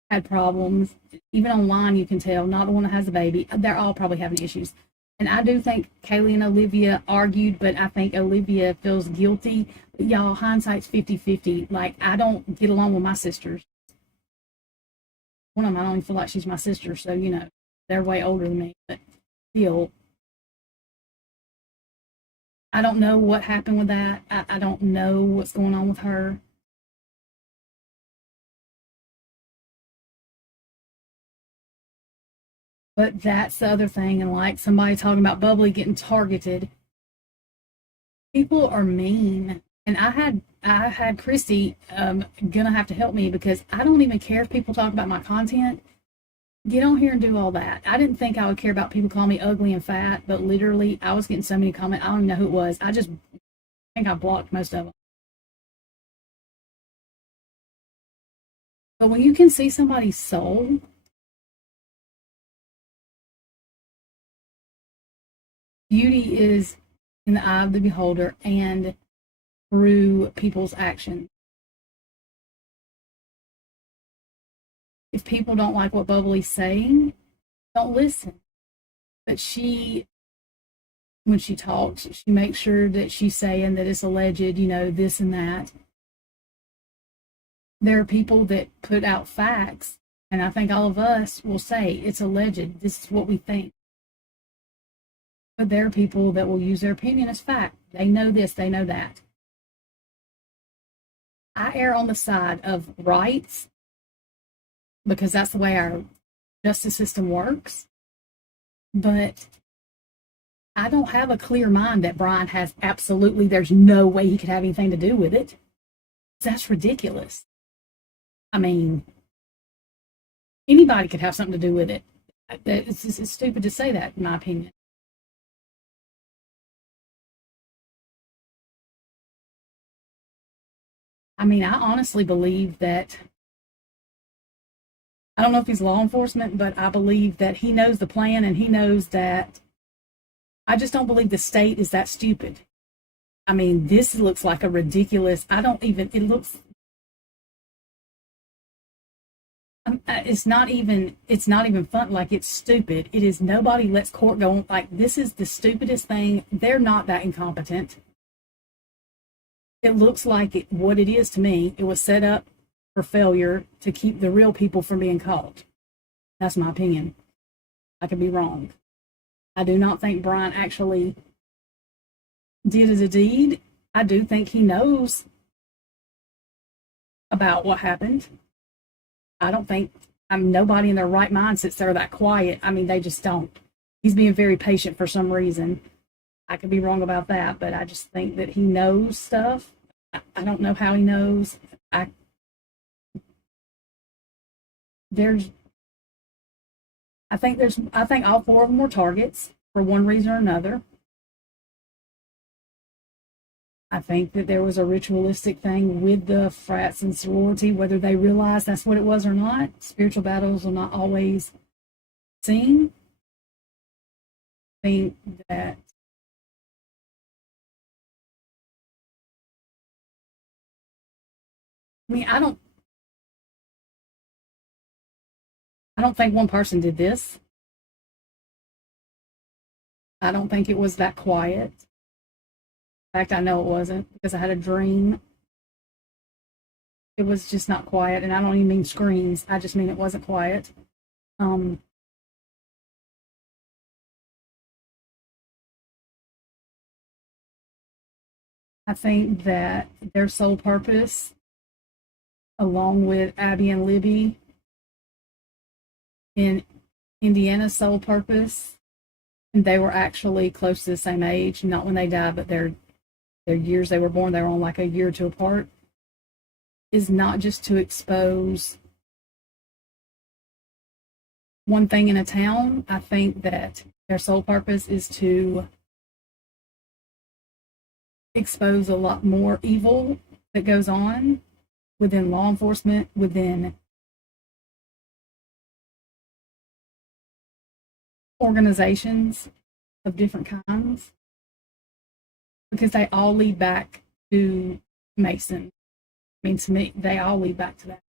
had problems. Even online, you can tell, not the one that has the baby. They're all probably having issues. And I do think Kaylee and Olivia argued, but I think Olivia feels guilty. But y'all, hindsight's 50-50. Like, I don't get along with my sisters. One of them, I don't even feel like she's my sister, so, you know, they're way older than me. But still, I don't know what happened with that. I don't know what's going on with her. But that's the other thing, and like somebody talking about Bubbly getting targeted. People are mean. And I had Christy gonna have to help me, because I don't even care if people talk about my content. Get on here and do all that. I didn't think I would care about people calling me ugly and fat, but literally I was getting so many comments. I don't even know who it was. I just I think I blocked most of them. But when you can see somebody's soul, beauty is in the eye of the beholder and through people's actions. If people don't like what Bubbly's saying, don't listen. But when she talks, she makes sure that she's saying that it's alleged, this and that. There are people that put out facts, and I think all of us will say it's alleged. This is what we think. But there are people that will use their opinion as fact. They know this, they know that. I err on the side of rights because that's the way our justice system works. But I don't have a clear mind that Brian has there's no way he could have anything to do with it. That's ridiculous. I mean, anybody could have something to do with it. It's stupid to say that, in my opinion. I mean, I honestly believe that, I don't know if he's law enforcement, but I believe that he knows the plan and he knows that, I just don't believe the state is that stupid. I mean, this looks like a ridiculous, it looks, it's not even fun, like it's stupid. It is, nobody lets court go on, like this is the stupidest thing. They're not that incompetent. It looks like what it is to me. It was set up for failure to keep the real people from being caught. That's my opinion. I could be wrong. I do not think Brian actually did a deed. I do think he knows about what happened. I don't think, nobody in their right mind sits there that quiet. I mean, they just don't. He's being very patient for some reason. I could be wrong about that, but I just think that he knows stuff. I don't know how he knows. I think all four of them were targets for one reason or another. I think that there was a ritualistic thing with the frats and sorority, whether they realized that's what it was or not. Spiritual battles are not always seen. I think that I don't think one person did this. I don't think it was that quiet. In fact, I know it wasn't because I had a dream. It was just not quiet, and I don't even mean screams. I just mean it wasn't quiet. I think that their sole purpose, along with Abby and Libby, in Indiana's sole purpose, and they were actually close to the same age, not when they died, but their years they were born, they were on like a year or two apart, is not just to expose one thing in a town. I think that their sole purpose is to expose a lot more evil that goes on within law enforcement, within organizations of different kinds, because they all lead back to Mason. I mean, to me, they all lead back to that.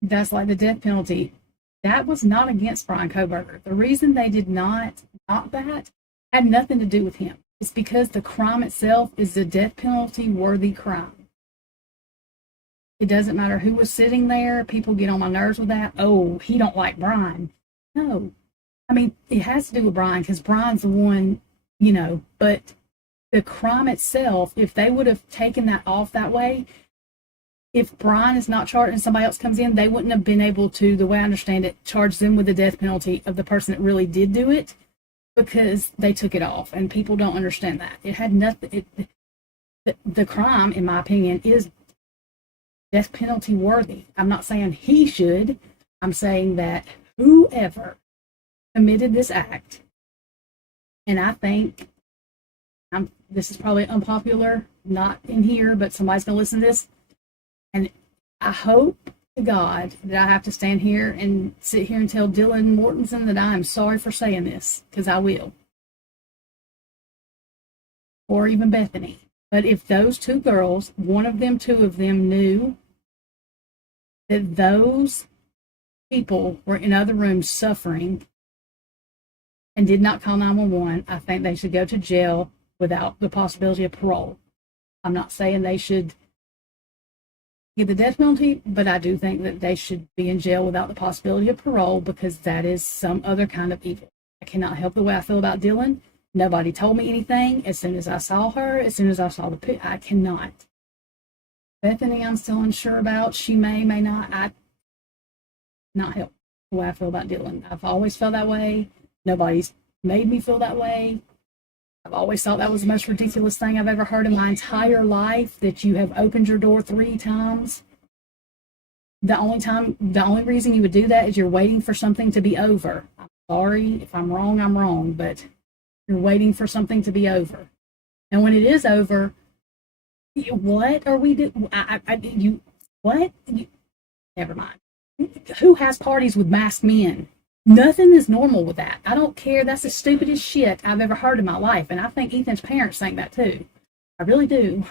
That's like the death penalty. That was not against Bryankohberger. The reason they did not that had nothing to do with him. It's because the crime itself is a death penalty worthy crime. It doesn't matter who was sitting there. People get on my nerves with that. Oh, he don't like Brian. No. I mean, it has to do with Brian because Brian's the one, but the crime itself, if they would have taken that off that way, if Brian is not charged and somebody else comes in, they wouldn't have been able to, the way I understand it, charge them with the death penalty of the person that really did do it, because they took it off, and people don't understand that. It had nothing. The crime, in my opinion, is death penalty worthy. I'm not saying he should. I'm saying that whoever committed this act, and I think this is probably unpopular, not in here, but somebody's going to listen to this, and I hope to God that I have to stand here and sit here and tell Dylan Mortensen that I am sorry for saying this, because I will. Or even Bethany. But if those two girls, one of them, two of them, knew that those people were in other rooms suffering and did not call 911, I think they should go to jail without the possibility of parole. I'm not saying they should get the death penalty, but I do think that they should be in jail without the possibility of parole, because that is some other kind of evil. I cannot help the way I feel about Dylan. Nobody told me anything. As soon as I saw her, as soon as I saw the picture, I cannot. Bethany, I'm still unsure about. She may not. I not help the way I feel about Dylan. I've always felt that way. Nobody's made me feel that way. I've always thought that was the most ridiculous thing I've ever heard in my entire life, that you have opened your door 3 times. The only reason you would do that is you're waiting for something to be over. I'm sorry if I'm wrong, but you're waiting for something to be over. And when it is over, what are we doing? Never mind. Who has parties with masked men? Nothing is normal with that. I don't care. That's the stupidest shit I've ever heard in my life. And I think Ethan's parents think that too. I really do.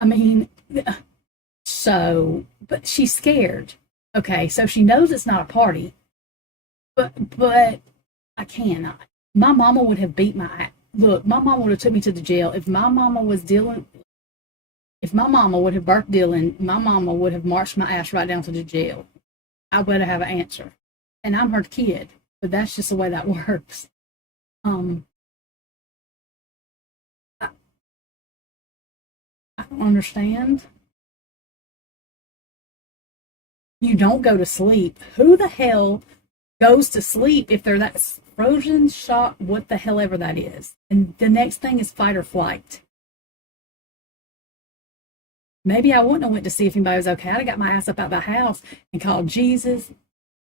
I mean, but she's scared. Okay, so she knows it's not a party. But I cannot. My mama would have beat my ass. Look, my mama would have took me to the jail. If my mama would have birthed Dylan, my mama would have marched my ass right down to the jail. I better have an answer. And I'm her kid, but that's just the way that works. I don't understand. You don't go to sleep. Who the hell goes to sleep if they're that frozen shock, what the hell ever that is? And the next thing is fight or flight. Maybe I wouldn't have went to see if anybody was okay. I'd have got my ass up out the house and called Jesus,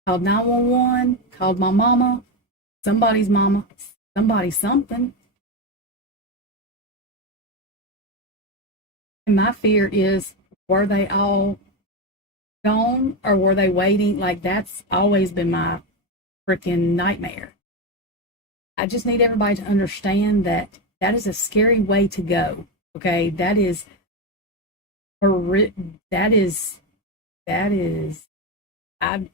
called 911, called my mama, somebody's mama, somebody something. And my fear is, were they all gone or were they waiting? Like, that's always been my freaking nightmare. I just need everybody to understand that that is a scary way to go. Okay, that is I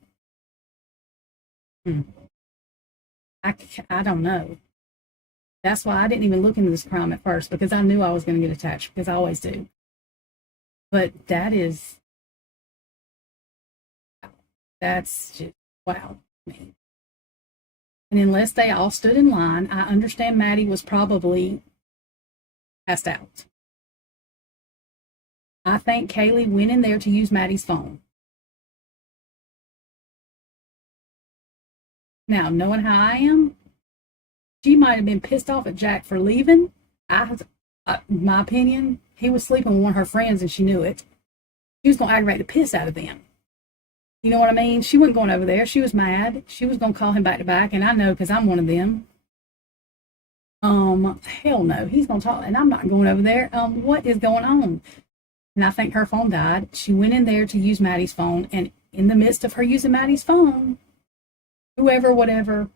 don't know. That's why I didn't even look into this crime at first, because I knew I was going to get attached, because I always do. But that's just wow. And unless they all stood in line, I understand Maddie was probably passed out. I think Kaylee went in there to use Maddie's phone. Now, knowing how I am, she might have been pissed off at Jack for leaving. My opinion, he was sleeping with one of her friends and she knew it. She was going to aggravate the piss out of them. You know what I mean? She wasn't going over there. She was mad. She was going to call him back to back, and I know because I'm one of them. Hell no. He's going to talk, and I'm not going over there. What is going on? And I think her phone died. She went in there to use Maddie's phone, and in the midst of her using Maddie's phone, whoever, whatever,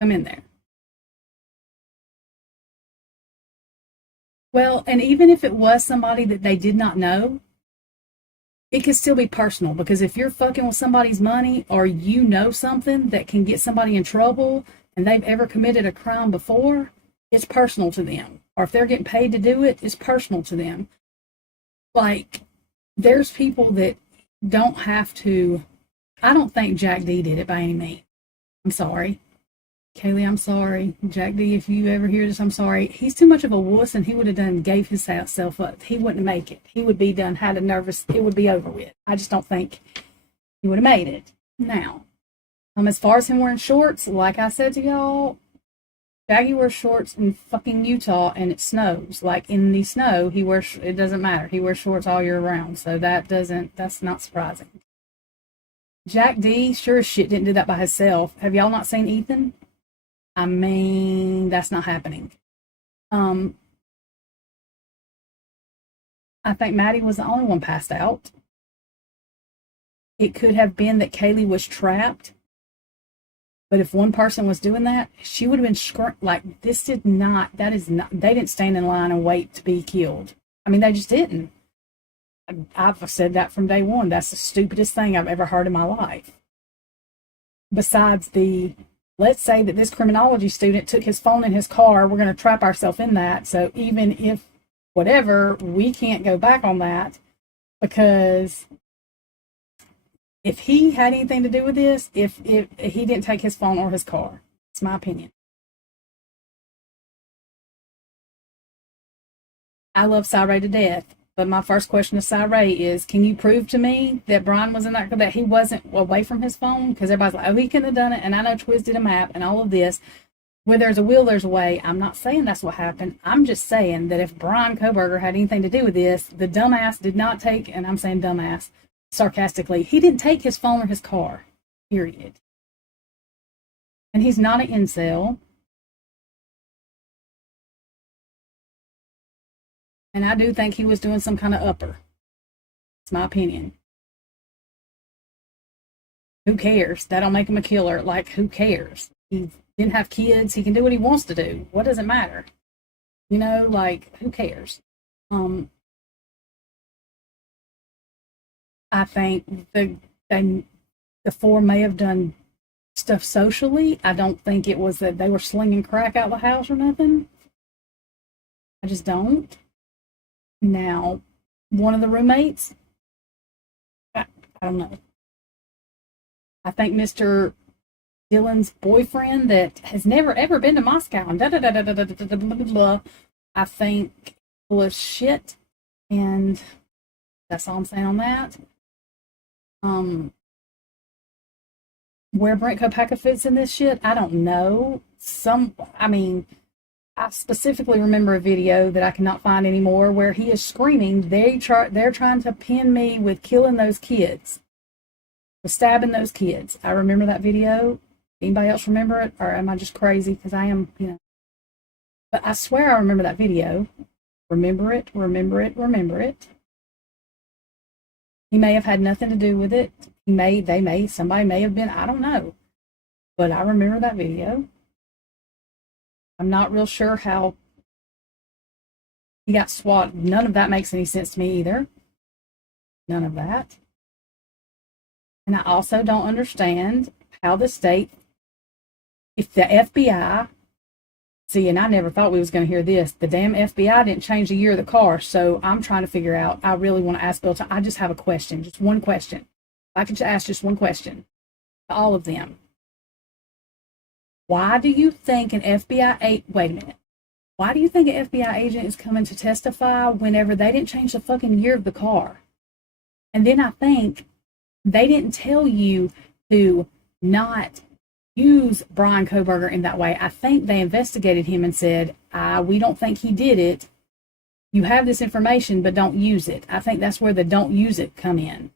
come in there. Well, and even if it was somebody that they did not know, it could still be personal, because if you're fucking with somebody's money, or you know something that can get somebody in trouble and they've ever committed a crime before, it's personal to them. Or if they're getting paid to do it, it's personal to them. Like, there's people that don't have to. I don't think Jack D did it by any means. I'm sorry. Kaylee, I'm sorry. Jack D, if you ever hear this, I'm sorry. He's too much of a wuss, and he would have gave himself up. He wouldn't make it. He would be done, had a nervous, it would be over with. I just don't think he would have made it. Now, as far as him wearing shorts, like I said to y'all, Shaggy wears shorts in fucking Utah and it snows. Like in the snow, it doesn't matter. He wears shorts all year round. So that's not surprising. Jack D, sure as shit, didn't do that by himself. Have y'all not seen Ethan? I mean, that's not happening. I think Maddie was the only one passed out. It could have been that Kaylee was trapped. But if one person was doing that, she would have been like, they didn't stand in line and wait to be killed. I mean, they just didn't. I've said that from day one. That's the stupidest thing I've ever heard in my life. Besides let's say that this criminology student took his phone in his car, we're going to trap ourselves in that. So even if whatever, we can't go back on that, because if he had anything to do with this, if he didn't take his phone or his car. It's my opinion. I love Cy to death, but my first question to Cy is, can you prove to me that Brian was in that he wasn't away from his phone? Because everybody's like, oh, he couldn't have done it, and I know Twiz did a map and all of this. Where there's a will, there's a way. I'm not saying that's what happened. I'm just saying that if Bryan Kohberger had anything to do with this, the dumbass did not take, and I'm saying dumbass sarcastically, he didn't take his phone or his car, period. And he's not an incel. And I do think he was doing some kind of upper. It's my opinion. Who cares? That don't make him a killer. Like, who cares? He didn't have kids. He can do what he wants to do. What does it matter? You know, like, who cares? I think the four may have done stuff socially. I don't think it was that they were slinging crack out of the house or nothing. I just don't. Now, one of the roommates, I don't know. I think Mr. Dylan's boyfriend that has never ever been to Moscow and blah, I think full of shit, and that's all I'm saying on that. Where Brent Kopaka fits in this shit, I don't know. I specifically remember a video that I cannot find anymore where he is screaming, they're trying to pin me with killing those kids, with stabbing those kids. I remember that video. Anybody else remember it? Or am I just crazy? Because I am, But I swear I remember that video. Remember it. He may have had nothing to do with it. Somebody may have been, I don't know. But I remember that video. I'm not real sure how he got swatted. None of that makes any sense to me either. None of that. And I also don't understand how the state, if the FBI, see, and I never thought we was going to hear this, the damn FBI didn't change the year of the car, so I'm trying to figure out, I really want to ask Bill, I just have a question, just one question. If I could just ask just one question to all of them. Why do you think an FBI Why do you think an FBI agent is coming to testify whenever they didn't change the fucking year of the car? And then I think they didn't tell you to not use Bryan Kohberger in that way. I think they investigated him and said, we don't think he did it. You have this information, but don't use it. I think that's where the don't use it come in.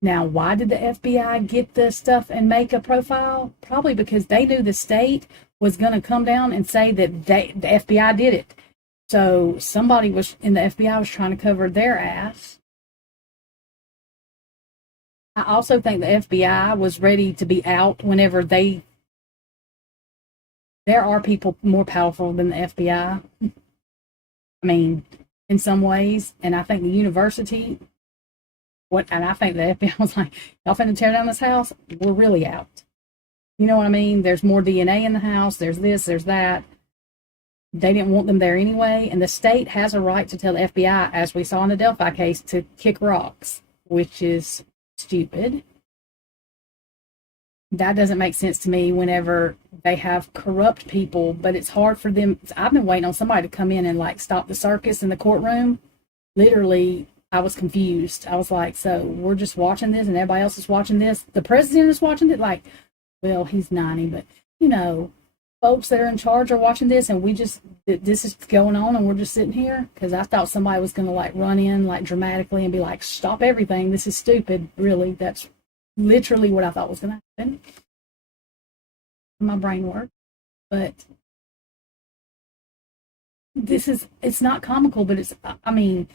Now, why did the FBI get the stuff and make a profile? Probably because they knew the state was going to come down and say that the FBI did it. So somebody was in the FBI was trying to cover their ass. I also think the FBI was ready to be out whenever there are people more powerful than the FBI. I mean, in some ways, and I think the university, and I think the FBI was like, y'all finna tear down this house? We're really out. You know what I mean? There's more DNA in the house. There's this, there's that. They didn't want them there anyway. And the state has a right to tell the FBI, as we saw in the Delphi case, to kick rocks, which is stupid. That doesn't make sense to me whenever they have corrupt people, but it's hard for them. I've been waiting on somebody to come in and like stop the circus in the courtroom. Literally, I was confused. I was like, so we're just watching this and everybody else is watching this. The president is watching it. Like, well, he's 90, but you know, folks that are in charge are watching this, and this is going on, and we're just sitting here, because I thought somebody was going to like run in like dramatically and be like, stop everything, this is stupid. Really, that's literally what I thought was going to happen. My brain worked. But it's not comical, but I mean,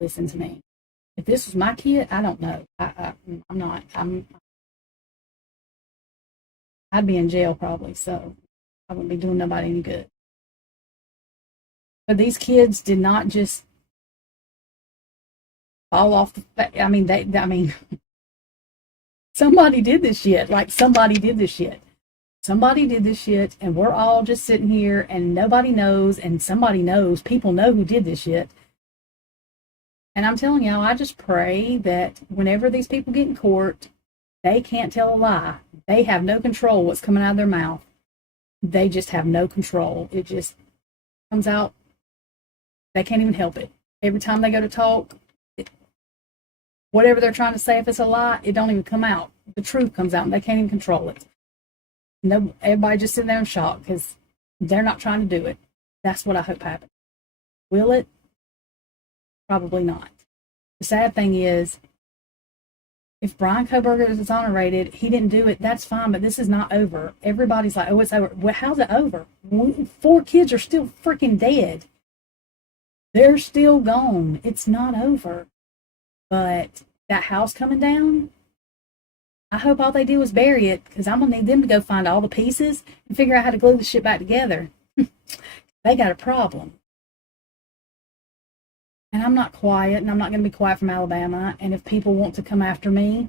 listen to me. If this was my kid, I don't know. I'd be in jail probably, so I wouldn't be doing nobody any good. But these kids did not just fall off I mean, somebody did this shit. Like, somebody did this shit. Somebody did this shit, and we're all just sitting here, and nobody knows, and somebody knows. People know who did this shit. And I'm telling y'all, I just pray that whenever these people get in court, they can't tell a lie. They have no control what's coming out of their mouth. They just have no control. It just comes out. They can't even help it. Every time they go to talk, whatever they're trying to say, if it's a lie, it don't even come out. The truth comes out, and they can't even control it. No, everybody just sitting there in shock because they're not trying to do it. That's what I hope happens. Will it? Probably not. The sad thing is, if Bryan Kohberger is exonerated, he didn't do it, that's fine, but this is not over. Everybody's like, oh, it's over. Well, how's it over? 4 kids are still freaking dead. They're still gone. It's not over. But that house coming down, I hope all they do is bury it, because I'm going to need them to go find all the pieces and figure out how to glue the shit back together. They got a problem. And I'm not quiet, and I'm not going to be quiet from Alabama. And if people want to come after me,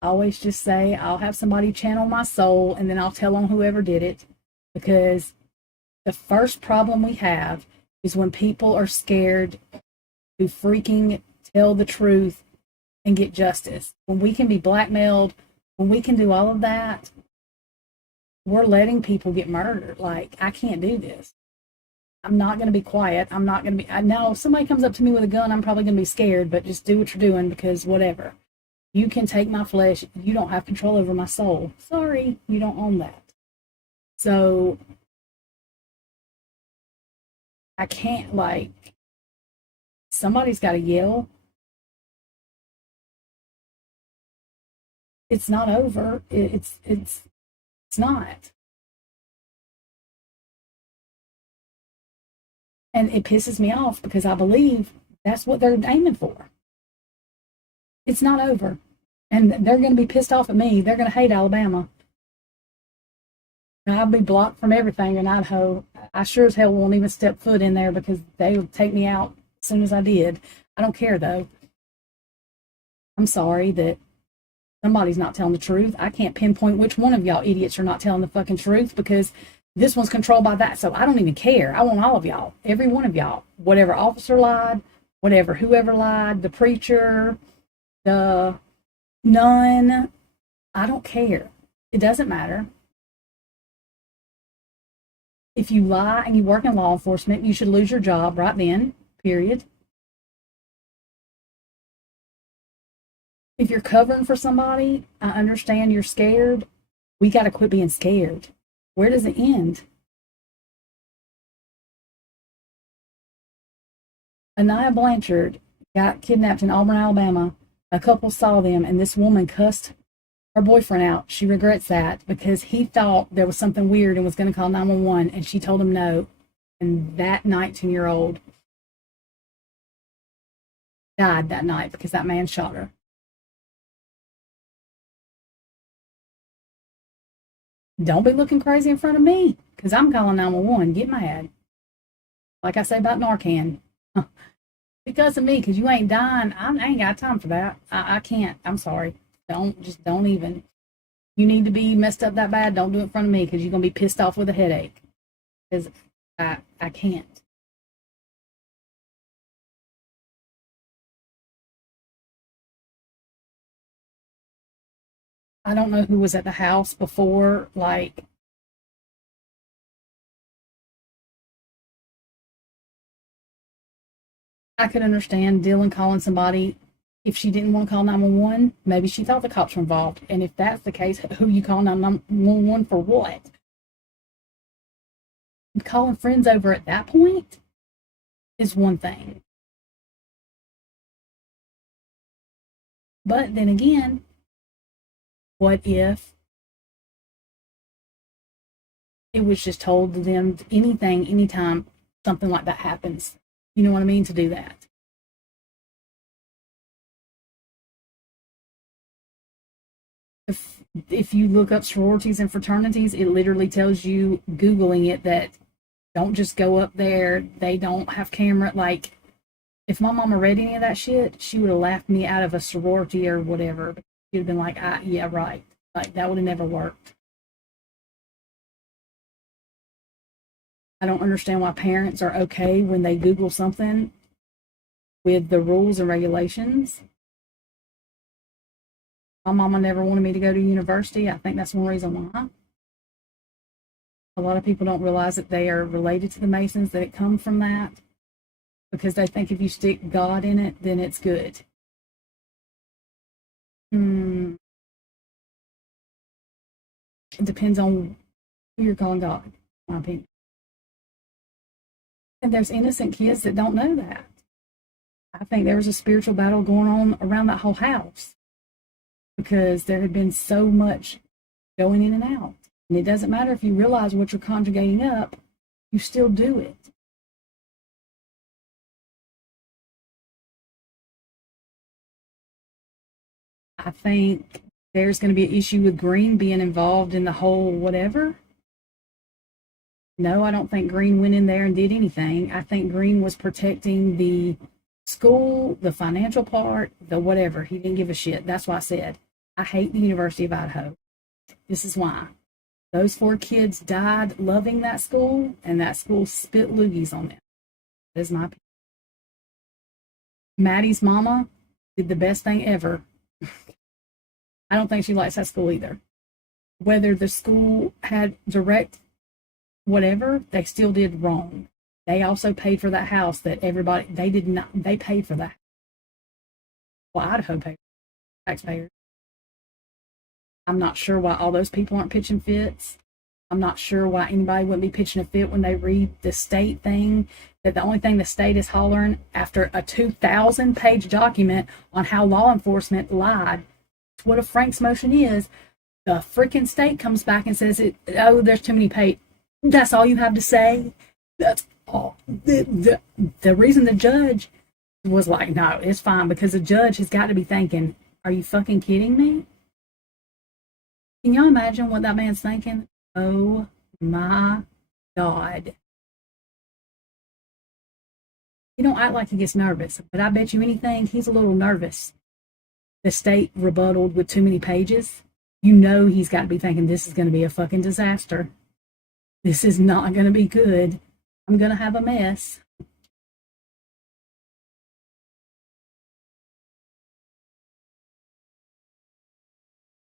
I always just say, I'll have somebody channel my soul, and then I'll tell on whoever did it. Because the first problem we have is when people are scared to freaking tell the truth and get justice. When we can be blackmailed, when we can do all of that, we're letting people get murdered. Like, I can't do this. I'm not going to be quiet. I'm not going to be, now if somebody comes up to me with a gun, I'm probably going to be scared, but just do what you're doing, because whatever. You can take my flesh. You don't have control over my soul. Sorry, you don't own that. So, I can't, like, somebody's got to yell. It's not over. It's not. And it pisses me off, because I believe that's what they're aiming for. It's not over. And they're going to be pissed off at me. They're going to hate Alabama. And I'll be blocked from everything in Idaho. I sure as hell won't even step foot in there, because they will take me out as soon as I did. I don't care, though. I'm sorry that somebody's not telling the truth. I can't pinpoint which one of y'all idiots are not telling the fucking truth, because this one's controlled by that, so I don't even care. I want all of y'all, every one of y'all. Whatever officer lied, whoever lied, the preacher, the nun, I don't care. It doesn't matter. If you lie and you work in law enforcement, you should lose your job right then, period. If you're covering for somebody, I understand you're scared. We got to quit being scared. Where does it end? Anaya Blanchard got kidnapped in Auburn, Alabama. A couple saw them, and this woman cussed her boyfriend out. She regrets that, because he thought there was something weird and was going to call 911, and she told him no. And that 19-year-old died that night because that man shot her. Don't be looking crazy in front of me, because I'm calling 911. Get mad. Like I say about Narcan. Because of me, because you ain't dying. I ain't got time for that. I can't. I'm sorry. Don't even. You need to be messed up that bad, don't do it in front of me, because you're going to be pissed off with a headache. Because I can't. I don't know who was at the house before, like, I could understand Dylan calling somebody If she didn't want to call 911, maybe she thought the cops were involved. And if that's the case, who you call 911 for what? Calling friends over at that point is one thing. But then again, what if it was just told to them anything, anytime something like that happens? You know what I mean? To do that. If you look up sororities and fraternities, it literally tells you, Googling it, that don't just go up there. They don't have camera. Like, if my mama read any of that shit, she would have laughed me out of a sorority or whatever. She'd have been like, yeah, right. Like, that would have never worked. I don't understand why parents are okay when they Google something with the rules and regulations. My mama never wanted me to go to university. I think that's one reason why. A lot of people don't realize that they are related to the Masons, that it comes from that, because they think if you stick God in it, then it's good. It depends on who you're calling God, in my opinion. And there's innocent kids that don't know that. I think there was a spiritual battle going on around that whole house, because there had been so much going in and out. And it doesn't matter if you realize what you're conjugating up, you still do it. I think there's going to be an issue with Green being involved in the whole whatever. No, I don't think Green went in there and did anything. I think Green was protecting the school, the financial part, the whatever. He didn't give a shit. That's why I said, I hate the University of Idaho. This is why. Those 4 kids died loving that school, and that school spit loogies on them. That is my opinion. Maddie's mama did the best thing ever. I don't think she likes that school either. Whether the school had direct whatever, they still did wrong. They also paid for that house that everybody, they paid for that. Well, Idaho paid, taxpayers. I'm not sure why all those people aren't pitching fits. I'm not sure why anybody wouldn't be pitching a fit when they read the state thing, that the only thing the state is hollering after a 2,000-page document on how law enforcement lied. It's what a Frank's motion is. The freaking state comes back and says, there's too many pages. That's all you have to say? That's all. The reason the judge was like, no, it's fine, because the judge has got to be thinking, are you fucking kidding me? Can y'all imagine what that man's thinking? Oh my God. He don't act like he gets nervous, but I bet you anything, he's a little nervous. The state rebutted with too many pages. You know he's got to be thinking, this is going to be a fucking disaster. This is not going to be good. I'm going to have a mess.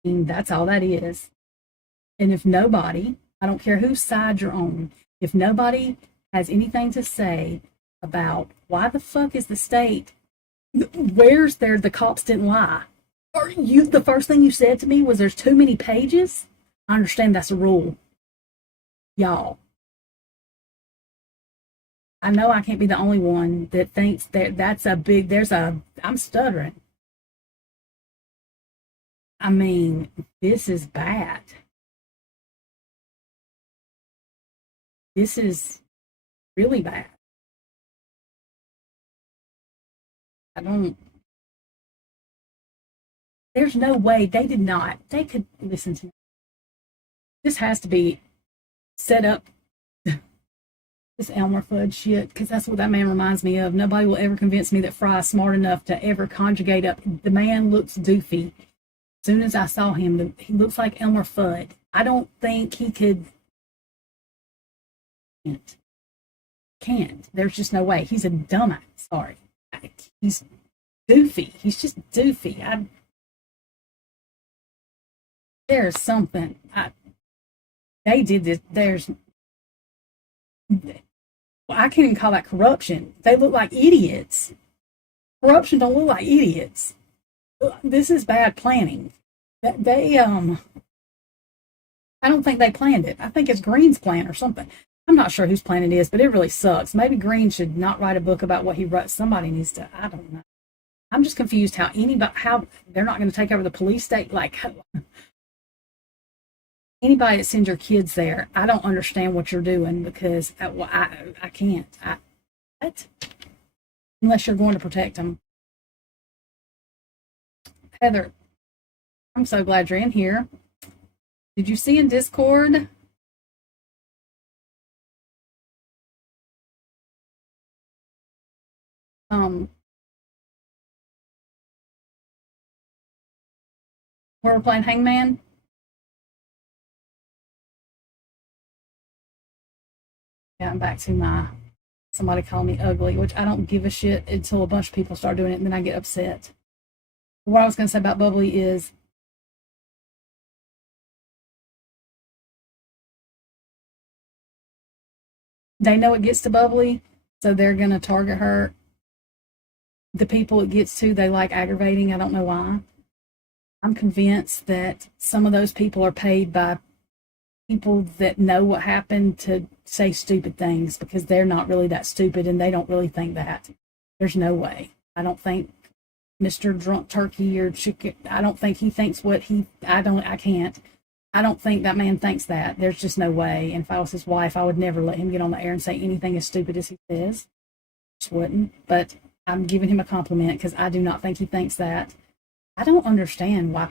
And that's all that is. And if nobody, I don't care whose side you're on, if nobody has anything to say about why the fuck is the state, where's there, the cops didn't lie. Or you, the first thing you said to me was there's too many pages. I understand that's a rule. Y'all, I know I can't be the only one that thinks that that's a big, I'm stuttering. I mean, this is bad. This is really bad. There's no way they could listen to me. This has to be set up, this Elmer Fudd shit, because that's what that man reminds me of. Nobody will ever convince me that Fry is smart enough to ever conjugate up. The man looks doofy. As soon as I saw him, he looks like Elmer Fudd. I don't think he could. Can't. There's just no way. He's a dumbass. Sorry. He's doofy. He's just doofy. There's something. They did this. I can't even call that corruption. They look like idiots. Corruption don't look like idiots. This is bad planning. They I don't think they planned it. I think it's Green's plan or something. I'm not sure whose plan it is, but it really sucks. Maybe Green should not write a book about what he wrote. Somebody needs to. I don't know. I'm just confused how they're not going to take over the police state. Like anybody that sends your kids there, I don't understand what you're doing because I can't. What? Unless you're going to protect them. Heather, I'm so glad you're in here. Did you see in Discord? We're playing Hangman. Yeah, I'm back to somebody calling me ugly, which I don't give a shit until a bunch of people start doing it, and then I get upset. What I was going to say about Bubbly is they know it gets to Bubbly, so they're going to target her. The people it gets to, they like aggravating. I don't know why. I'm convinced that some of those people are paid by people that know what happened to say stupid things because they're not really that stupid and they don't really think that. There's no way. I don't think Mr. Drunk Turkey or Chicken, I don't think he thinks I can't. I don't think that man thinks that. There's just no way. And if I was his wife, I would never let him get on the air and say anything as stupid as he says. Just wouldn't. But I'm giving him a compliment because I do not think he thinks that. I don't understand why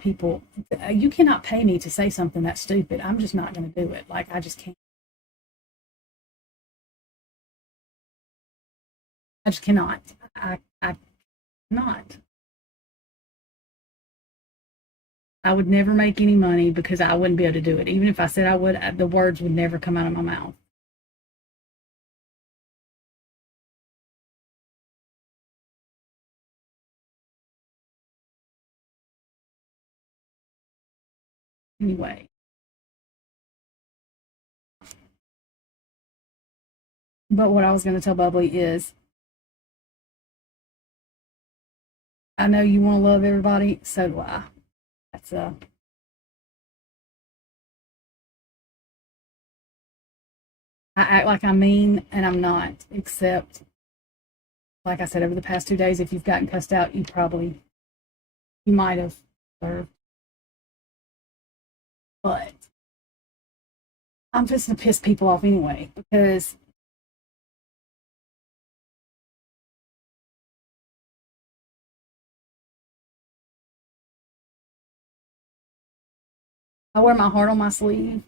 you cannot pay me to say something that's stupid. I'm just not going to do it. Like, I just can't. I just cannot. I cannot. I would never make any money because I wouldn't be able to do it. Even if I said I would, the words would never come out of my mouth. Anyway. But what I was going to tell Bubbly is, I know you want to love everybody, so do I. That's I act like I'm mean, and I'm not, except, like I said, over the past 2 days, if you've gotten cussed out, you might have served. But I'm just to piss people off anyway, because I wear my heart on my sleeve.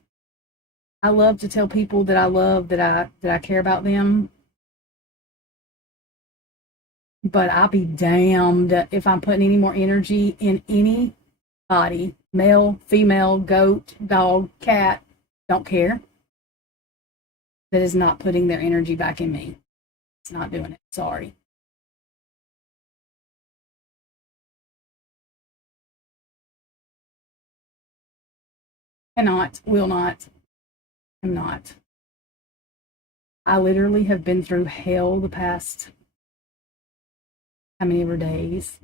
I love to tell people that I love, that I care about them. But I'll be damned if I'm putting any more energy in any body, male, female, goat, dog, cat, don't care, that is not putting their energy back in me. It's not doing it. Sorry. Cannot, will not, am not. I literally have been through hell the past how many ever days.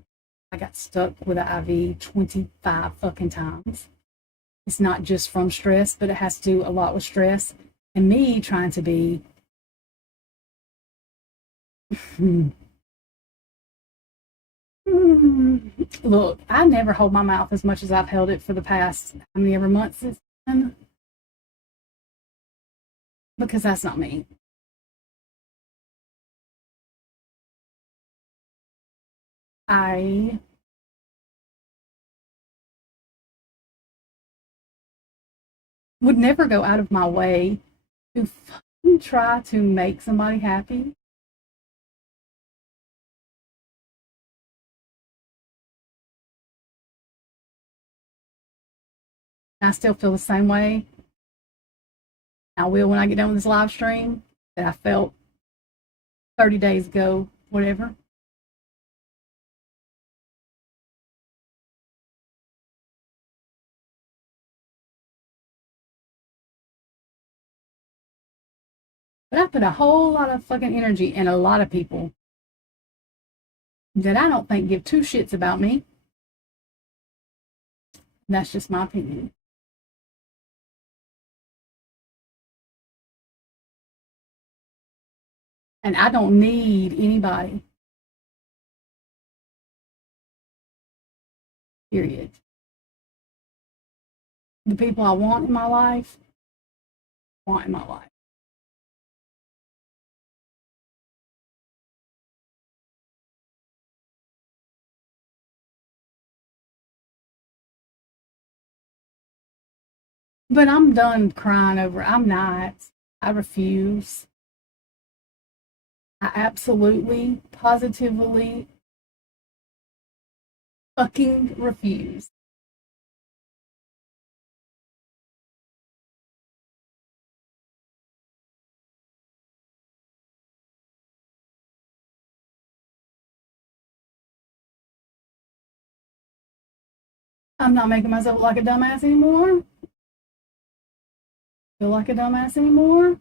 I got stuck with an IV 25 fucking times. It's not just from stress, but it has to do a lot with stress. And me trying to be look, I never hold my mouth as much as I've held it for the past how many ever months it's been. Because that's not me. I would never go out of my way to fucking try to make somebody happy. I still feel the same way. I will when I get done with this live stream that I felt 30 days ago, whatever. But I put a whole lot of fucking energy in a lot of people. that I don't think give two shits about me. That's just my opinion. And I don't need anybody. Period. The people I want in my life, want in my life. But I'm done crying over. I'm not. I refuse. I absolutely, positively, fucking refuse. I'm not making myself look like a dumbass anymore. Feel like a dumbass anymore.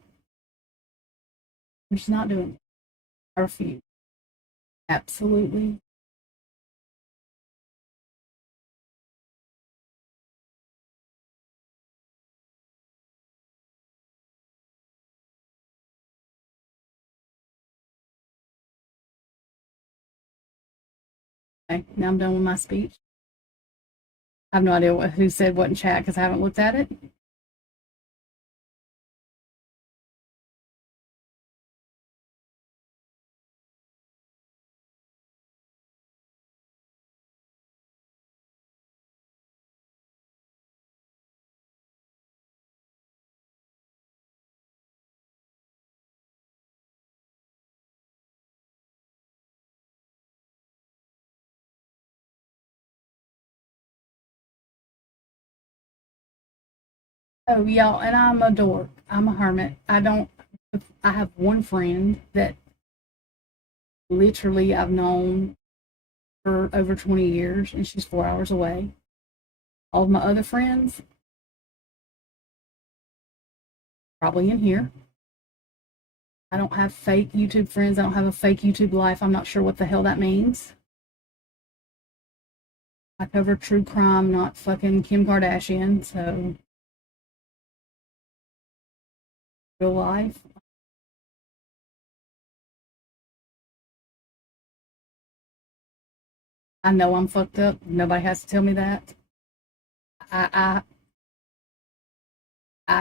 I'm just not doing it. I refuse. Absolutely. Okay, now I'm done with my speech. I have no idea who said what in chat because I haven't looked at it. Oh, y'all, and I'm a dork. I'm a hermit. I have one friend that literally I've known for over 20 years, and she's 4 hours away. All of my other friends, probably in here. I don't have fake YouTube friends. I don't have a fake YouTube life. I'm not sure what the hell that means. I cover true crime, not fucking Kim Kardashian, so real life. I know I'm fucked up. Nobody has to tell me that. I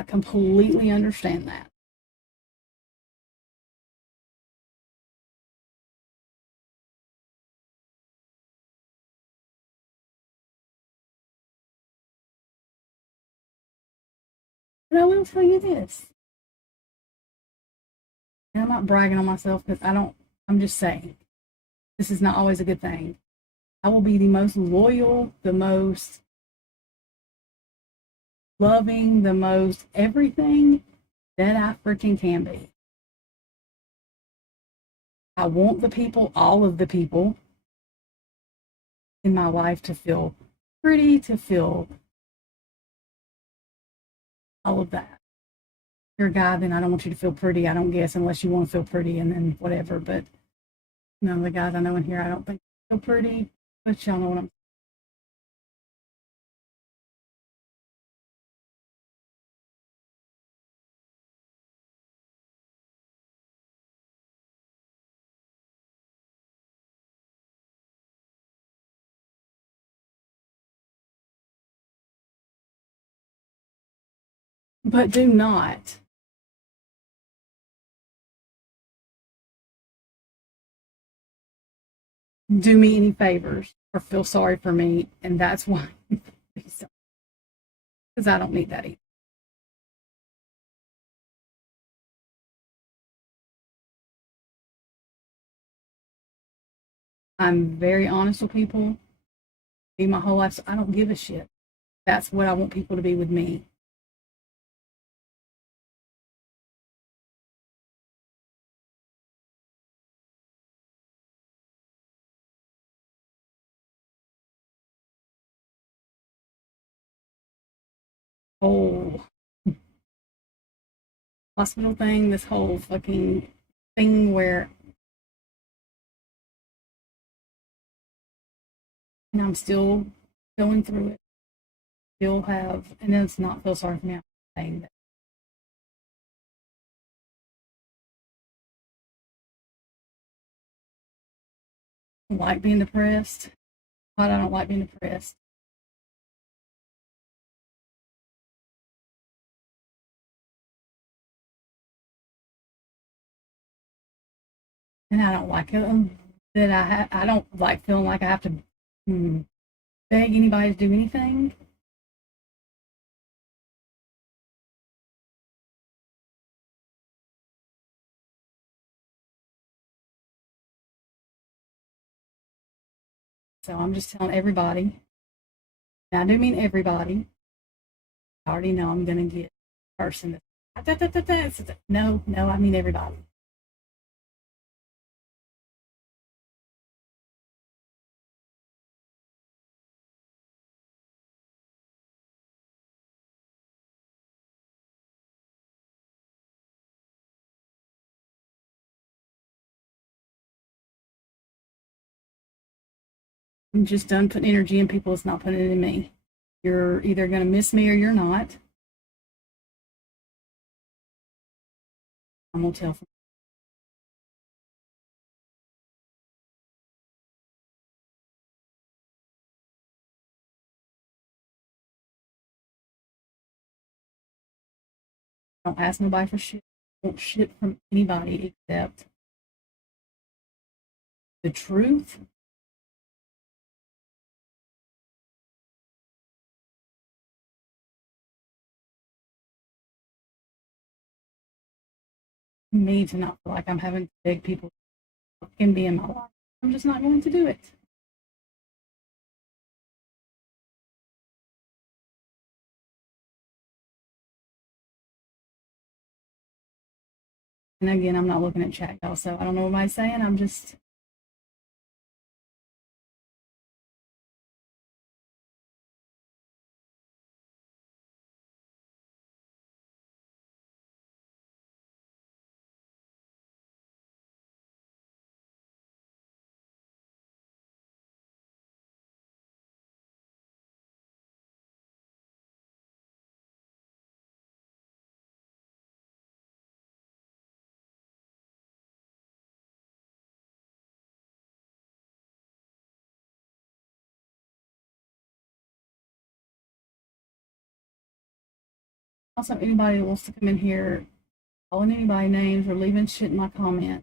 completely understand that. But I will tell you this. And I'm not bragging on myself because I'm just saying, this is not always a good thing. I will be the most loyal, the most loving, the most everything that I freaking can be. I want the people, all of the people in my life to feel pretty, to feel all of that. If you're a guy, then I don't want you to feel pretty, I don't guess, unless you want to feel pretty and then whatever. But none of the guys I know in here, I don't think feel pretty. But y'all know what I'm. But do not do me any favors or feel sorry for me, and that's why. Because I don't need that either. I'm very honest with people. Be my whole life, so I don't give a shit. That's what I want people to be with me. Whole hospital thing, this whole fucking thing where And I'm still going through it. Still have, and then it's not feel sorry for me. I'm saying that. I don't like being depressed, but I don't like being depressed. And I don't like it, that I don't like feeling like I have to beg anybody to do anything. So I'm just telling everybody, and I do mean everybody. I already know I'm going to get a person that's, no, I mean everybody. I'm just done putting energy in people. It's not putting it in me. You're either going to miss me or you're not. I'm going to tell. Don't ask nobody for shit. Don't shit from anybody except the truth. Me to not feel like I'm having to beg people can be in my life. I'm just not going to do it. And again, I'm not looking at chat, y'all, so I don't know what I'm saying. I'm just. Also, anybody that wants to come in here, calling anybody names or leaving shit in my comment,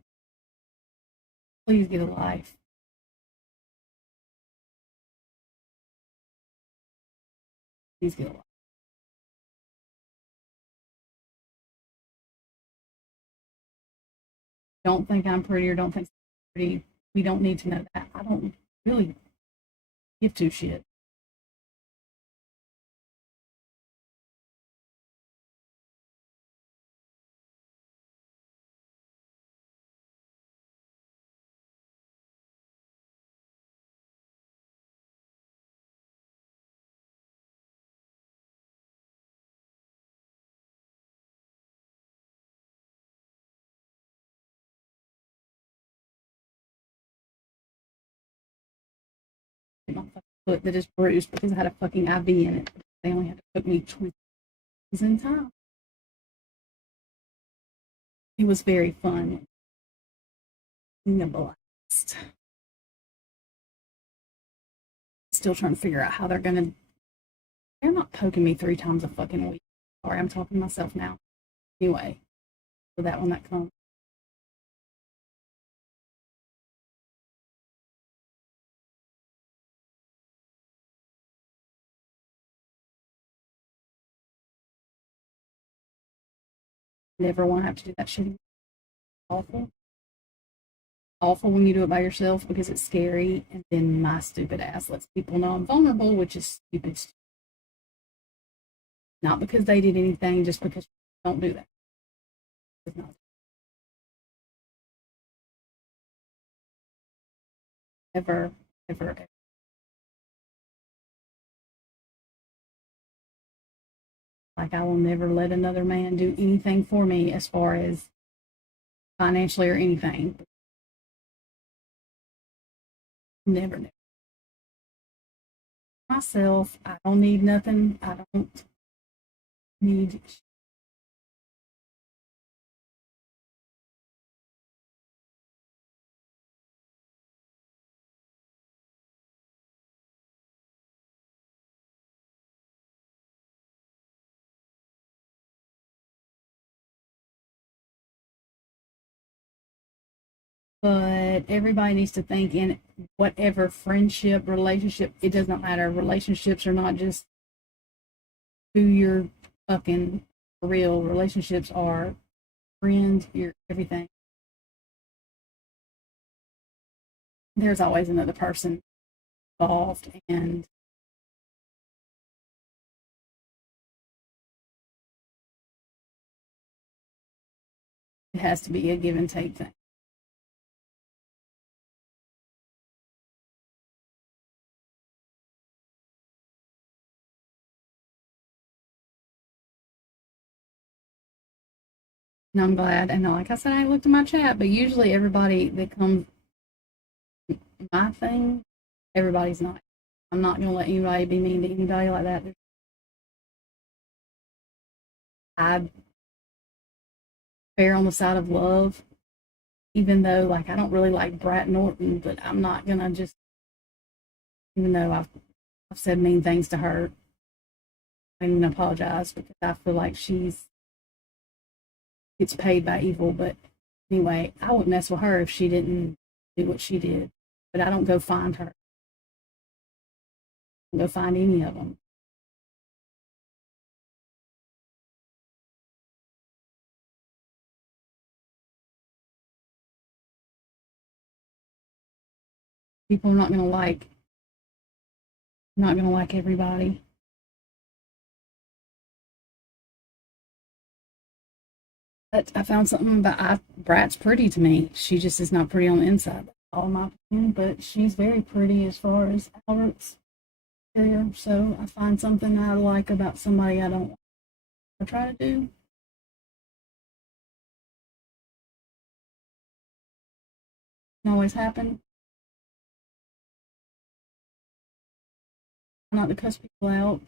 please get a life. Please get a life. Don't think I'm pretty or don't think I'm pretty. We don't need to know that. I don't really give two shit. My fucking foot that is bruised because I had a fucking IV in it. They only had to put me 20 days in time. It was very fun. A blast. Still trying to figure out how they're gonna. They're not poking me 3 times a fucking week. Sorry, I'm talking to myself now. Anyway, so that one that comes. Never want to have to do that shit. Awful. Awful when you do it by yourself because it's scary, and then my stupid ass lets people know I'm vulnerable, which is stupid. Not because they did anything, just because don't do that. It's not. Ever, ever, ever. Like, I will never let another man do anything for me as far as financially or anything. Never, never. myself. I don't need nothing. I don't need. But everybody needs to think in whatever friendship, relationship, it does not matter. Relationships are not just who you're fucking for real. Relationships are friends, your everything. There's always another person involved, and it has to be a give and take thing. And I'm glad. And like I said, I looked at my chat, but usually everybody that comes my thing, everybody's nice. I'm not going to let anybody be mean to anybody like that. I err on the side of love, even though, like, I don't really like Brat Norton, but I'm not going to just, even though I've said mean things to her, I even apologize because I feel like she's gets paid by evil. But anyway, I wouldn't mess with her if she didn't do what she did. But I don't go find her. I don't go find any of them. People are not going to like. Not going to like everybody. But I found something about Brat's pretty to me. She just is not pretty on the inside. That's all my opinion. But she's very pretty as far as Albert's exterior. So I find something I like about somebody I don't try to do. Can always happen. Not to cuss people out.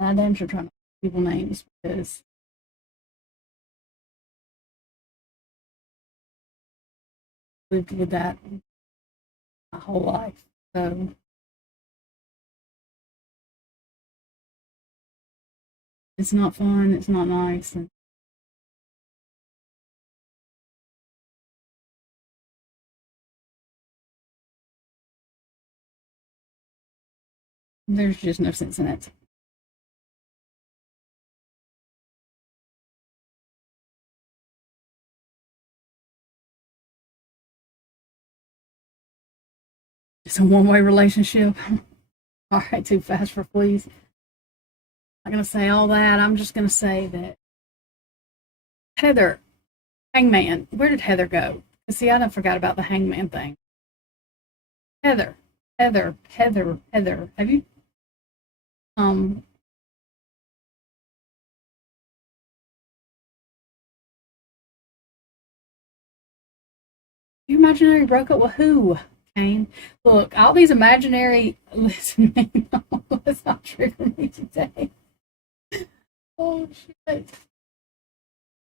I damn sure try not to call people names because I lived with that my whole life. So it's not fun. It's not nice. And there's just no sense in it. It's a one-way relationship. All right, too fast for please. I'm not going to say all that. I'm just going to say that Heather, Hangman, where did Heather go? See, I done forgot about the Hangman thing. Heather. Have you, your imaginary broke up with who? Kane. Look, all these imaginary, listen to me, no, let's not trigger me today. Oh, shit.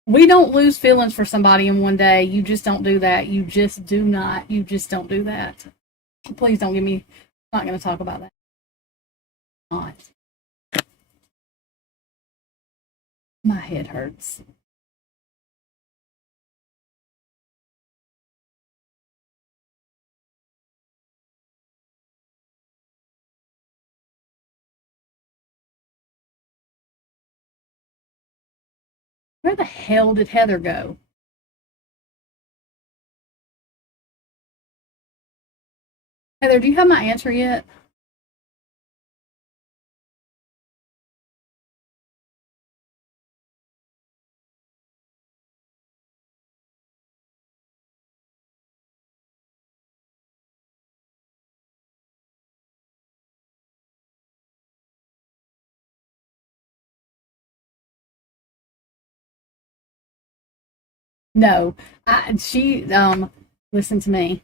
We don't lose feelings for somebody in one day. You just don't do that. You just do not. You just don't do that. Please don't give me, I'm not going to talk about that. Not. My head hurts. Where the hell did Heather go? Heather, do you have my answer yet? No, listen to me.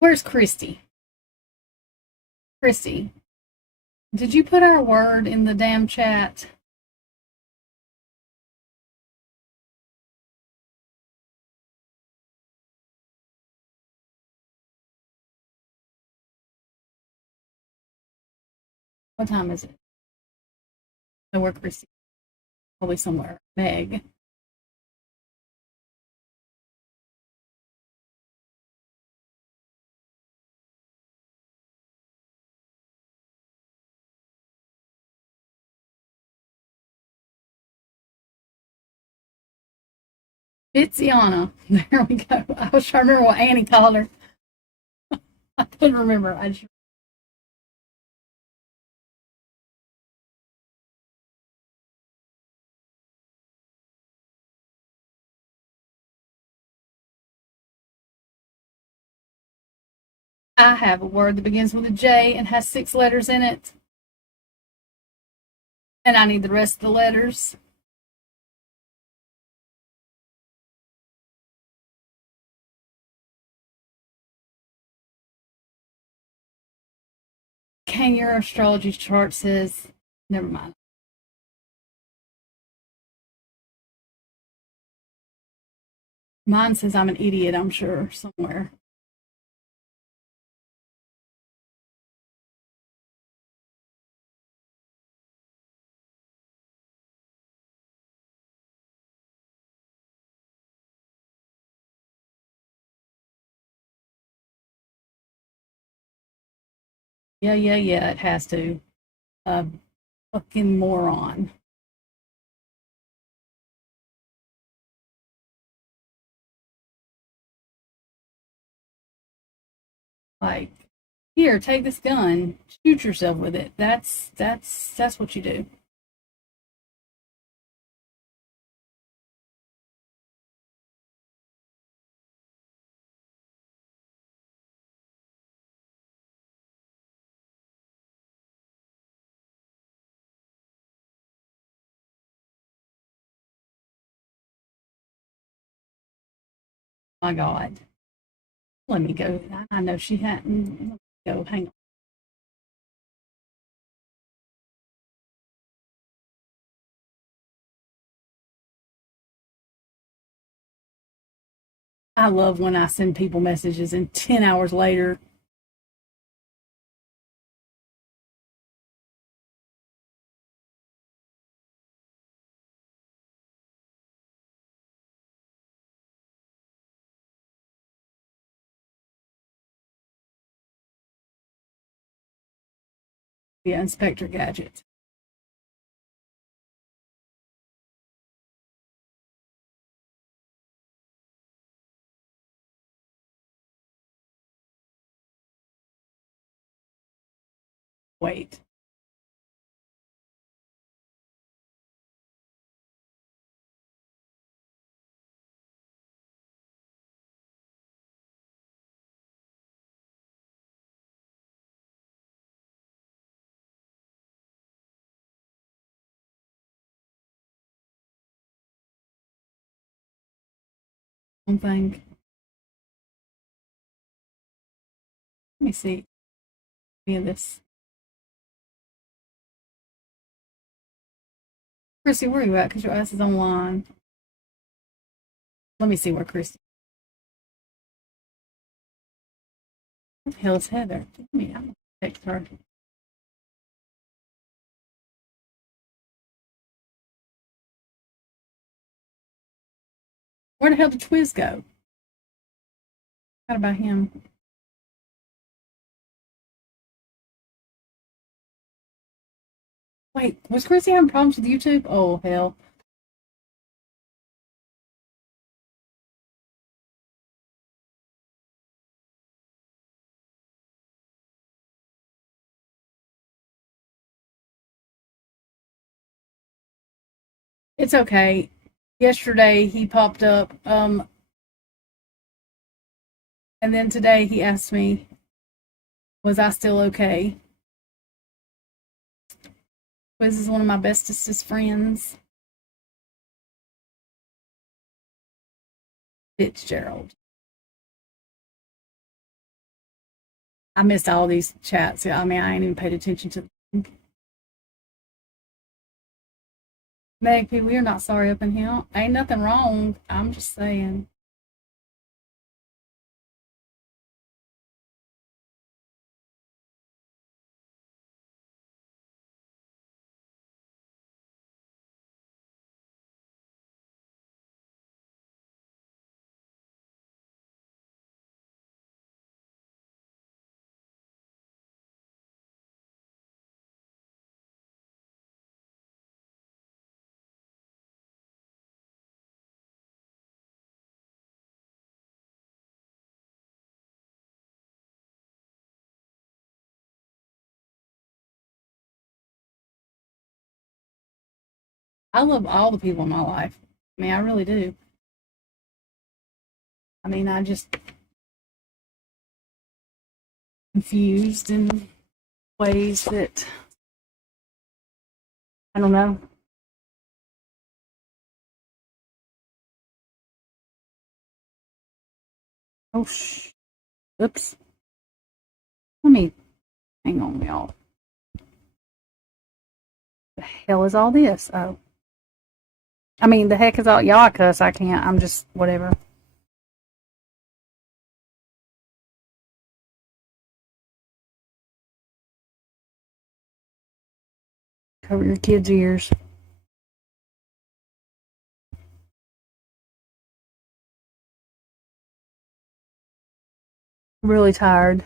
Where's Christy? Christy, did you put our word in the damn chat? What time is it? Know where Christy? Probably somewhere. Meg. Itziana. There we go. I was trying to remember what Annie called her. I couldn't remember. I have a word that begins with a J and has 6 letters in it. And I need the rest of the letters. Can your astrology chart says, never mind. Mine says I'm an idiot, I'm sure, somewhere. Yeah, it has to. Fucking moron. Like, here, take this gun, shoot yourself with it. That's what you do. My God. Let me go. I know she hadn't. Let me go. Hang on. I love when I send people messages and 10 hours later. Yeah, Inspector Gadget. Wait. Something. Let me see. Any of this. Christy, where are you at? Because your ass is online. Let me see where Christy. What the hell is Heather? I'm gonna text her. Where the hell did Twiz go? What about him? Wait, was Chrissy having problems with YouTube? Oh, hell. It's okay. Yesterday he popped up, and then today he asked me, was I still okay? Twiz is one of my bestest friends. Fitzgerald. I missed all these chats. I mean, I ain't even paid attention to them. Meg, people, you're not sorry up in here. Ain't nothing wrong. I'm just saying. I love all the people in my life. I mean, I really do. I mean, I just confused in ways that I don't know. Oh, oops. Let me hang on, y'all. The hell is all this? Oh. I mean, the heck is all y'all cuss. I can't. I'm just whatever. Cover your kids' ears. Really tired.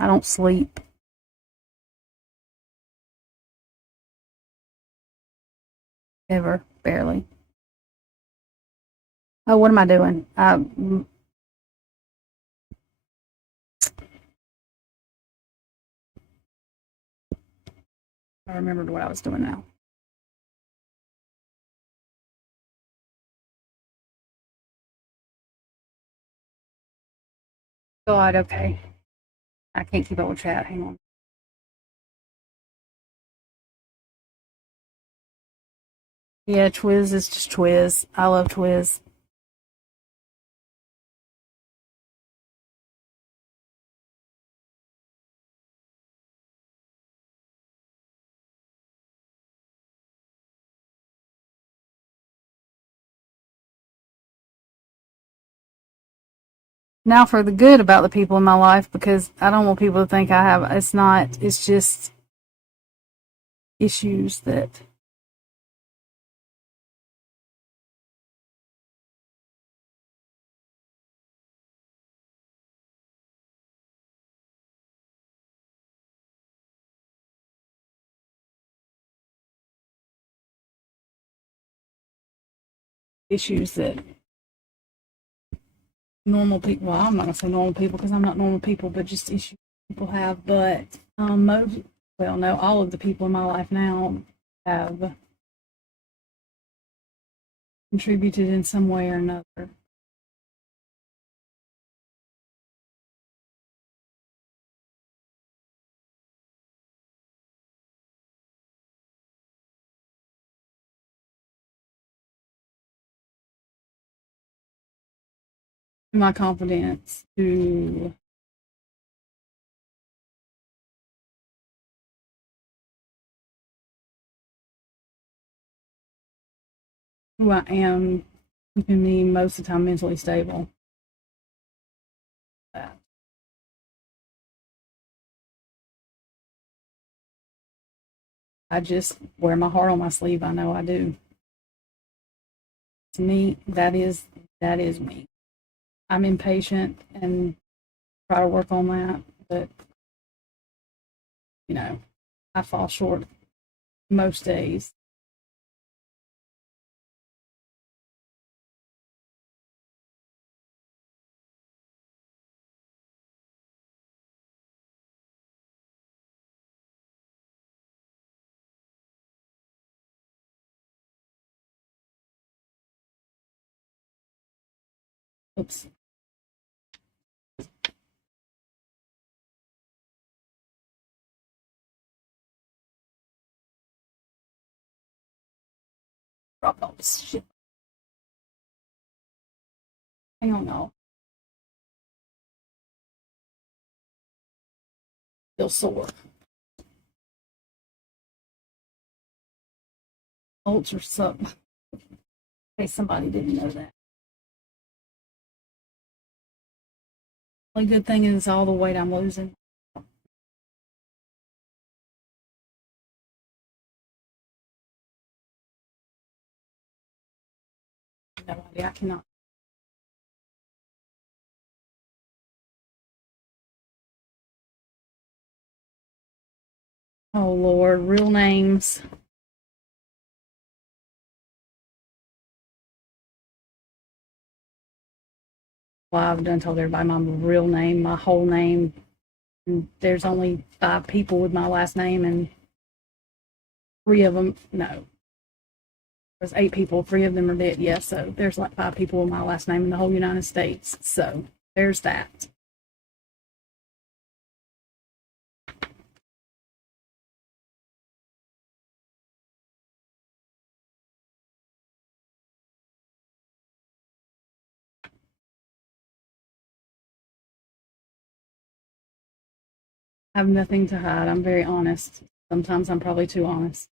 I don't sleep. Ever. Barely. Oh, what am I doing? I remembered what I was doing now. God, okay. I can't keep up with chat. Hang on. Yeah, Twiz is just Twiz. I love Twiz. Now for the good about the people in my life, because I don't want people to think I have, it's just issues that normal people, well, I'm not going to say normal people because I'm not normal people, but just issues people have. But no, all of the people in my life now have contributed in some way or another. My confidence to who I am, keeping me most of the time mentally stable. I just wear my heart on my sleeve. I know I do. To me, that is me. I'm impatient and try to work on that, but I fall short most days. Oops. Dropped all this shit. Hang on, y'all. Still sore. Ulcer something. In case somebody didn't know that. Only good thing is all the weight I'm losing. No idea. I cannot. Oh Lord, real names. Well, I've done told everybody my real name, my whole name. And there's only 5 people with my last name, and 3 of them, no. There's 8 people, 3 of them are dead. Yes, so there's like 5 people with my last name in the whole United States. So there's that. I have nothing to hide. I'm very honest. Sometimes I'm probably too honest.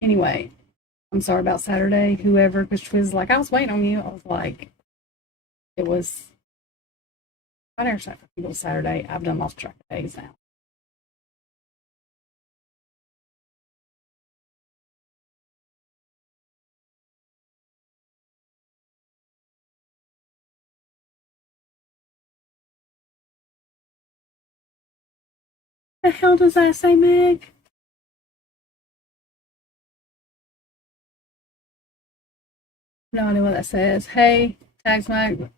Anyway, I'm sorry about Saturday, whoever, because she was like, I was waiting on you. I was like, it was Friday or Saturday. It was Saturday. I've done lost track of days now. The hell does that say, Meg? No idea what that says. Hey, tags Meg.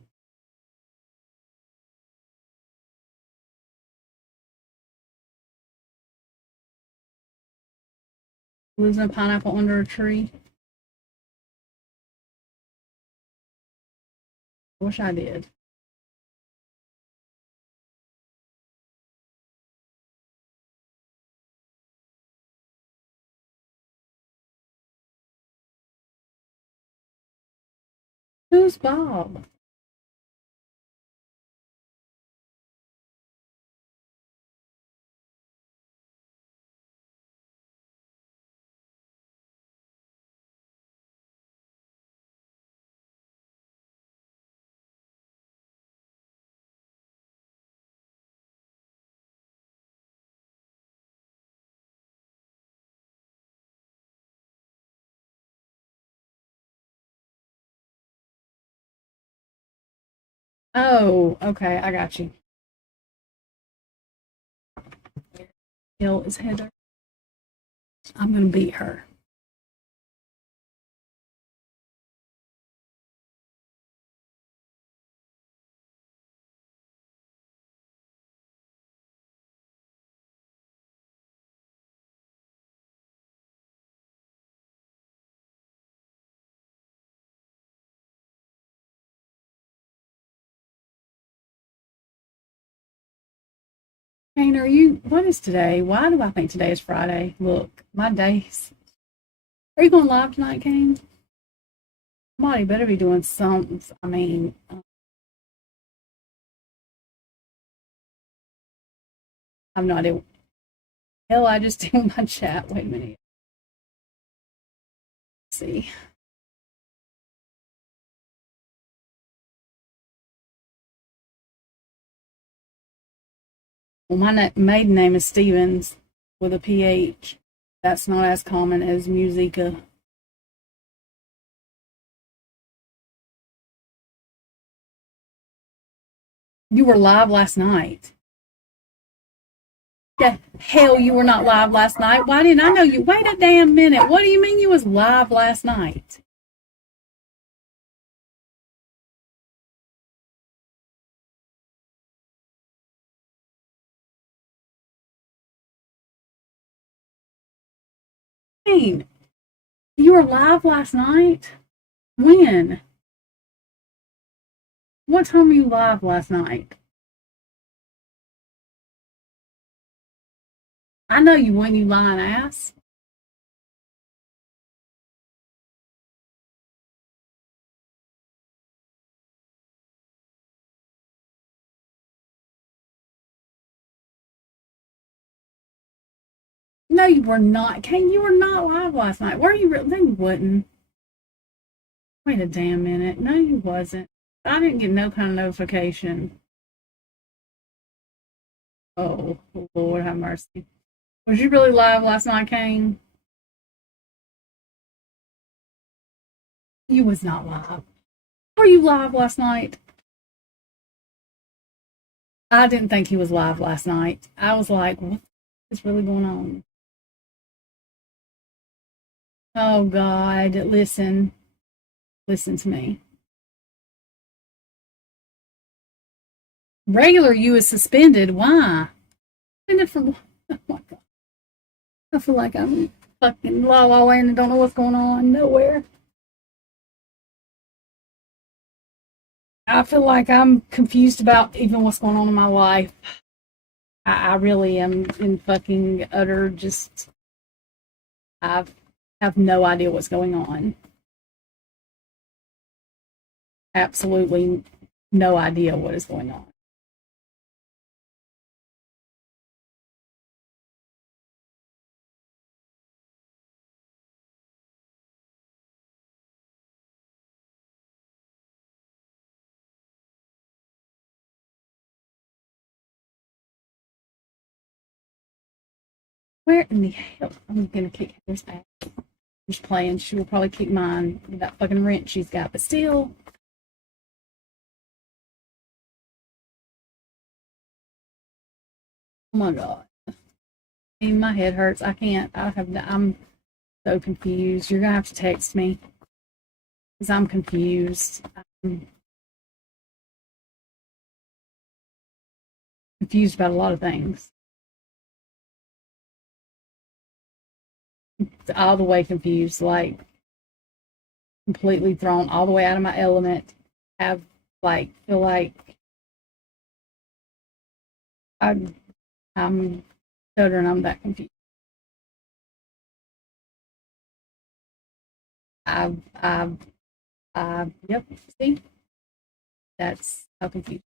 Losing a pineapple under a tree. I wish I did. Who's Bob? Oh, okay, I got you. Hill is Heather. I'm gonna beat her. Kane, what is today? Why do I think today is Friday? Look, my days. Are you going live tonight, Kane? Somebody better be doing something. I mean, I have no idea. Hell, I just did my chat. Wait a minute. Let's see. Well, my maiden name is Stevens with a PH. That's not as common as Musica. You were live last night. Yeah, hell, you were not live last night. Why didn't I know you? Wait a damn minute. What do you mean you was live last night? Kane, you were live last night? When? What time were you live last night? I know you weren't, you lying ass. No, you were not. Kane, you were not live last night. Were you? No, you wouldn't. Wait a damn minute. No, you wasn't. I didn't get no kind of notification. Oh, Lord have mercy. Was you really live last night, Kane? You was not live. Were you live last night? I didn't think he was live last night. I was like, what is really going on? Oh, God. Listen. Listen to me. Regular you is suspended. Why? Suspended for what? Oh, my God. I feel like I'm fucking la la land and don't know what's going on nowhere. I feel like I'm confused about even what's going on in my life. I really am in fucking utter just. I have no idea what's going on. Absolutely no idea what is going on. Where in the hell? I'm gonna kick Heather's ass. Just playing. She will probably kick mine with that fucking wrench she's got, but still. Oh my God. My head hurts. I can't. I'm so confused. You're gonna have to text me because I'm confused. I'm confused about a lot of things. All the way confused, like completely thrown all the way out of my element. Feel like I'm stuttering. I'm that confused. Yep. See, that's how confused.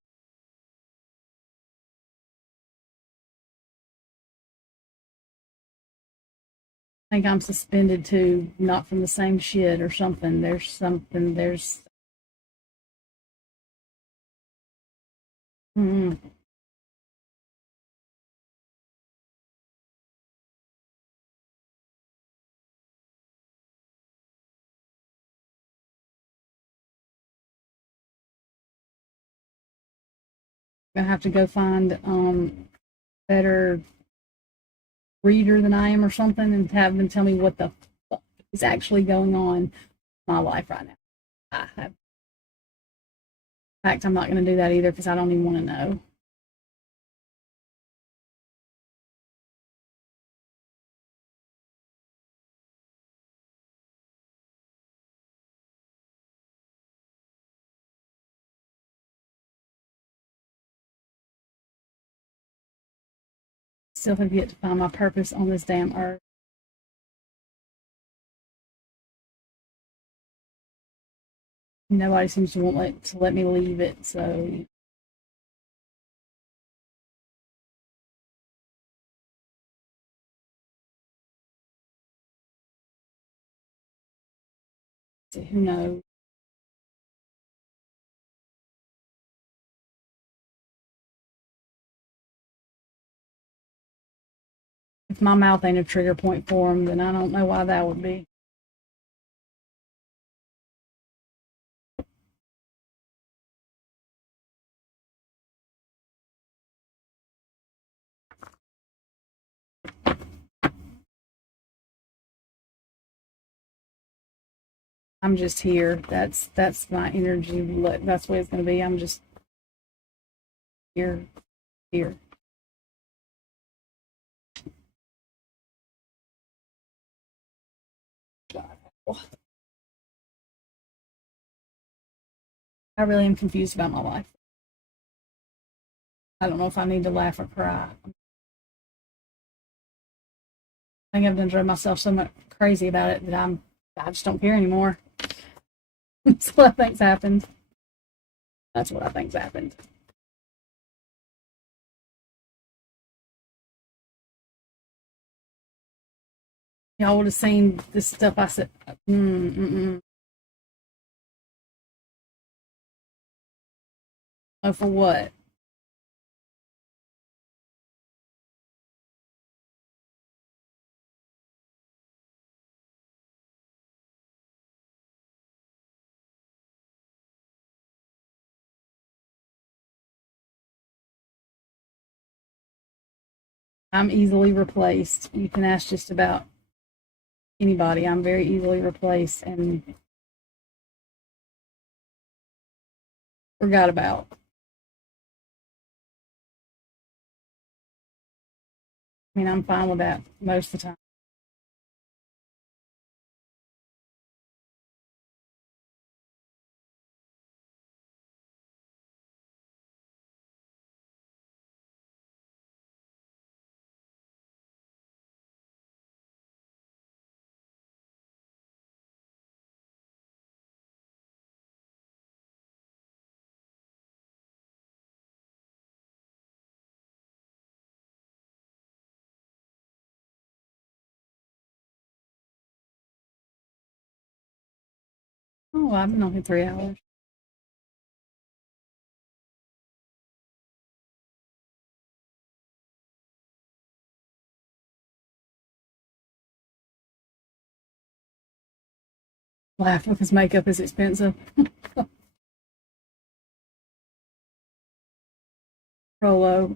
I think I'm suspended too, not from the same shit or something. There's. Gonna have to go find better reader than I am or something and have them tell me what the fuck is actually going on in my life right now. In fact, I'm not going to do that either because I don't even want to know. Still have yet to find my purpose on this damn earth. Nobody seems to want to let me leave it, so. Who knows? If my mouth ain't a trigger point for them, then I don't know why that would be. I'm just here. That's my energy. That's what it's going to be. I'm just here. I really am confused about my life. I don't know if I need to laugh or cry. I think I've done drove myself so much crazy about it that I just don't care anymore. That's what I think's happened. That's what I think's happened. Y'all would have seen this stuff I said. Oh, for what? I'm easily replaced. You can ask just about anybody. I'm very easily replaced and forgot about. I mean, I'm fine with that most of the time. Oh, I've been on here 3 hours. Laugh because makeup is expensive. Rolo.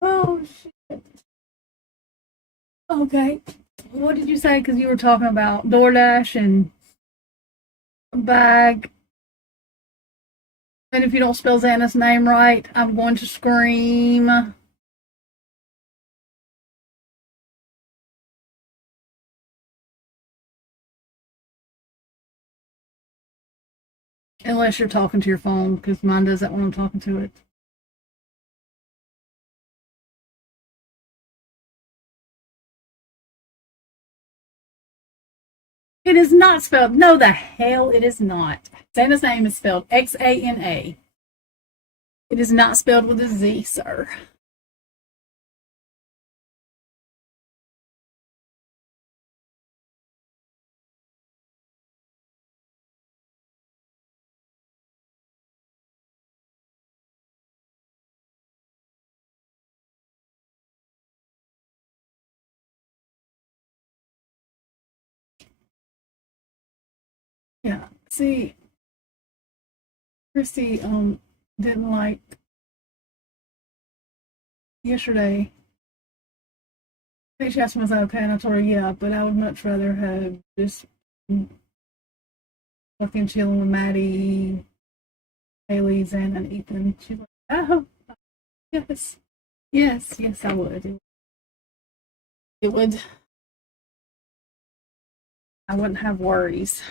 Oh, shit. Okay. What did you say? Because you were talking about DoorDash and bag. And if you don't spell Xana's name right, I'm going to scream. Unless you're talking to your phone, because mine does that when I'm talking to it. It is not spelled. No, the hell it is not. Xana's name is spelled Xana. It is not spelled with a Z, sir. Yeah. See, Christy didn't like yesterday. I think she asked me, was I okay? And I told her, yeah, but I would much rather have just fucking chilling with Maddie, Haley, Xana, and Ethan. She's like, oh, yes. Yes, I would. It would. I wouldn't have worries.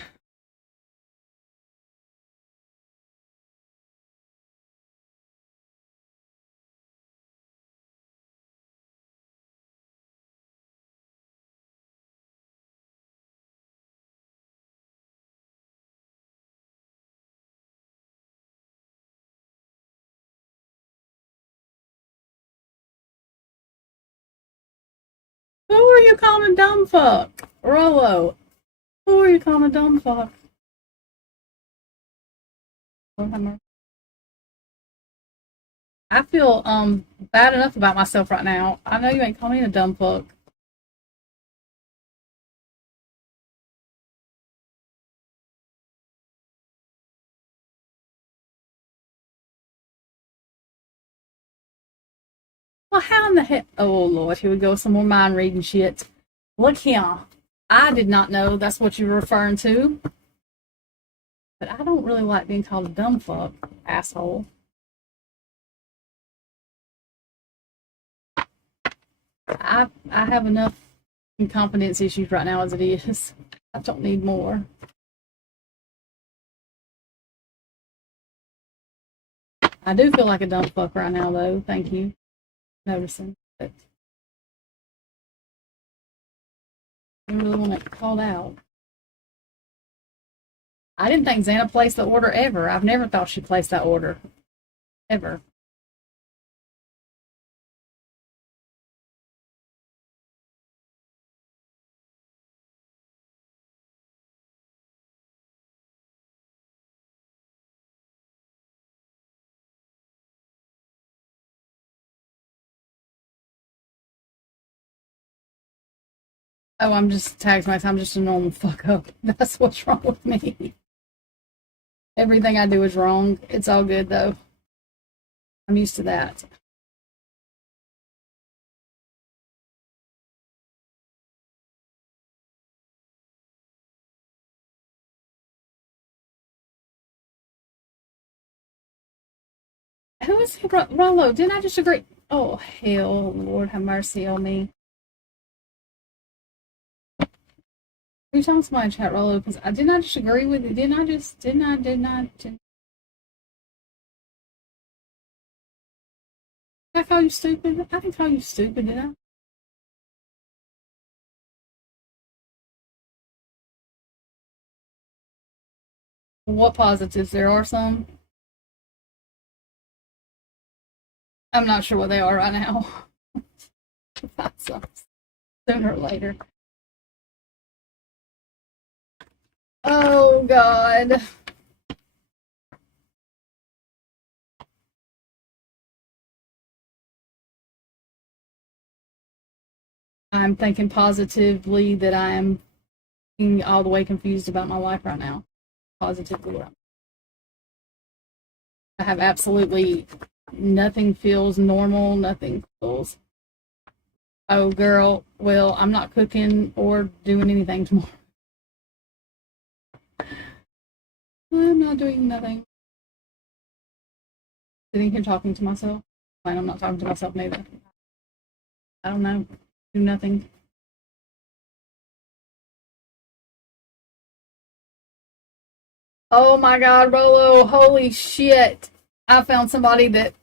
Who are you calling a dumb fuck? Rolo. Who are you calling a dumb fuck? I feel bad enough about myself right now. I know you ain't calling me a dumb fuck. Well, how in the heck? Oh, Lord, here we go. Some more mind reading shit. Look here. I did not know that's what you were referring to. But I don't really like being called a dumb fuck, asshole. I have enough confidence issues right now as it is. I don't need more. I do feel like a dumb fuck right now, though. Thank you for noticing. But I really want it called out. I didn't think Xana placed the order ever. I've never thought she placed that order. Ever. Oh, I'm just tagged myself. I'm just a normal fuck up. That's what's wrong with me. Everything I do is wrong. It's all good, though. I'm used to that. Who is he? Rollo, didn't I just agree? Oh, hell, Lord have mercy on me. Who talking to my chat, Rollo? Because I did not just agree with it. Didn't I call you stupid? I didn't call you stupid, did I? What positives? There are some. I'm not sure what they are right now. Find some sooner or later. Oh, God. I'm thinking positively that I am being all the way confused about my life right now. Positively. I have absolutely nothing feels normal. Nothing feels. Oh, girl. Well, I'm not cooking or doing anything tomorrow. I'm not doing nothing. Sitting here talking to myself. Fine, I'm not talking to myself neither. I don't know. Do nothing. Oh my God, Rolo! Holy shit! I found somebody that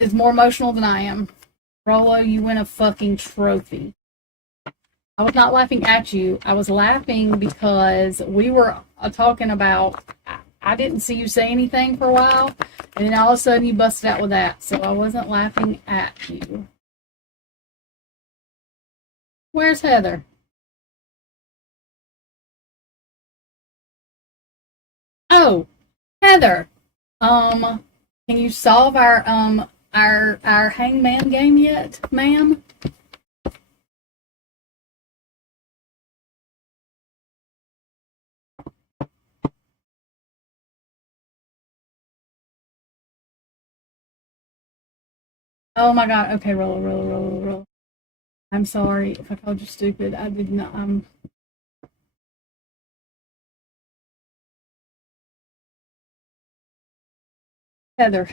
is more emotional than I am. Rolo, you win a fucking trophy. I was not laughing at you. I was laughing because we were talking about. I didn't see you say anything for a while, and then all of a sudden you busted out with that. So I wasn't laughing at you. Where's Heather? Oh, Heather. Can you solve our hangman game yet, ma'am? Oh my God. Okay, roll. I'm sorry if I called you stupid. I did not. Heather.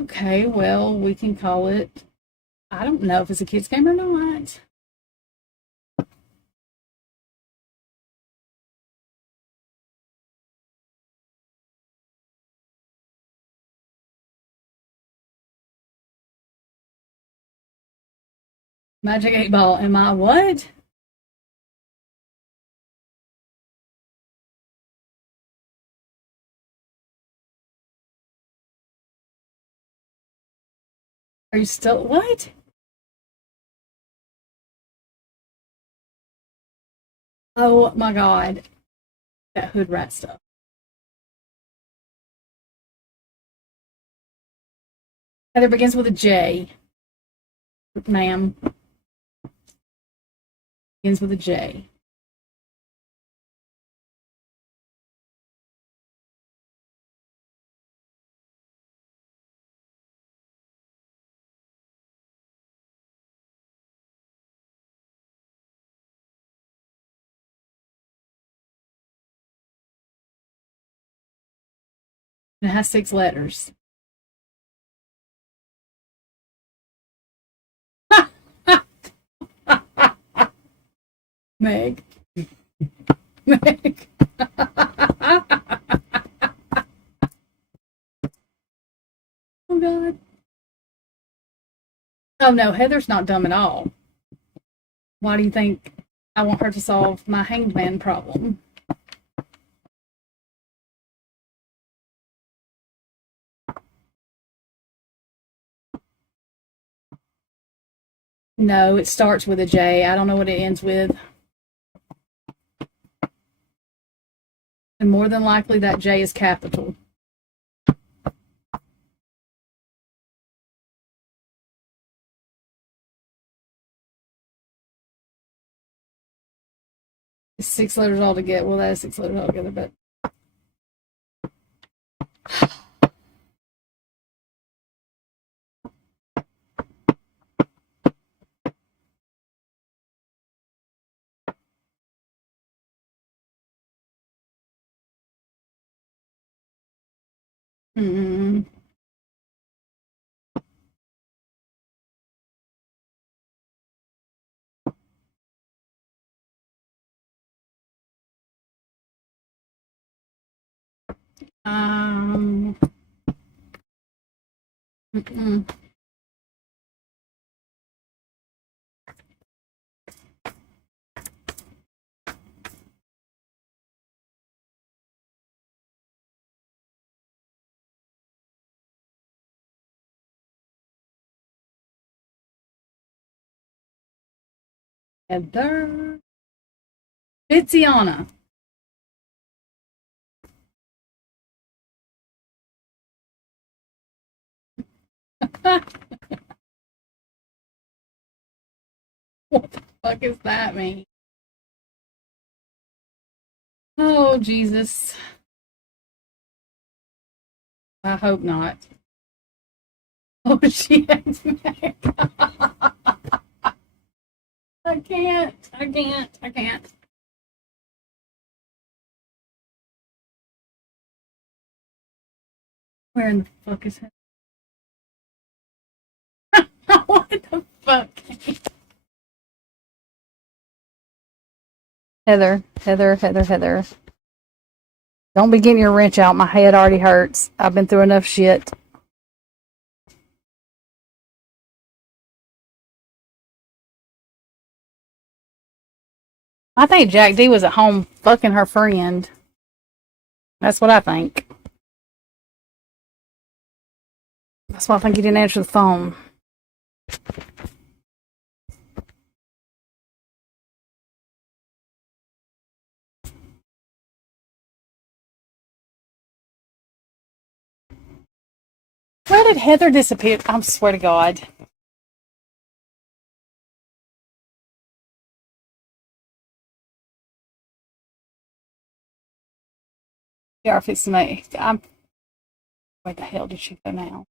Okay, well, we can call it. I don't know if it's a kid's game or not. Magic 8 Ball. Am I what? Are you still what? Oh my God. That hood rat stuff. Heather begins with a J. Ma'am. Begins with a J. It has 6 letters. Meg. Meg. Oh, God. Oh, no, Heather's not dumb at all. Why do you think I want her to solve my hanged man problem? No, it starts with a J. I don't know what it ends with. And more than likely that J is capital. It's 6 letters altogether. Well, that is 6 letters altogether, but hmm. Mm-mm. Heather. Tiziana. What the fuck is that mean? Oh, Jesus. I hope not. Oh, shit. I can't. Where in the fuck is it? What the fuck? Heather. Don't be getting your wrench out. My head already hurts. I've been through enough shit. I think Jack D was at home fucking her friend. That's what I think. That's why I think he didn't answer the phone. Where did Heather disappear? I swear to God. Yeah, if it's me. Where the hell did she go now?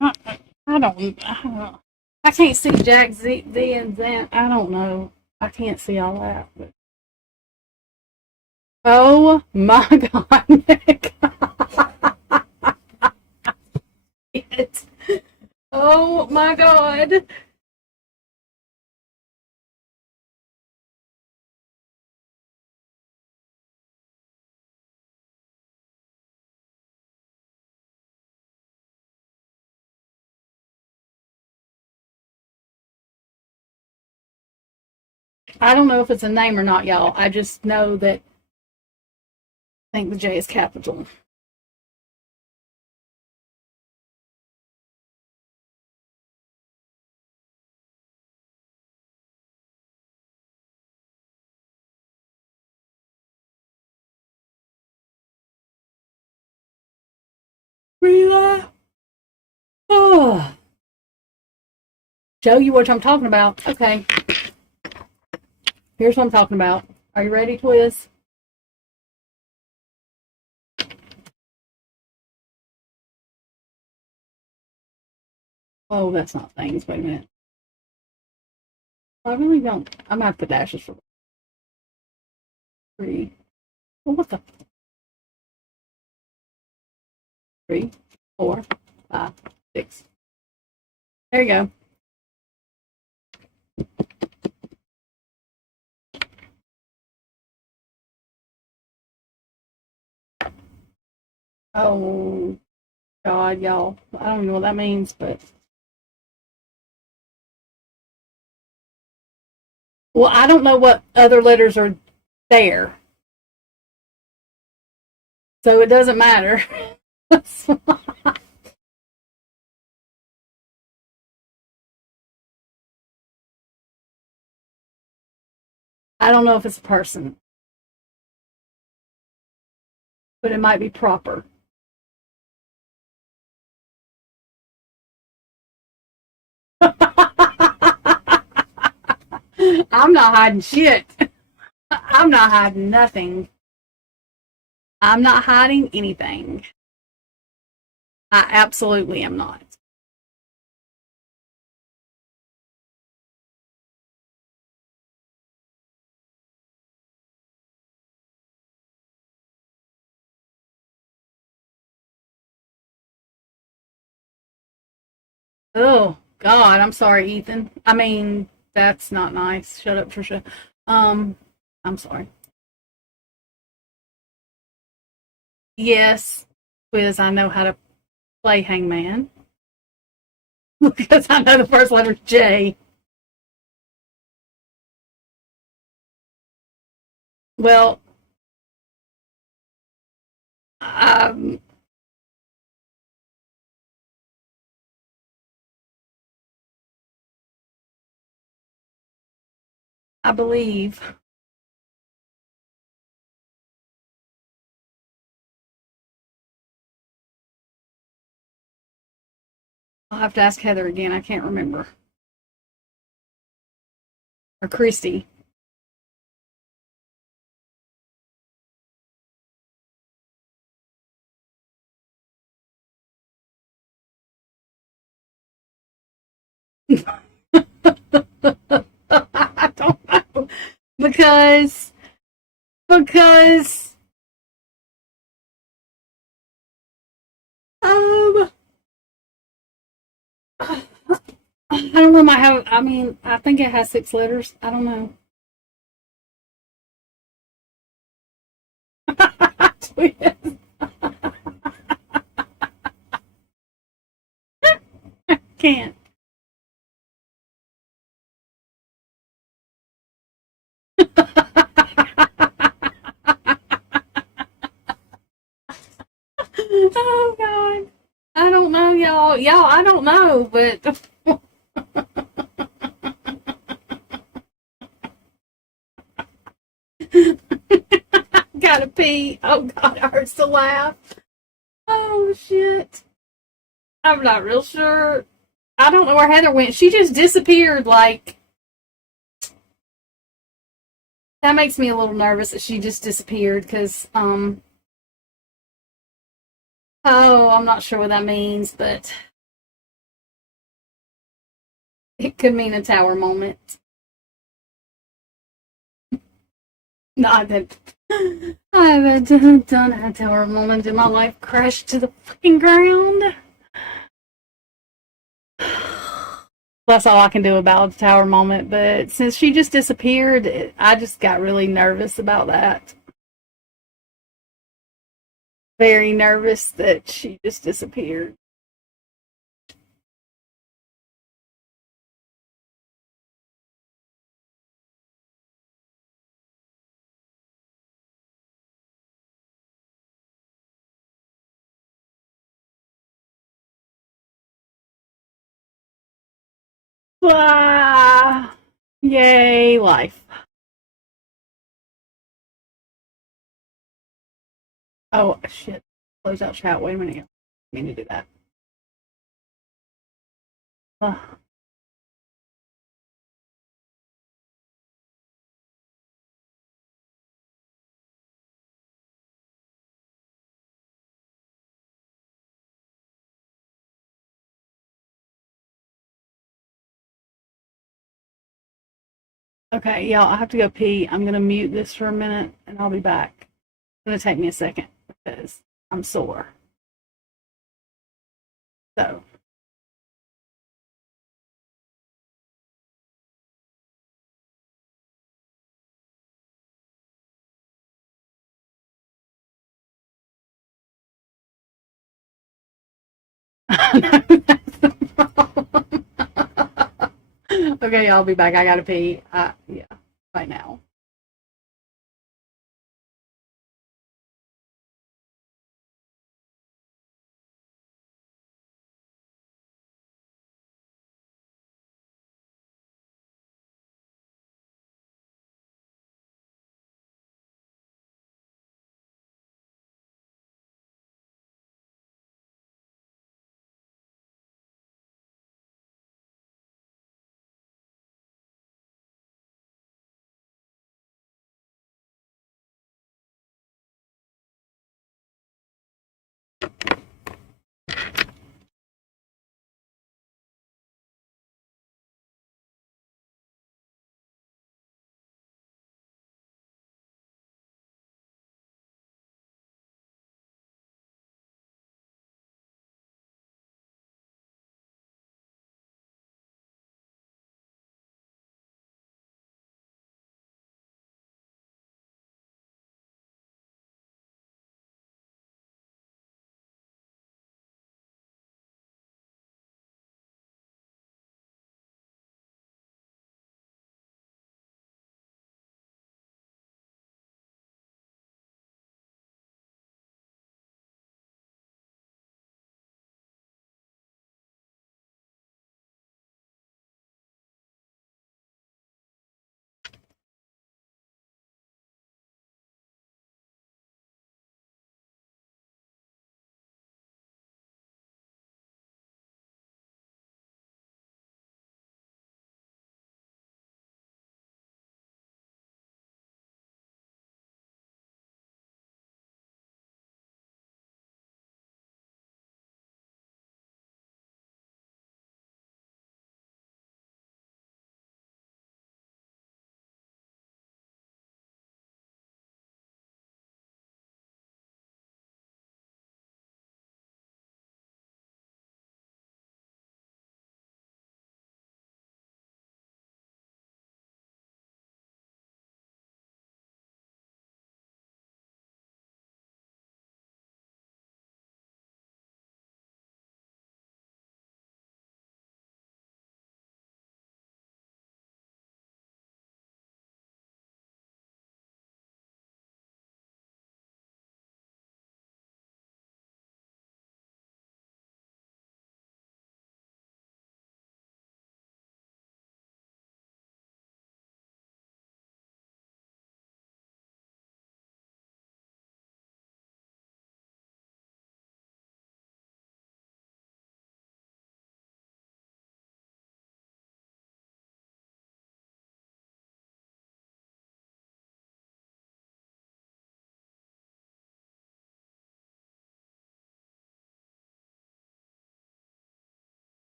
I don't. I can't see Jack Z and Zan. I don't know. I can't see all that. But. Oh my God, Nick. Oh my God. I don't know if it's a name or not, y'all. I just know that I think the J is capital. Show you what I'm talking about. Okay. Here's what I'm talking about. Are you ready, Twiz? Oh, that's not things. Wait a minute. I really don't. I'm going to have to put dashes for 3. Well, what the? 3, 4, 5, 6. There you go. Oh, God, y'all. I don't know what that means, but. Well, I don't know what other letters are there. So it doesn't matter. I don't know if it's a person, but it might be proper. I'm not hiding shit. I'm not hiding nothing. I'm not hiding anything. I absolutely am not. Oh, God, I'm sorry, Ethan. I mean, that's not nice. Shut up, Trisha. I'm sorry. Yes, Quiz, I know how to play Hangman. Because I know the first letter is J. Well, I believe. I'll have to ask Heather again. I can't remember. Or Christy. I don't know. Because I don't know. I mean, I think it has 6 letters. I don't know. Can't. Oh, God. I don't know, y'all. Y'all, I don't know, but. Gotta pee. Oh, God, it hurts to laugh. Oh, shit. I'm not real sure. I don't know where Heather went. She just disappeared, like. That makes me a little nervous that she just disappeared, because, oh, I'm not sure what that means, but it could mean a tower moment. No, I haven't done a tower moment in my life. Crashed to the fucking ground. That's all I can do about the tower moment. But since she just disappeared, I just got really nervous about that. Very nervous that she just disappeared. Ah, yay, life. Oh, shit. Close out chat. Wait a minute. I mean to do that. Okay, y'all, I have to go pee. I'm going to mute this for a minute and I'll be back. It's going to take me a second because I'm sore. So. Okay, I'll be back. I gotta pee. Yeah, bye now.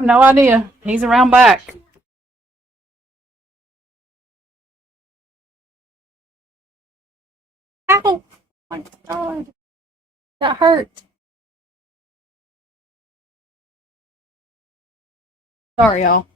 have no idea. He's around back. Ow! Oh my God. That hurt. Sorry, y'all.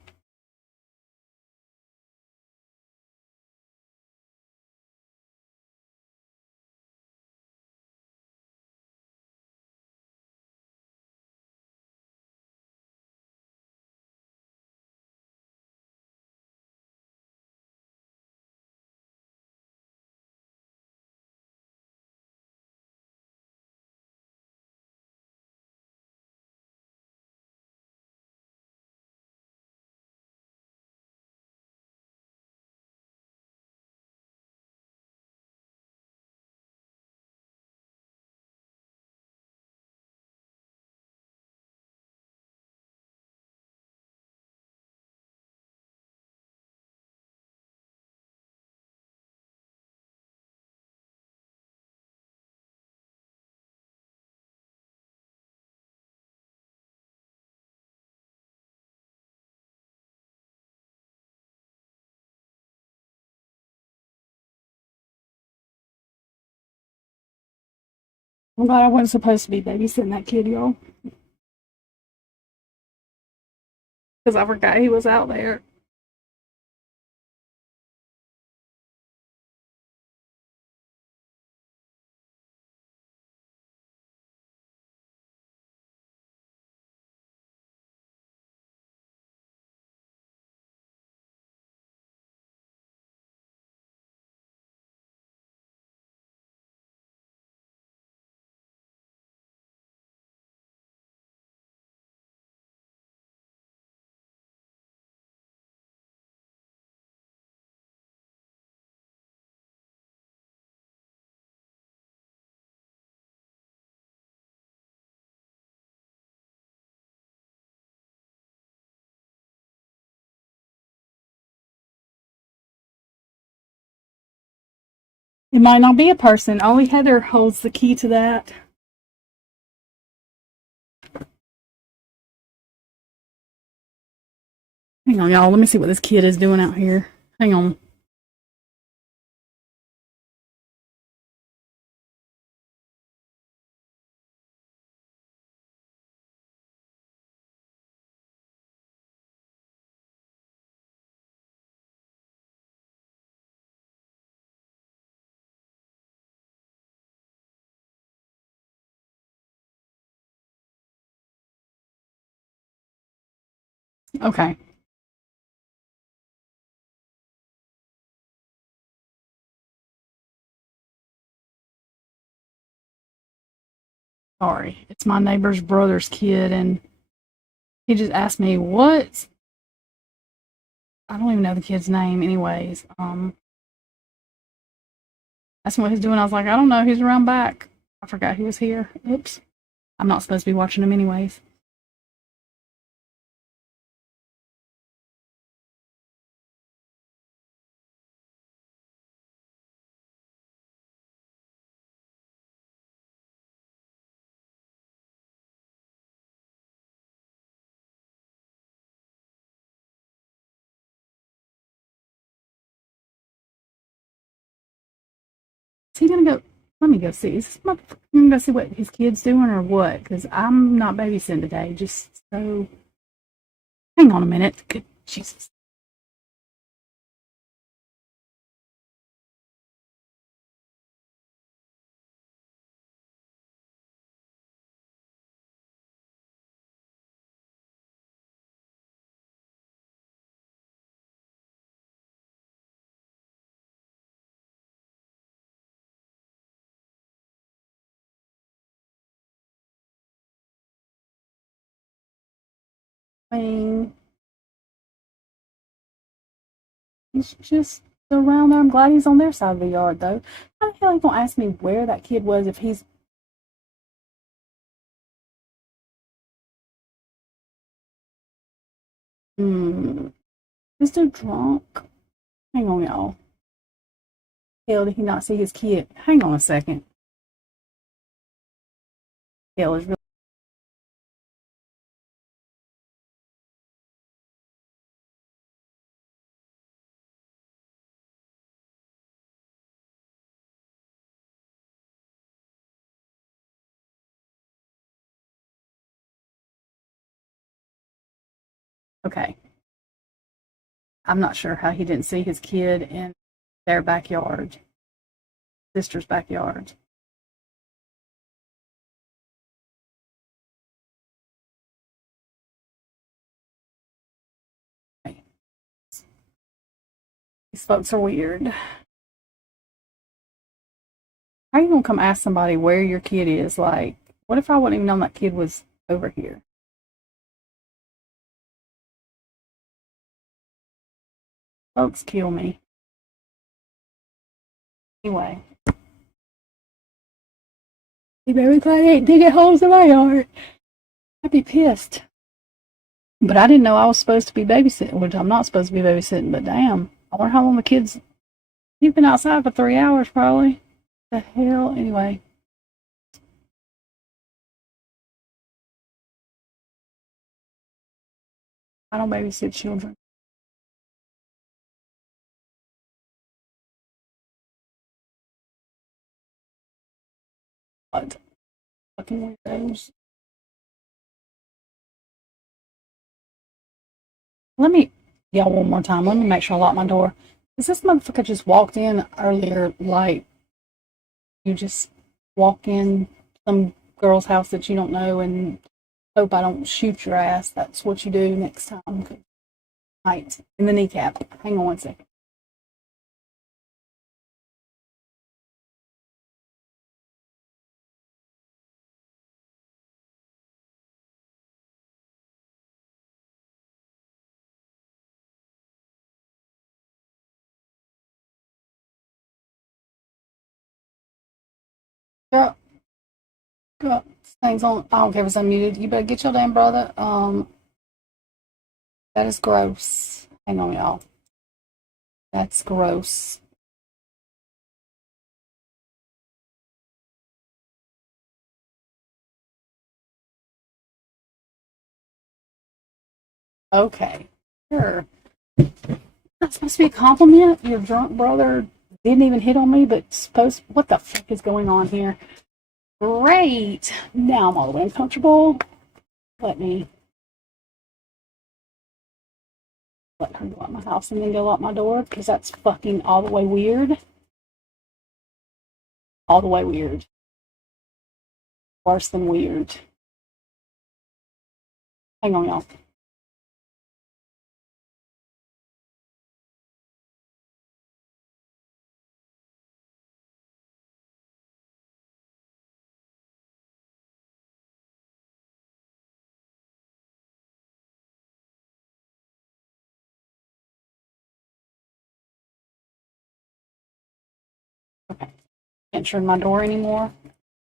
I'm glad I wasn't supposed to be babysitting that kid, y'all. Because I forgot he was out there. It might not be a person. Only Heather holds the key to that. Hang on, y'all. Let me see what this kid is doing out here. Hang on. Okay. Sorry. It's my neighbor's brother's kid, and he just asked me what. I don't even know the kid's name, anyways. That's what he's doing. I was like, I don't know. He's around back. I forgot he was here. Oops. I'm not supposed to be watching him, anyways. Is he gonna go? Let me go see. Is this motherfucker gonna go see what his kid's doing or what? Because I'm not babysitting today. Just so. Hang on a minute. Good Jesus. I mean, he's just around there. I'm glad he's on their side of the yard, though. How the hell are you gonna ask me where that kid was if he's. Is dude drunk? Hang on, y'all. Hell, did he not see his kid? Hang on a second. Hell is really. Okay. I'm not sure how he didn't see his kid in their backyard, sister's backyard. These folks are weird. How are you gonna come ask somebody where your kid is? Like, what if I wouldn't even known that kid was over here? Folks kill me. Anyway. You better be glad I ain't digging holes in my yard. I'd be pissed. But I didn't know I was supposed to be babysitting, which I'm not supposed to be babysitting, but damn. I wonder how long the kids... You've been outside for 3 hours, probably. The hell? Anyway. I don't babysit children. What? Fucking weirdos. Let me... Y'all, one more time. Let me make sure I lock my door. Because this motherfucker just walked in earlier, like... You just walk in some girl's house that you don't know and hope I don't shoot your ass. That's what you do next time. Right. In the kneecap. Hang on one second. Girl, girl, this thing's on. I don't care if it's unmuted. You better get your damn brother. That is gross. Hang on, y'all. That's gross. Okay. Sure. That's supposed to be a compliment. Your drunk brother didn't even hit on me, but what the fuck is going on here? Great. Now I'm all the way uncomfortable. Let her go out my house and then go out my door, because that's fucking all the way weird. All the way weird. Worse than weird. Hang on, y'all. Okay. Can't turn my door anymore.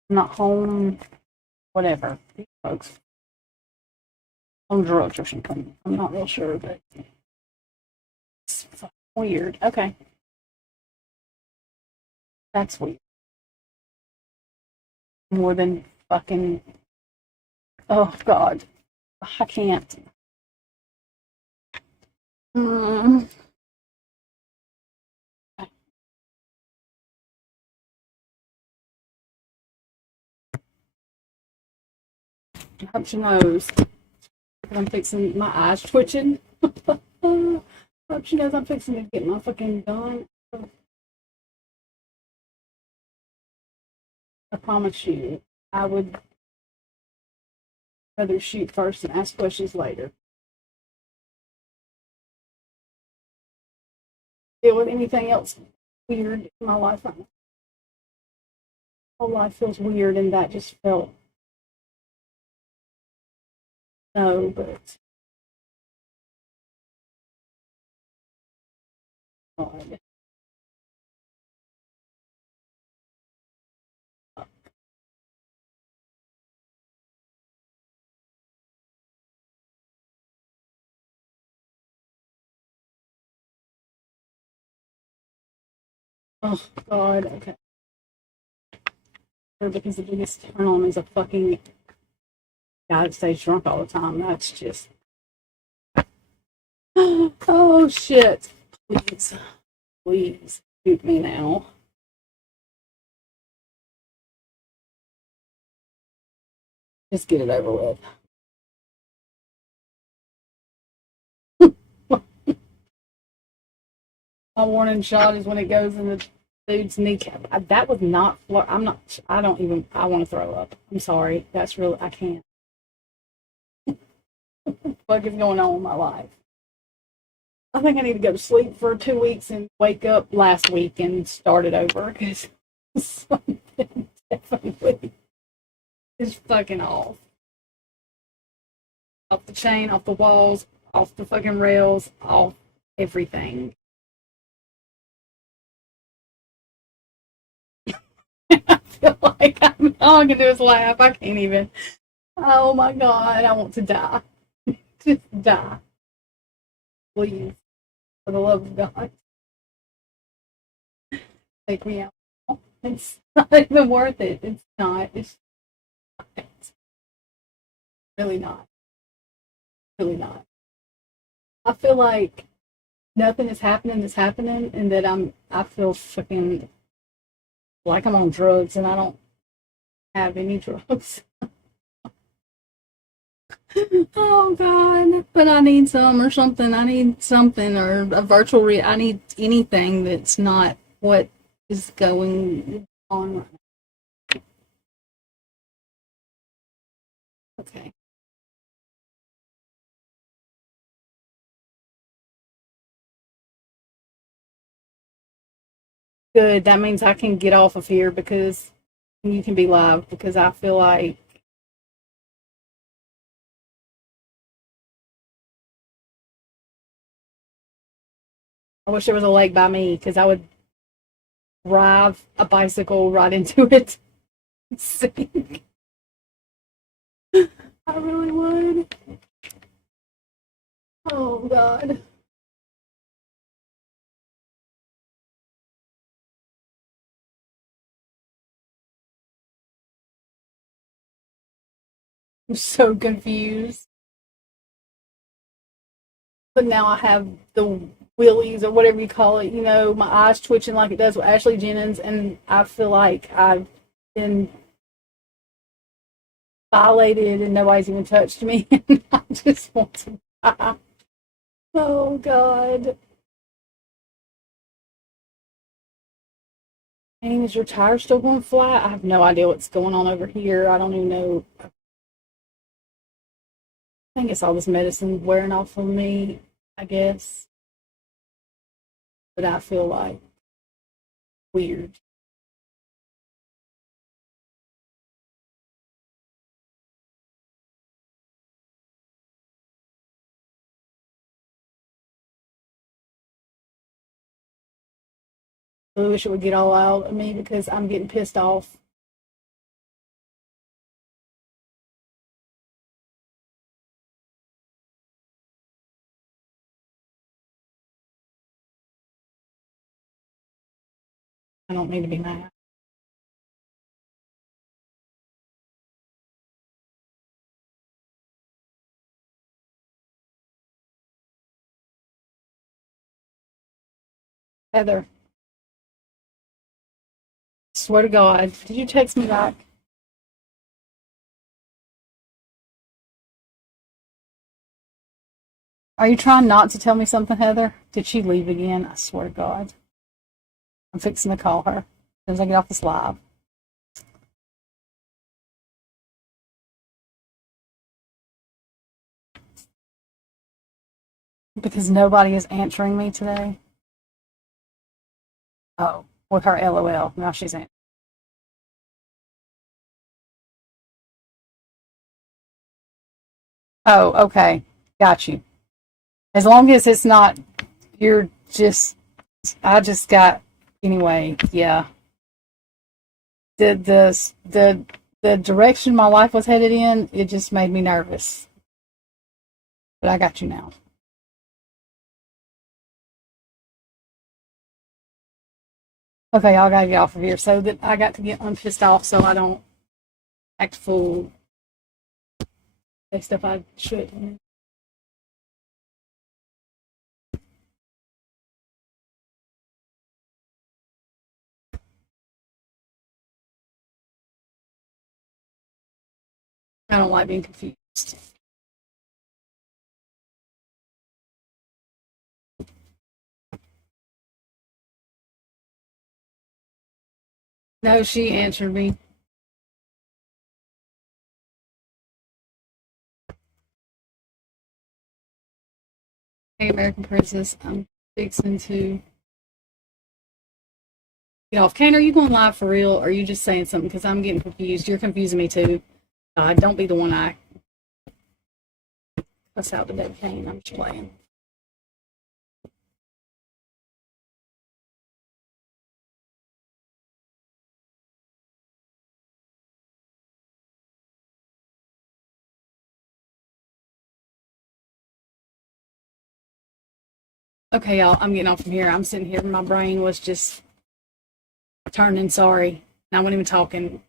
I'm not home. Whatever. These folks on drugs or something. I'm not real sure, but it's fucking weird. Okay. That's weird. More than fucking... Oh, God. I can't. I hope she knows. I'm fixing... My eyes twitching. I hope she knows I'm fixing to get my fucking gun. I promise you, I would rather shoot first and ask questions later. Deal with anything else weird in my life right now. Whole life feels weird, and that just felt no, but God. Oh God, okay. Because the biggest turn on is a fucking guy that stays drunk all the time. That's just oh shit. Please shoot me now. Just get it over with. My warning shot is when it goes in the dude's kneecap. That was not. I'm not. I don't even. I want to throw up. I'm sorry. That's really. I can't. What the fuck is going on in my life? I think I need to go to sleep for 2 weeks and wake up last week and start it over because something definitely is fucking off. Off the chain, off the walls, off the fucking rails, off everything. I feel like all I can do is laugh. I can't even. Oh my God, I want to die. Just die. Please. For the love of God. Take me out. It's not even worth it. It's not. It's really not. Really not. I feel like nothing is happening that's happening and that I feel fucking like I'm on drugs and I don't have any drugs. Oh God. But I need some or something. I need something or a virtual I need anything that's not what is going on right now. Okay. Good. That means I can get off of here because you can be live because I feel like I wish there was a lake by me because I would ride a bicycle right into it and sink. I really would. Oh God. I'm so confused. But now I have the willies or whatever you call it, you know, my eyes twitching like it does with Ashley Jennings, and I feel like I've been violated and nobody's even touched me. And I just want to die. Oh God. And is your tire still going flat? I have no idea what's going on over here. I don't even know. I think it's all this medicine wearing off of me, I guess. But I feel like weird. I wish it would get all out of me because I'm getting pissed off. I don't need to be mad. Heather, swear to God, did you text me back? Are you trying not to tell me something, Heather? Did she leave again? I swear to God. I'm fixing to call her as soon as I get off this live. Because nobody is answering me today. Oh, with her LOL. Now she's answering. Oh, okay. Got you. As long as it's not, you're just, I just got, anyway, yeah. The direction my life was headed in, it just made me nervous. But I got you now. Okay, I gotta get off of here so that I got to get unpissed off so I don't act fool. Say stuff I shouldn't. I don't like being confused. No, she answered me. Hey, American Princess, I'm fixing to get off. Kane, are you going live for real, or are you just saying something? Because I'm getting confused. You're confusing me too. Don't be the one I cuss out today, Kane. I'm just playing. Okay, y'all, I'm getting off from here. I'm sitting here and my brain was just turning sorry. And I wasn't even talking.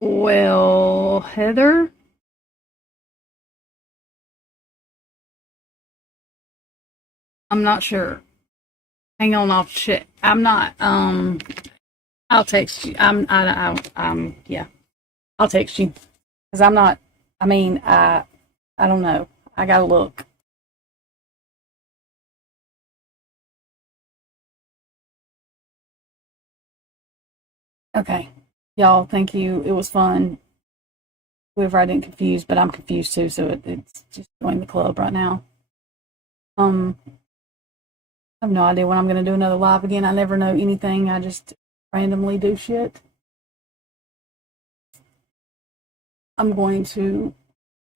Well, Heather, I'm not sure. Hang on, I'll check. I'm not. I'll text you. Yeah, I'll text you because I'm not. I mean, I don't know. I gotta look. Okay, y'all. Thank you. It was fun. Whoever I didn't confuse, but I'm confused too. So it's just joining the club right now. I have no idea when I'm going to do another live again. I never know anything. I just randomly do shit. I'm going to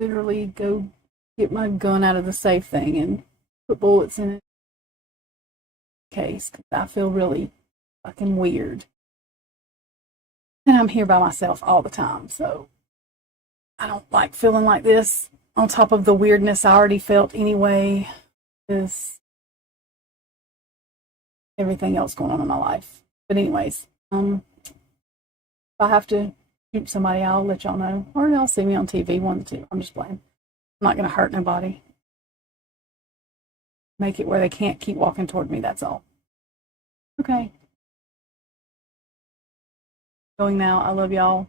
literally go get my gun out of the safe thing and put bullets in it. Case, because I feel really fucking weird. And I'm here by myself all the time, so I don't like feeling like this on top of the weirdness I already felt anyway. Is everything else going on in my life. But anyways, if I have to shoot somebody, I'll let y'all know. Or y'all see me on TV, one of the two. I'm just playing. I'm not going to hurt nobody. Make it where they can't keep walking toward me, that's all. Okay. Going now. I love y'all.